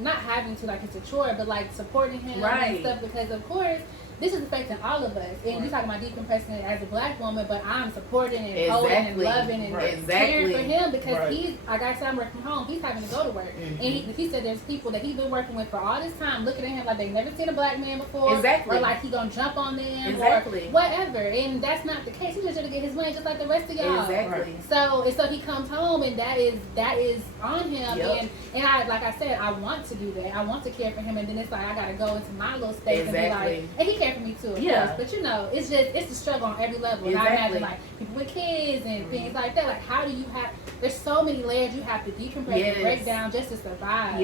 not having to like it's a chore, but like supporting him and stuff, because of course this is affecting all of us. And you're talking about decompressing as a black woman, but I'm supporting and holding and loving and caring for him because he's, like I said, I'm working from home. He's having to go to work. And he said there's people that he's been working with for all this time looking at him like they've never seen a black man before. Or like he gonna jump on them or whatever. And that's not the case. He's just trying to get his money just like the rest of y'all. So he comes home and that is on him. And I, like I said, I want to do that. I want to care for him, and then it's like I gotta go into my little space and be like, and he cared for me too, of course. But you know, it's a struggle on every level. And I imagine like people with kids and things like that. Like, how do you have? There's so many layers you have to decompress and break down just to survive.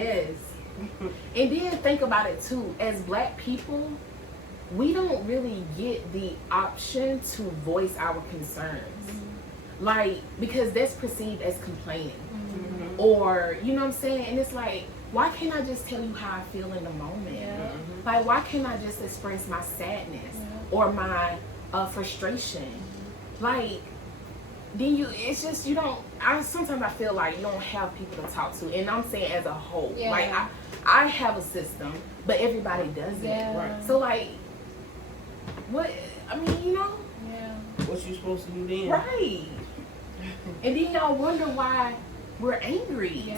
And then think about it too. As black people, we don't really get the option to voice our concerns, like because that's perceived as complaining. Or, you know what I'm saying? And it's like, why can't I just tell you how I feel in the moment? Like, why can't I just express my sadness or my frustration? Like, then it's just, you don't, sometimes I feel like you don't have people to talk to. And I'm saying as a whole. Like, I have a system, but everybody doesn't. So, like, what, I mean, you know? What you supposed to do then? Right. And then y'all wonder why we're angry.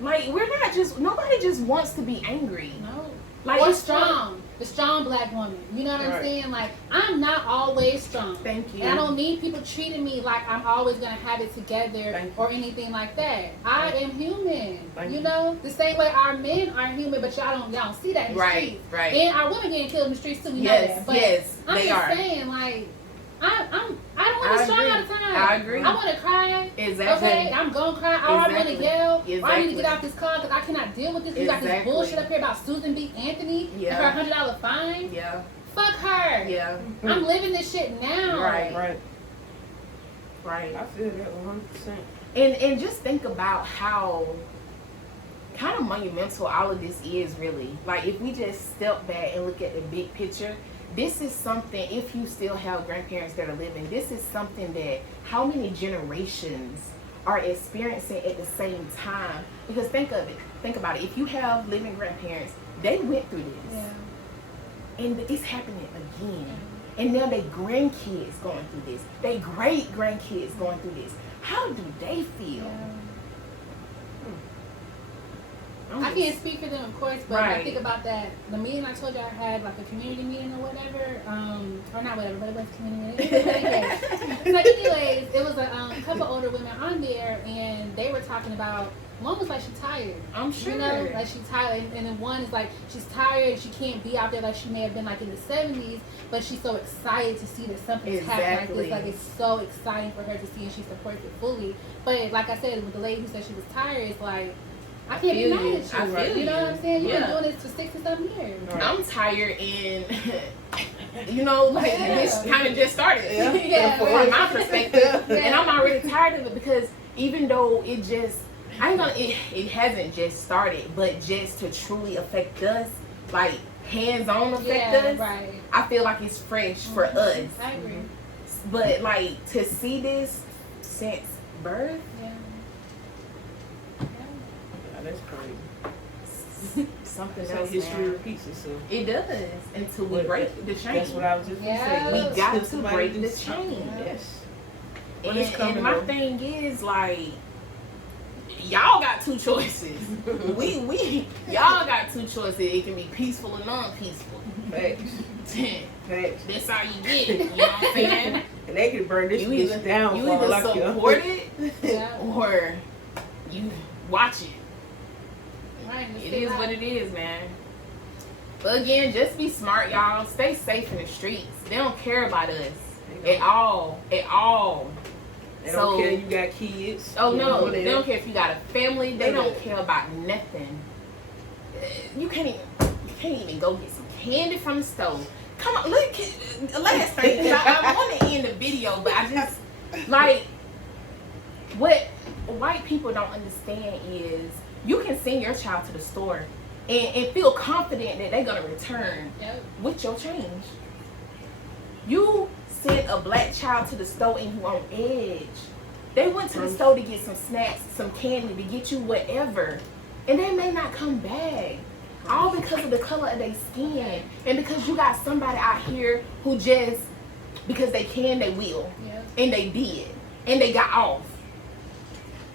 Like, we're not just, nobody just wants to be angry. No. Like, or strong. The strong black woman. You know what I'm saying? Like, I'm not always strong. Thank you. And I don't need people treating me like I'm always going to have it together or anything like that. I am human. You know? The same way our men are human, but y'all don't see that in the streets. And our women getting killed in the streets too. We know that. But I'm just saying, like, I don't want to be strong all the time. I agree. I want to cry. Okay, I'm going to cry. I already want to yell. Or I need to get out this car because I cannot deal with this. You got this bullshit up here about Susan B. Anthony and her $100 fine. Fuck her. I'm living this shit now. Right. I feel that 100%. And just think about how kind of monumental all of this is, really. Like, if we just step back and look at the big picture, this is something, if you still have grandparents that are living, this is something that how many generations are experiencing at the same time? Because think about it. If you have living grandparents, they went through this. And it's happening again. And now their grandkids going through this. Their great-grandkids going through this. How do they feel? I can't speak for them, of course, but I think about that. The meeting I told you I had, like a community meeting or whatever, or not whatever, but it was a community meeting. So anyways, it was a couple older women on there, and they were talking about, one was like, she's tired. I'm sure. You know, like she's tired, and then one is like, she's tired, she can't be out there like she may have been like in the 70s, but she's so excited to see that something's happening like this. Like, it's so exciting for her to see, and she supports it fully. But like I said, with the lady who said she was tired, it's like, I can't be mad at you. You know what I'm saying? You've been doing this for 60-something years. I'm tired and, you know, like, this kind of just started. From my perspective. And I'm already tired of it because even though it just, it hasn't just started, but just to truly affect us, like, hands-on affect us, I feel like it's fresh for us. I agree. But, like, to see this since birth, that's crazy. Something else. History repeats itself. It does until we break the chain. That's what I was just going to say. We got to break the chain. And my thing is, like, y'all got two choices. Y'all got two choices. It can be peaceful or non-peaceful. Facts. That's how you get it. You know what I'm saying? And they can burn this bitch down. You either support it or you watch it. It is what it is, man. But again, just be smart, y'all. Stay safe in the streets. They don't care about us at all. They don't care if you got kids. Oh no, they don't care if you got a family. They don't care about nothing. You can't even go get some candy from the store. Come on, look. Last thing, I want to end the video, but I just like what white people don't understand is. You can send your child to the store and feel confident that they're going to return with your change. You sent a black child to the store and you on edge. They went to the store to get some snacks, some candy, to get you whatever. And they may not come back. all because of the color of their skin, and because you got somebody out here who just because they can, they will, and they did, and they got off.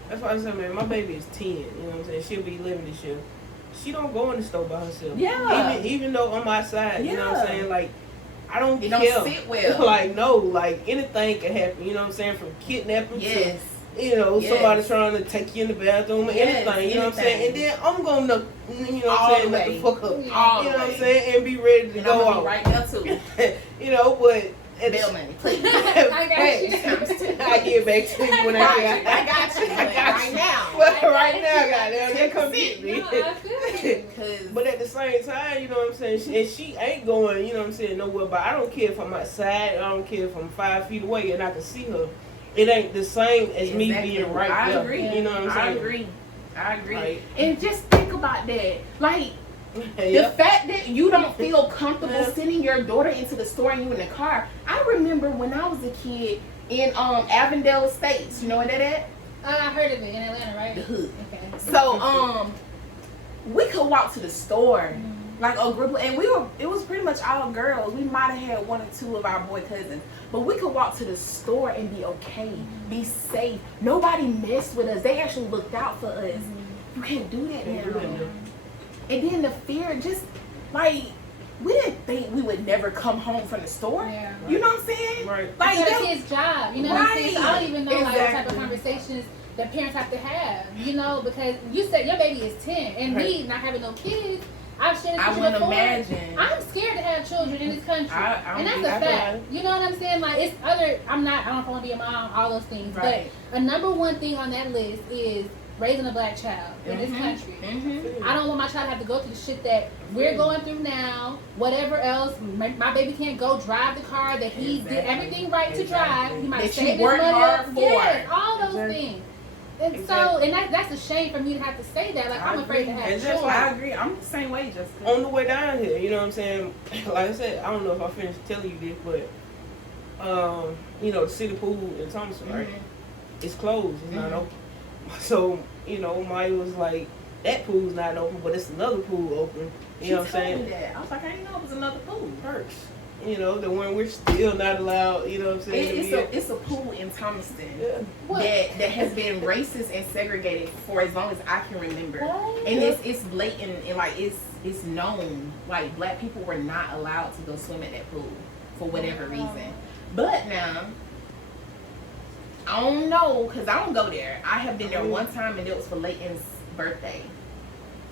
That's why I said, man, my baby is 10. You know what I'm saying? She'll be 11 this year. She don't go in the store by herself. Yeah. Even though I'm outside, you know what I'm saying? Like, I don't care. Don't sit well. Like, no, like anything can happen. You know what I'm saying? From kidnapping to, you know, Yes. somebody trying to take you in the bathroom or anything. You know what I'm saying? And then I'm going to, you know what I'm saying, let the fuck up. All you know what I'm saying? And be ready to and go I'm out. right now too. You know, but Bill money, please. I got you. I get back to you when I got you. Right now. Well, right now, goddamn, they come get me. No, I feel you. But at the same time, you know what I'm saying, and she ain't going, you know what I'm saying, nowhere. But I don't care if I'm outside, I don't care if I'm 5 feet away and I can see her. It ain't the same as me being right I there. agree. You know what I'm saying? I agree. Right. And just think about that. Like, the fact that you don't feel comfortable sending your daughter into the store and you in the car. I remember when I was a kid in Avondale Estates. You know where that at? I heard of it in Atlanta, right? The hood. Okay. So we could walk to the store, like a group, and it was pretty much all girls. We might have had 1 or 2 of our boy cousins, but we could walk to the store and be okay, be safe. Nobody messed with us. They actually looked out for us. You can't do that now. And then the fear, just like, we didn't think we would never come home from the store. Yeah. You know what I'm saying? Right. Like, It's a kid's job. You know what I'm saying? So I don't even know like what type of Exactly. conversations that parents have to have. You know, because you said your baby is 10, and me not having no kids. I've shared this I with you wouldn't before. imagine. I'm scared to have children in this country, I and don't that's a think fact. You know what I'm saying? Like, it's other. I don't want to be a mom, all those things. Right. But a number one thing on that list is raising a black child in this country. I don't want my child to have to go through the shit that we're going through now. Whatever else, my baby can't go drive the car that he did everything right to drive. He might That save you his worked money hard up. for. Yes, all those things. And so, and that's a shame for me to have to say that. Like, I'm afraid to have And that's children. why I agree. I'm the same way, Jessica. on the way down here, you know what I'm saying? Like I said, I don't know if I finished telling you this, but you know, the city pool in Thomasville, right? It's closed. It's not open. So, you know, Maya was like, that pool's not open, but it's another pool open. You know what I'm saying? Me that. I was like, I didn't know it was another pool. Perks. You know, the one we're still not allowed, you know what I'm saying? It's a pool in Thomaston Yeah. that has been racist and segregated for as long as I can remember. And it's blatant and like it's known. Like, black people were not allowed to go swim at that pool for whatever reason. But now, I don't know, because I don't go there. I have been there one time, and it was for Leighton's birthday.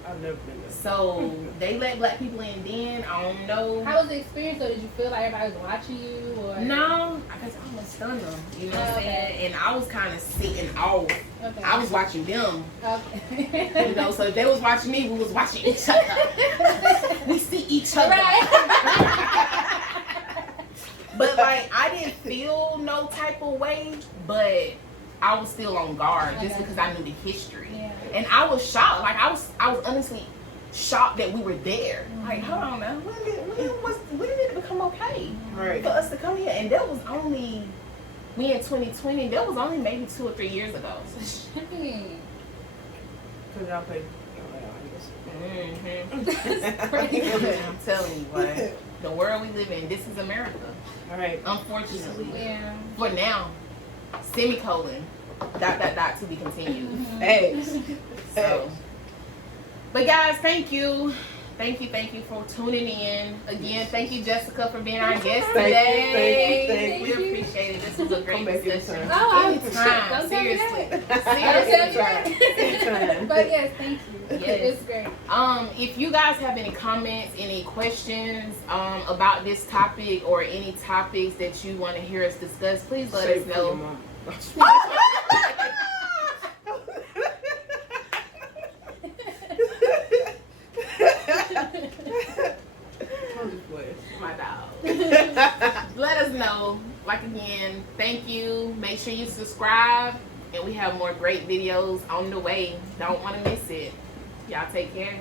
I've never been there. So they let black people in then. I don't know. How was the experience though? Did you feel like everybody was watching you? Or? No, I guess I almost stunned them. You know what I'm saying? And I was kind of sitting off. Okay. I was watching them. Okay. You know, so if they was watching me, we was watching each other. We see each other. Right. But like, I didn't feel no type of way, but I was still on guard just because I knew the history. Yeah. And I was shocked. Like, I was honestly shocked that we were there. Like, hold on now, when did it become okay for us to come here? And that was only, we in 2020. That was only maybe 2 or 3 years ago. Dang. Because y'all pay. I'm telling you, boy, the world we live in, this is America. All right. Unfortunately, Yeah. for now, semicolon, ... to be continued. Thanks. So, but guys, thank you for tuning in. Again, thank you, Jessica, for being our guest today. Thank you. We appreciate it. This was a great discussion. Anytime. Don't seriously. Anytime. But yes, thank you. Yes. It's great. If you guys have any comments, any questions about this topic or any topics that you want to hear us discuss, please let us know. My dog. Let us know. Like, again, thank you. Make sure you subscribe, and we have more great videos on the way. Don't want to miss it. Y'all take care.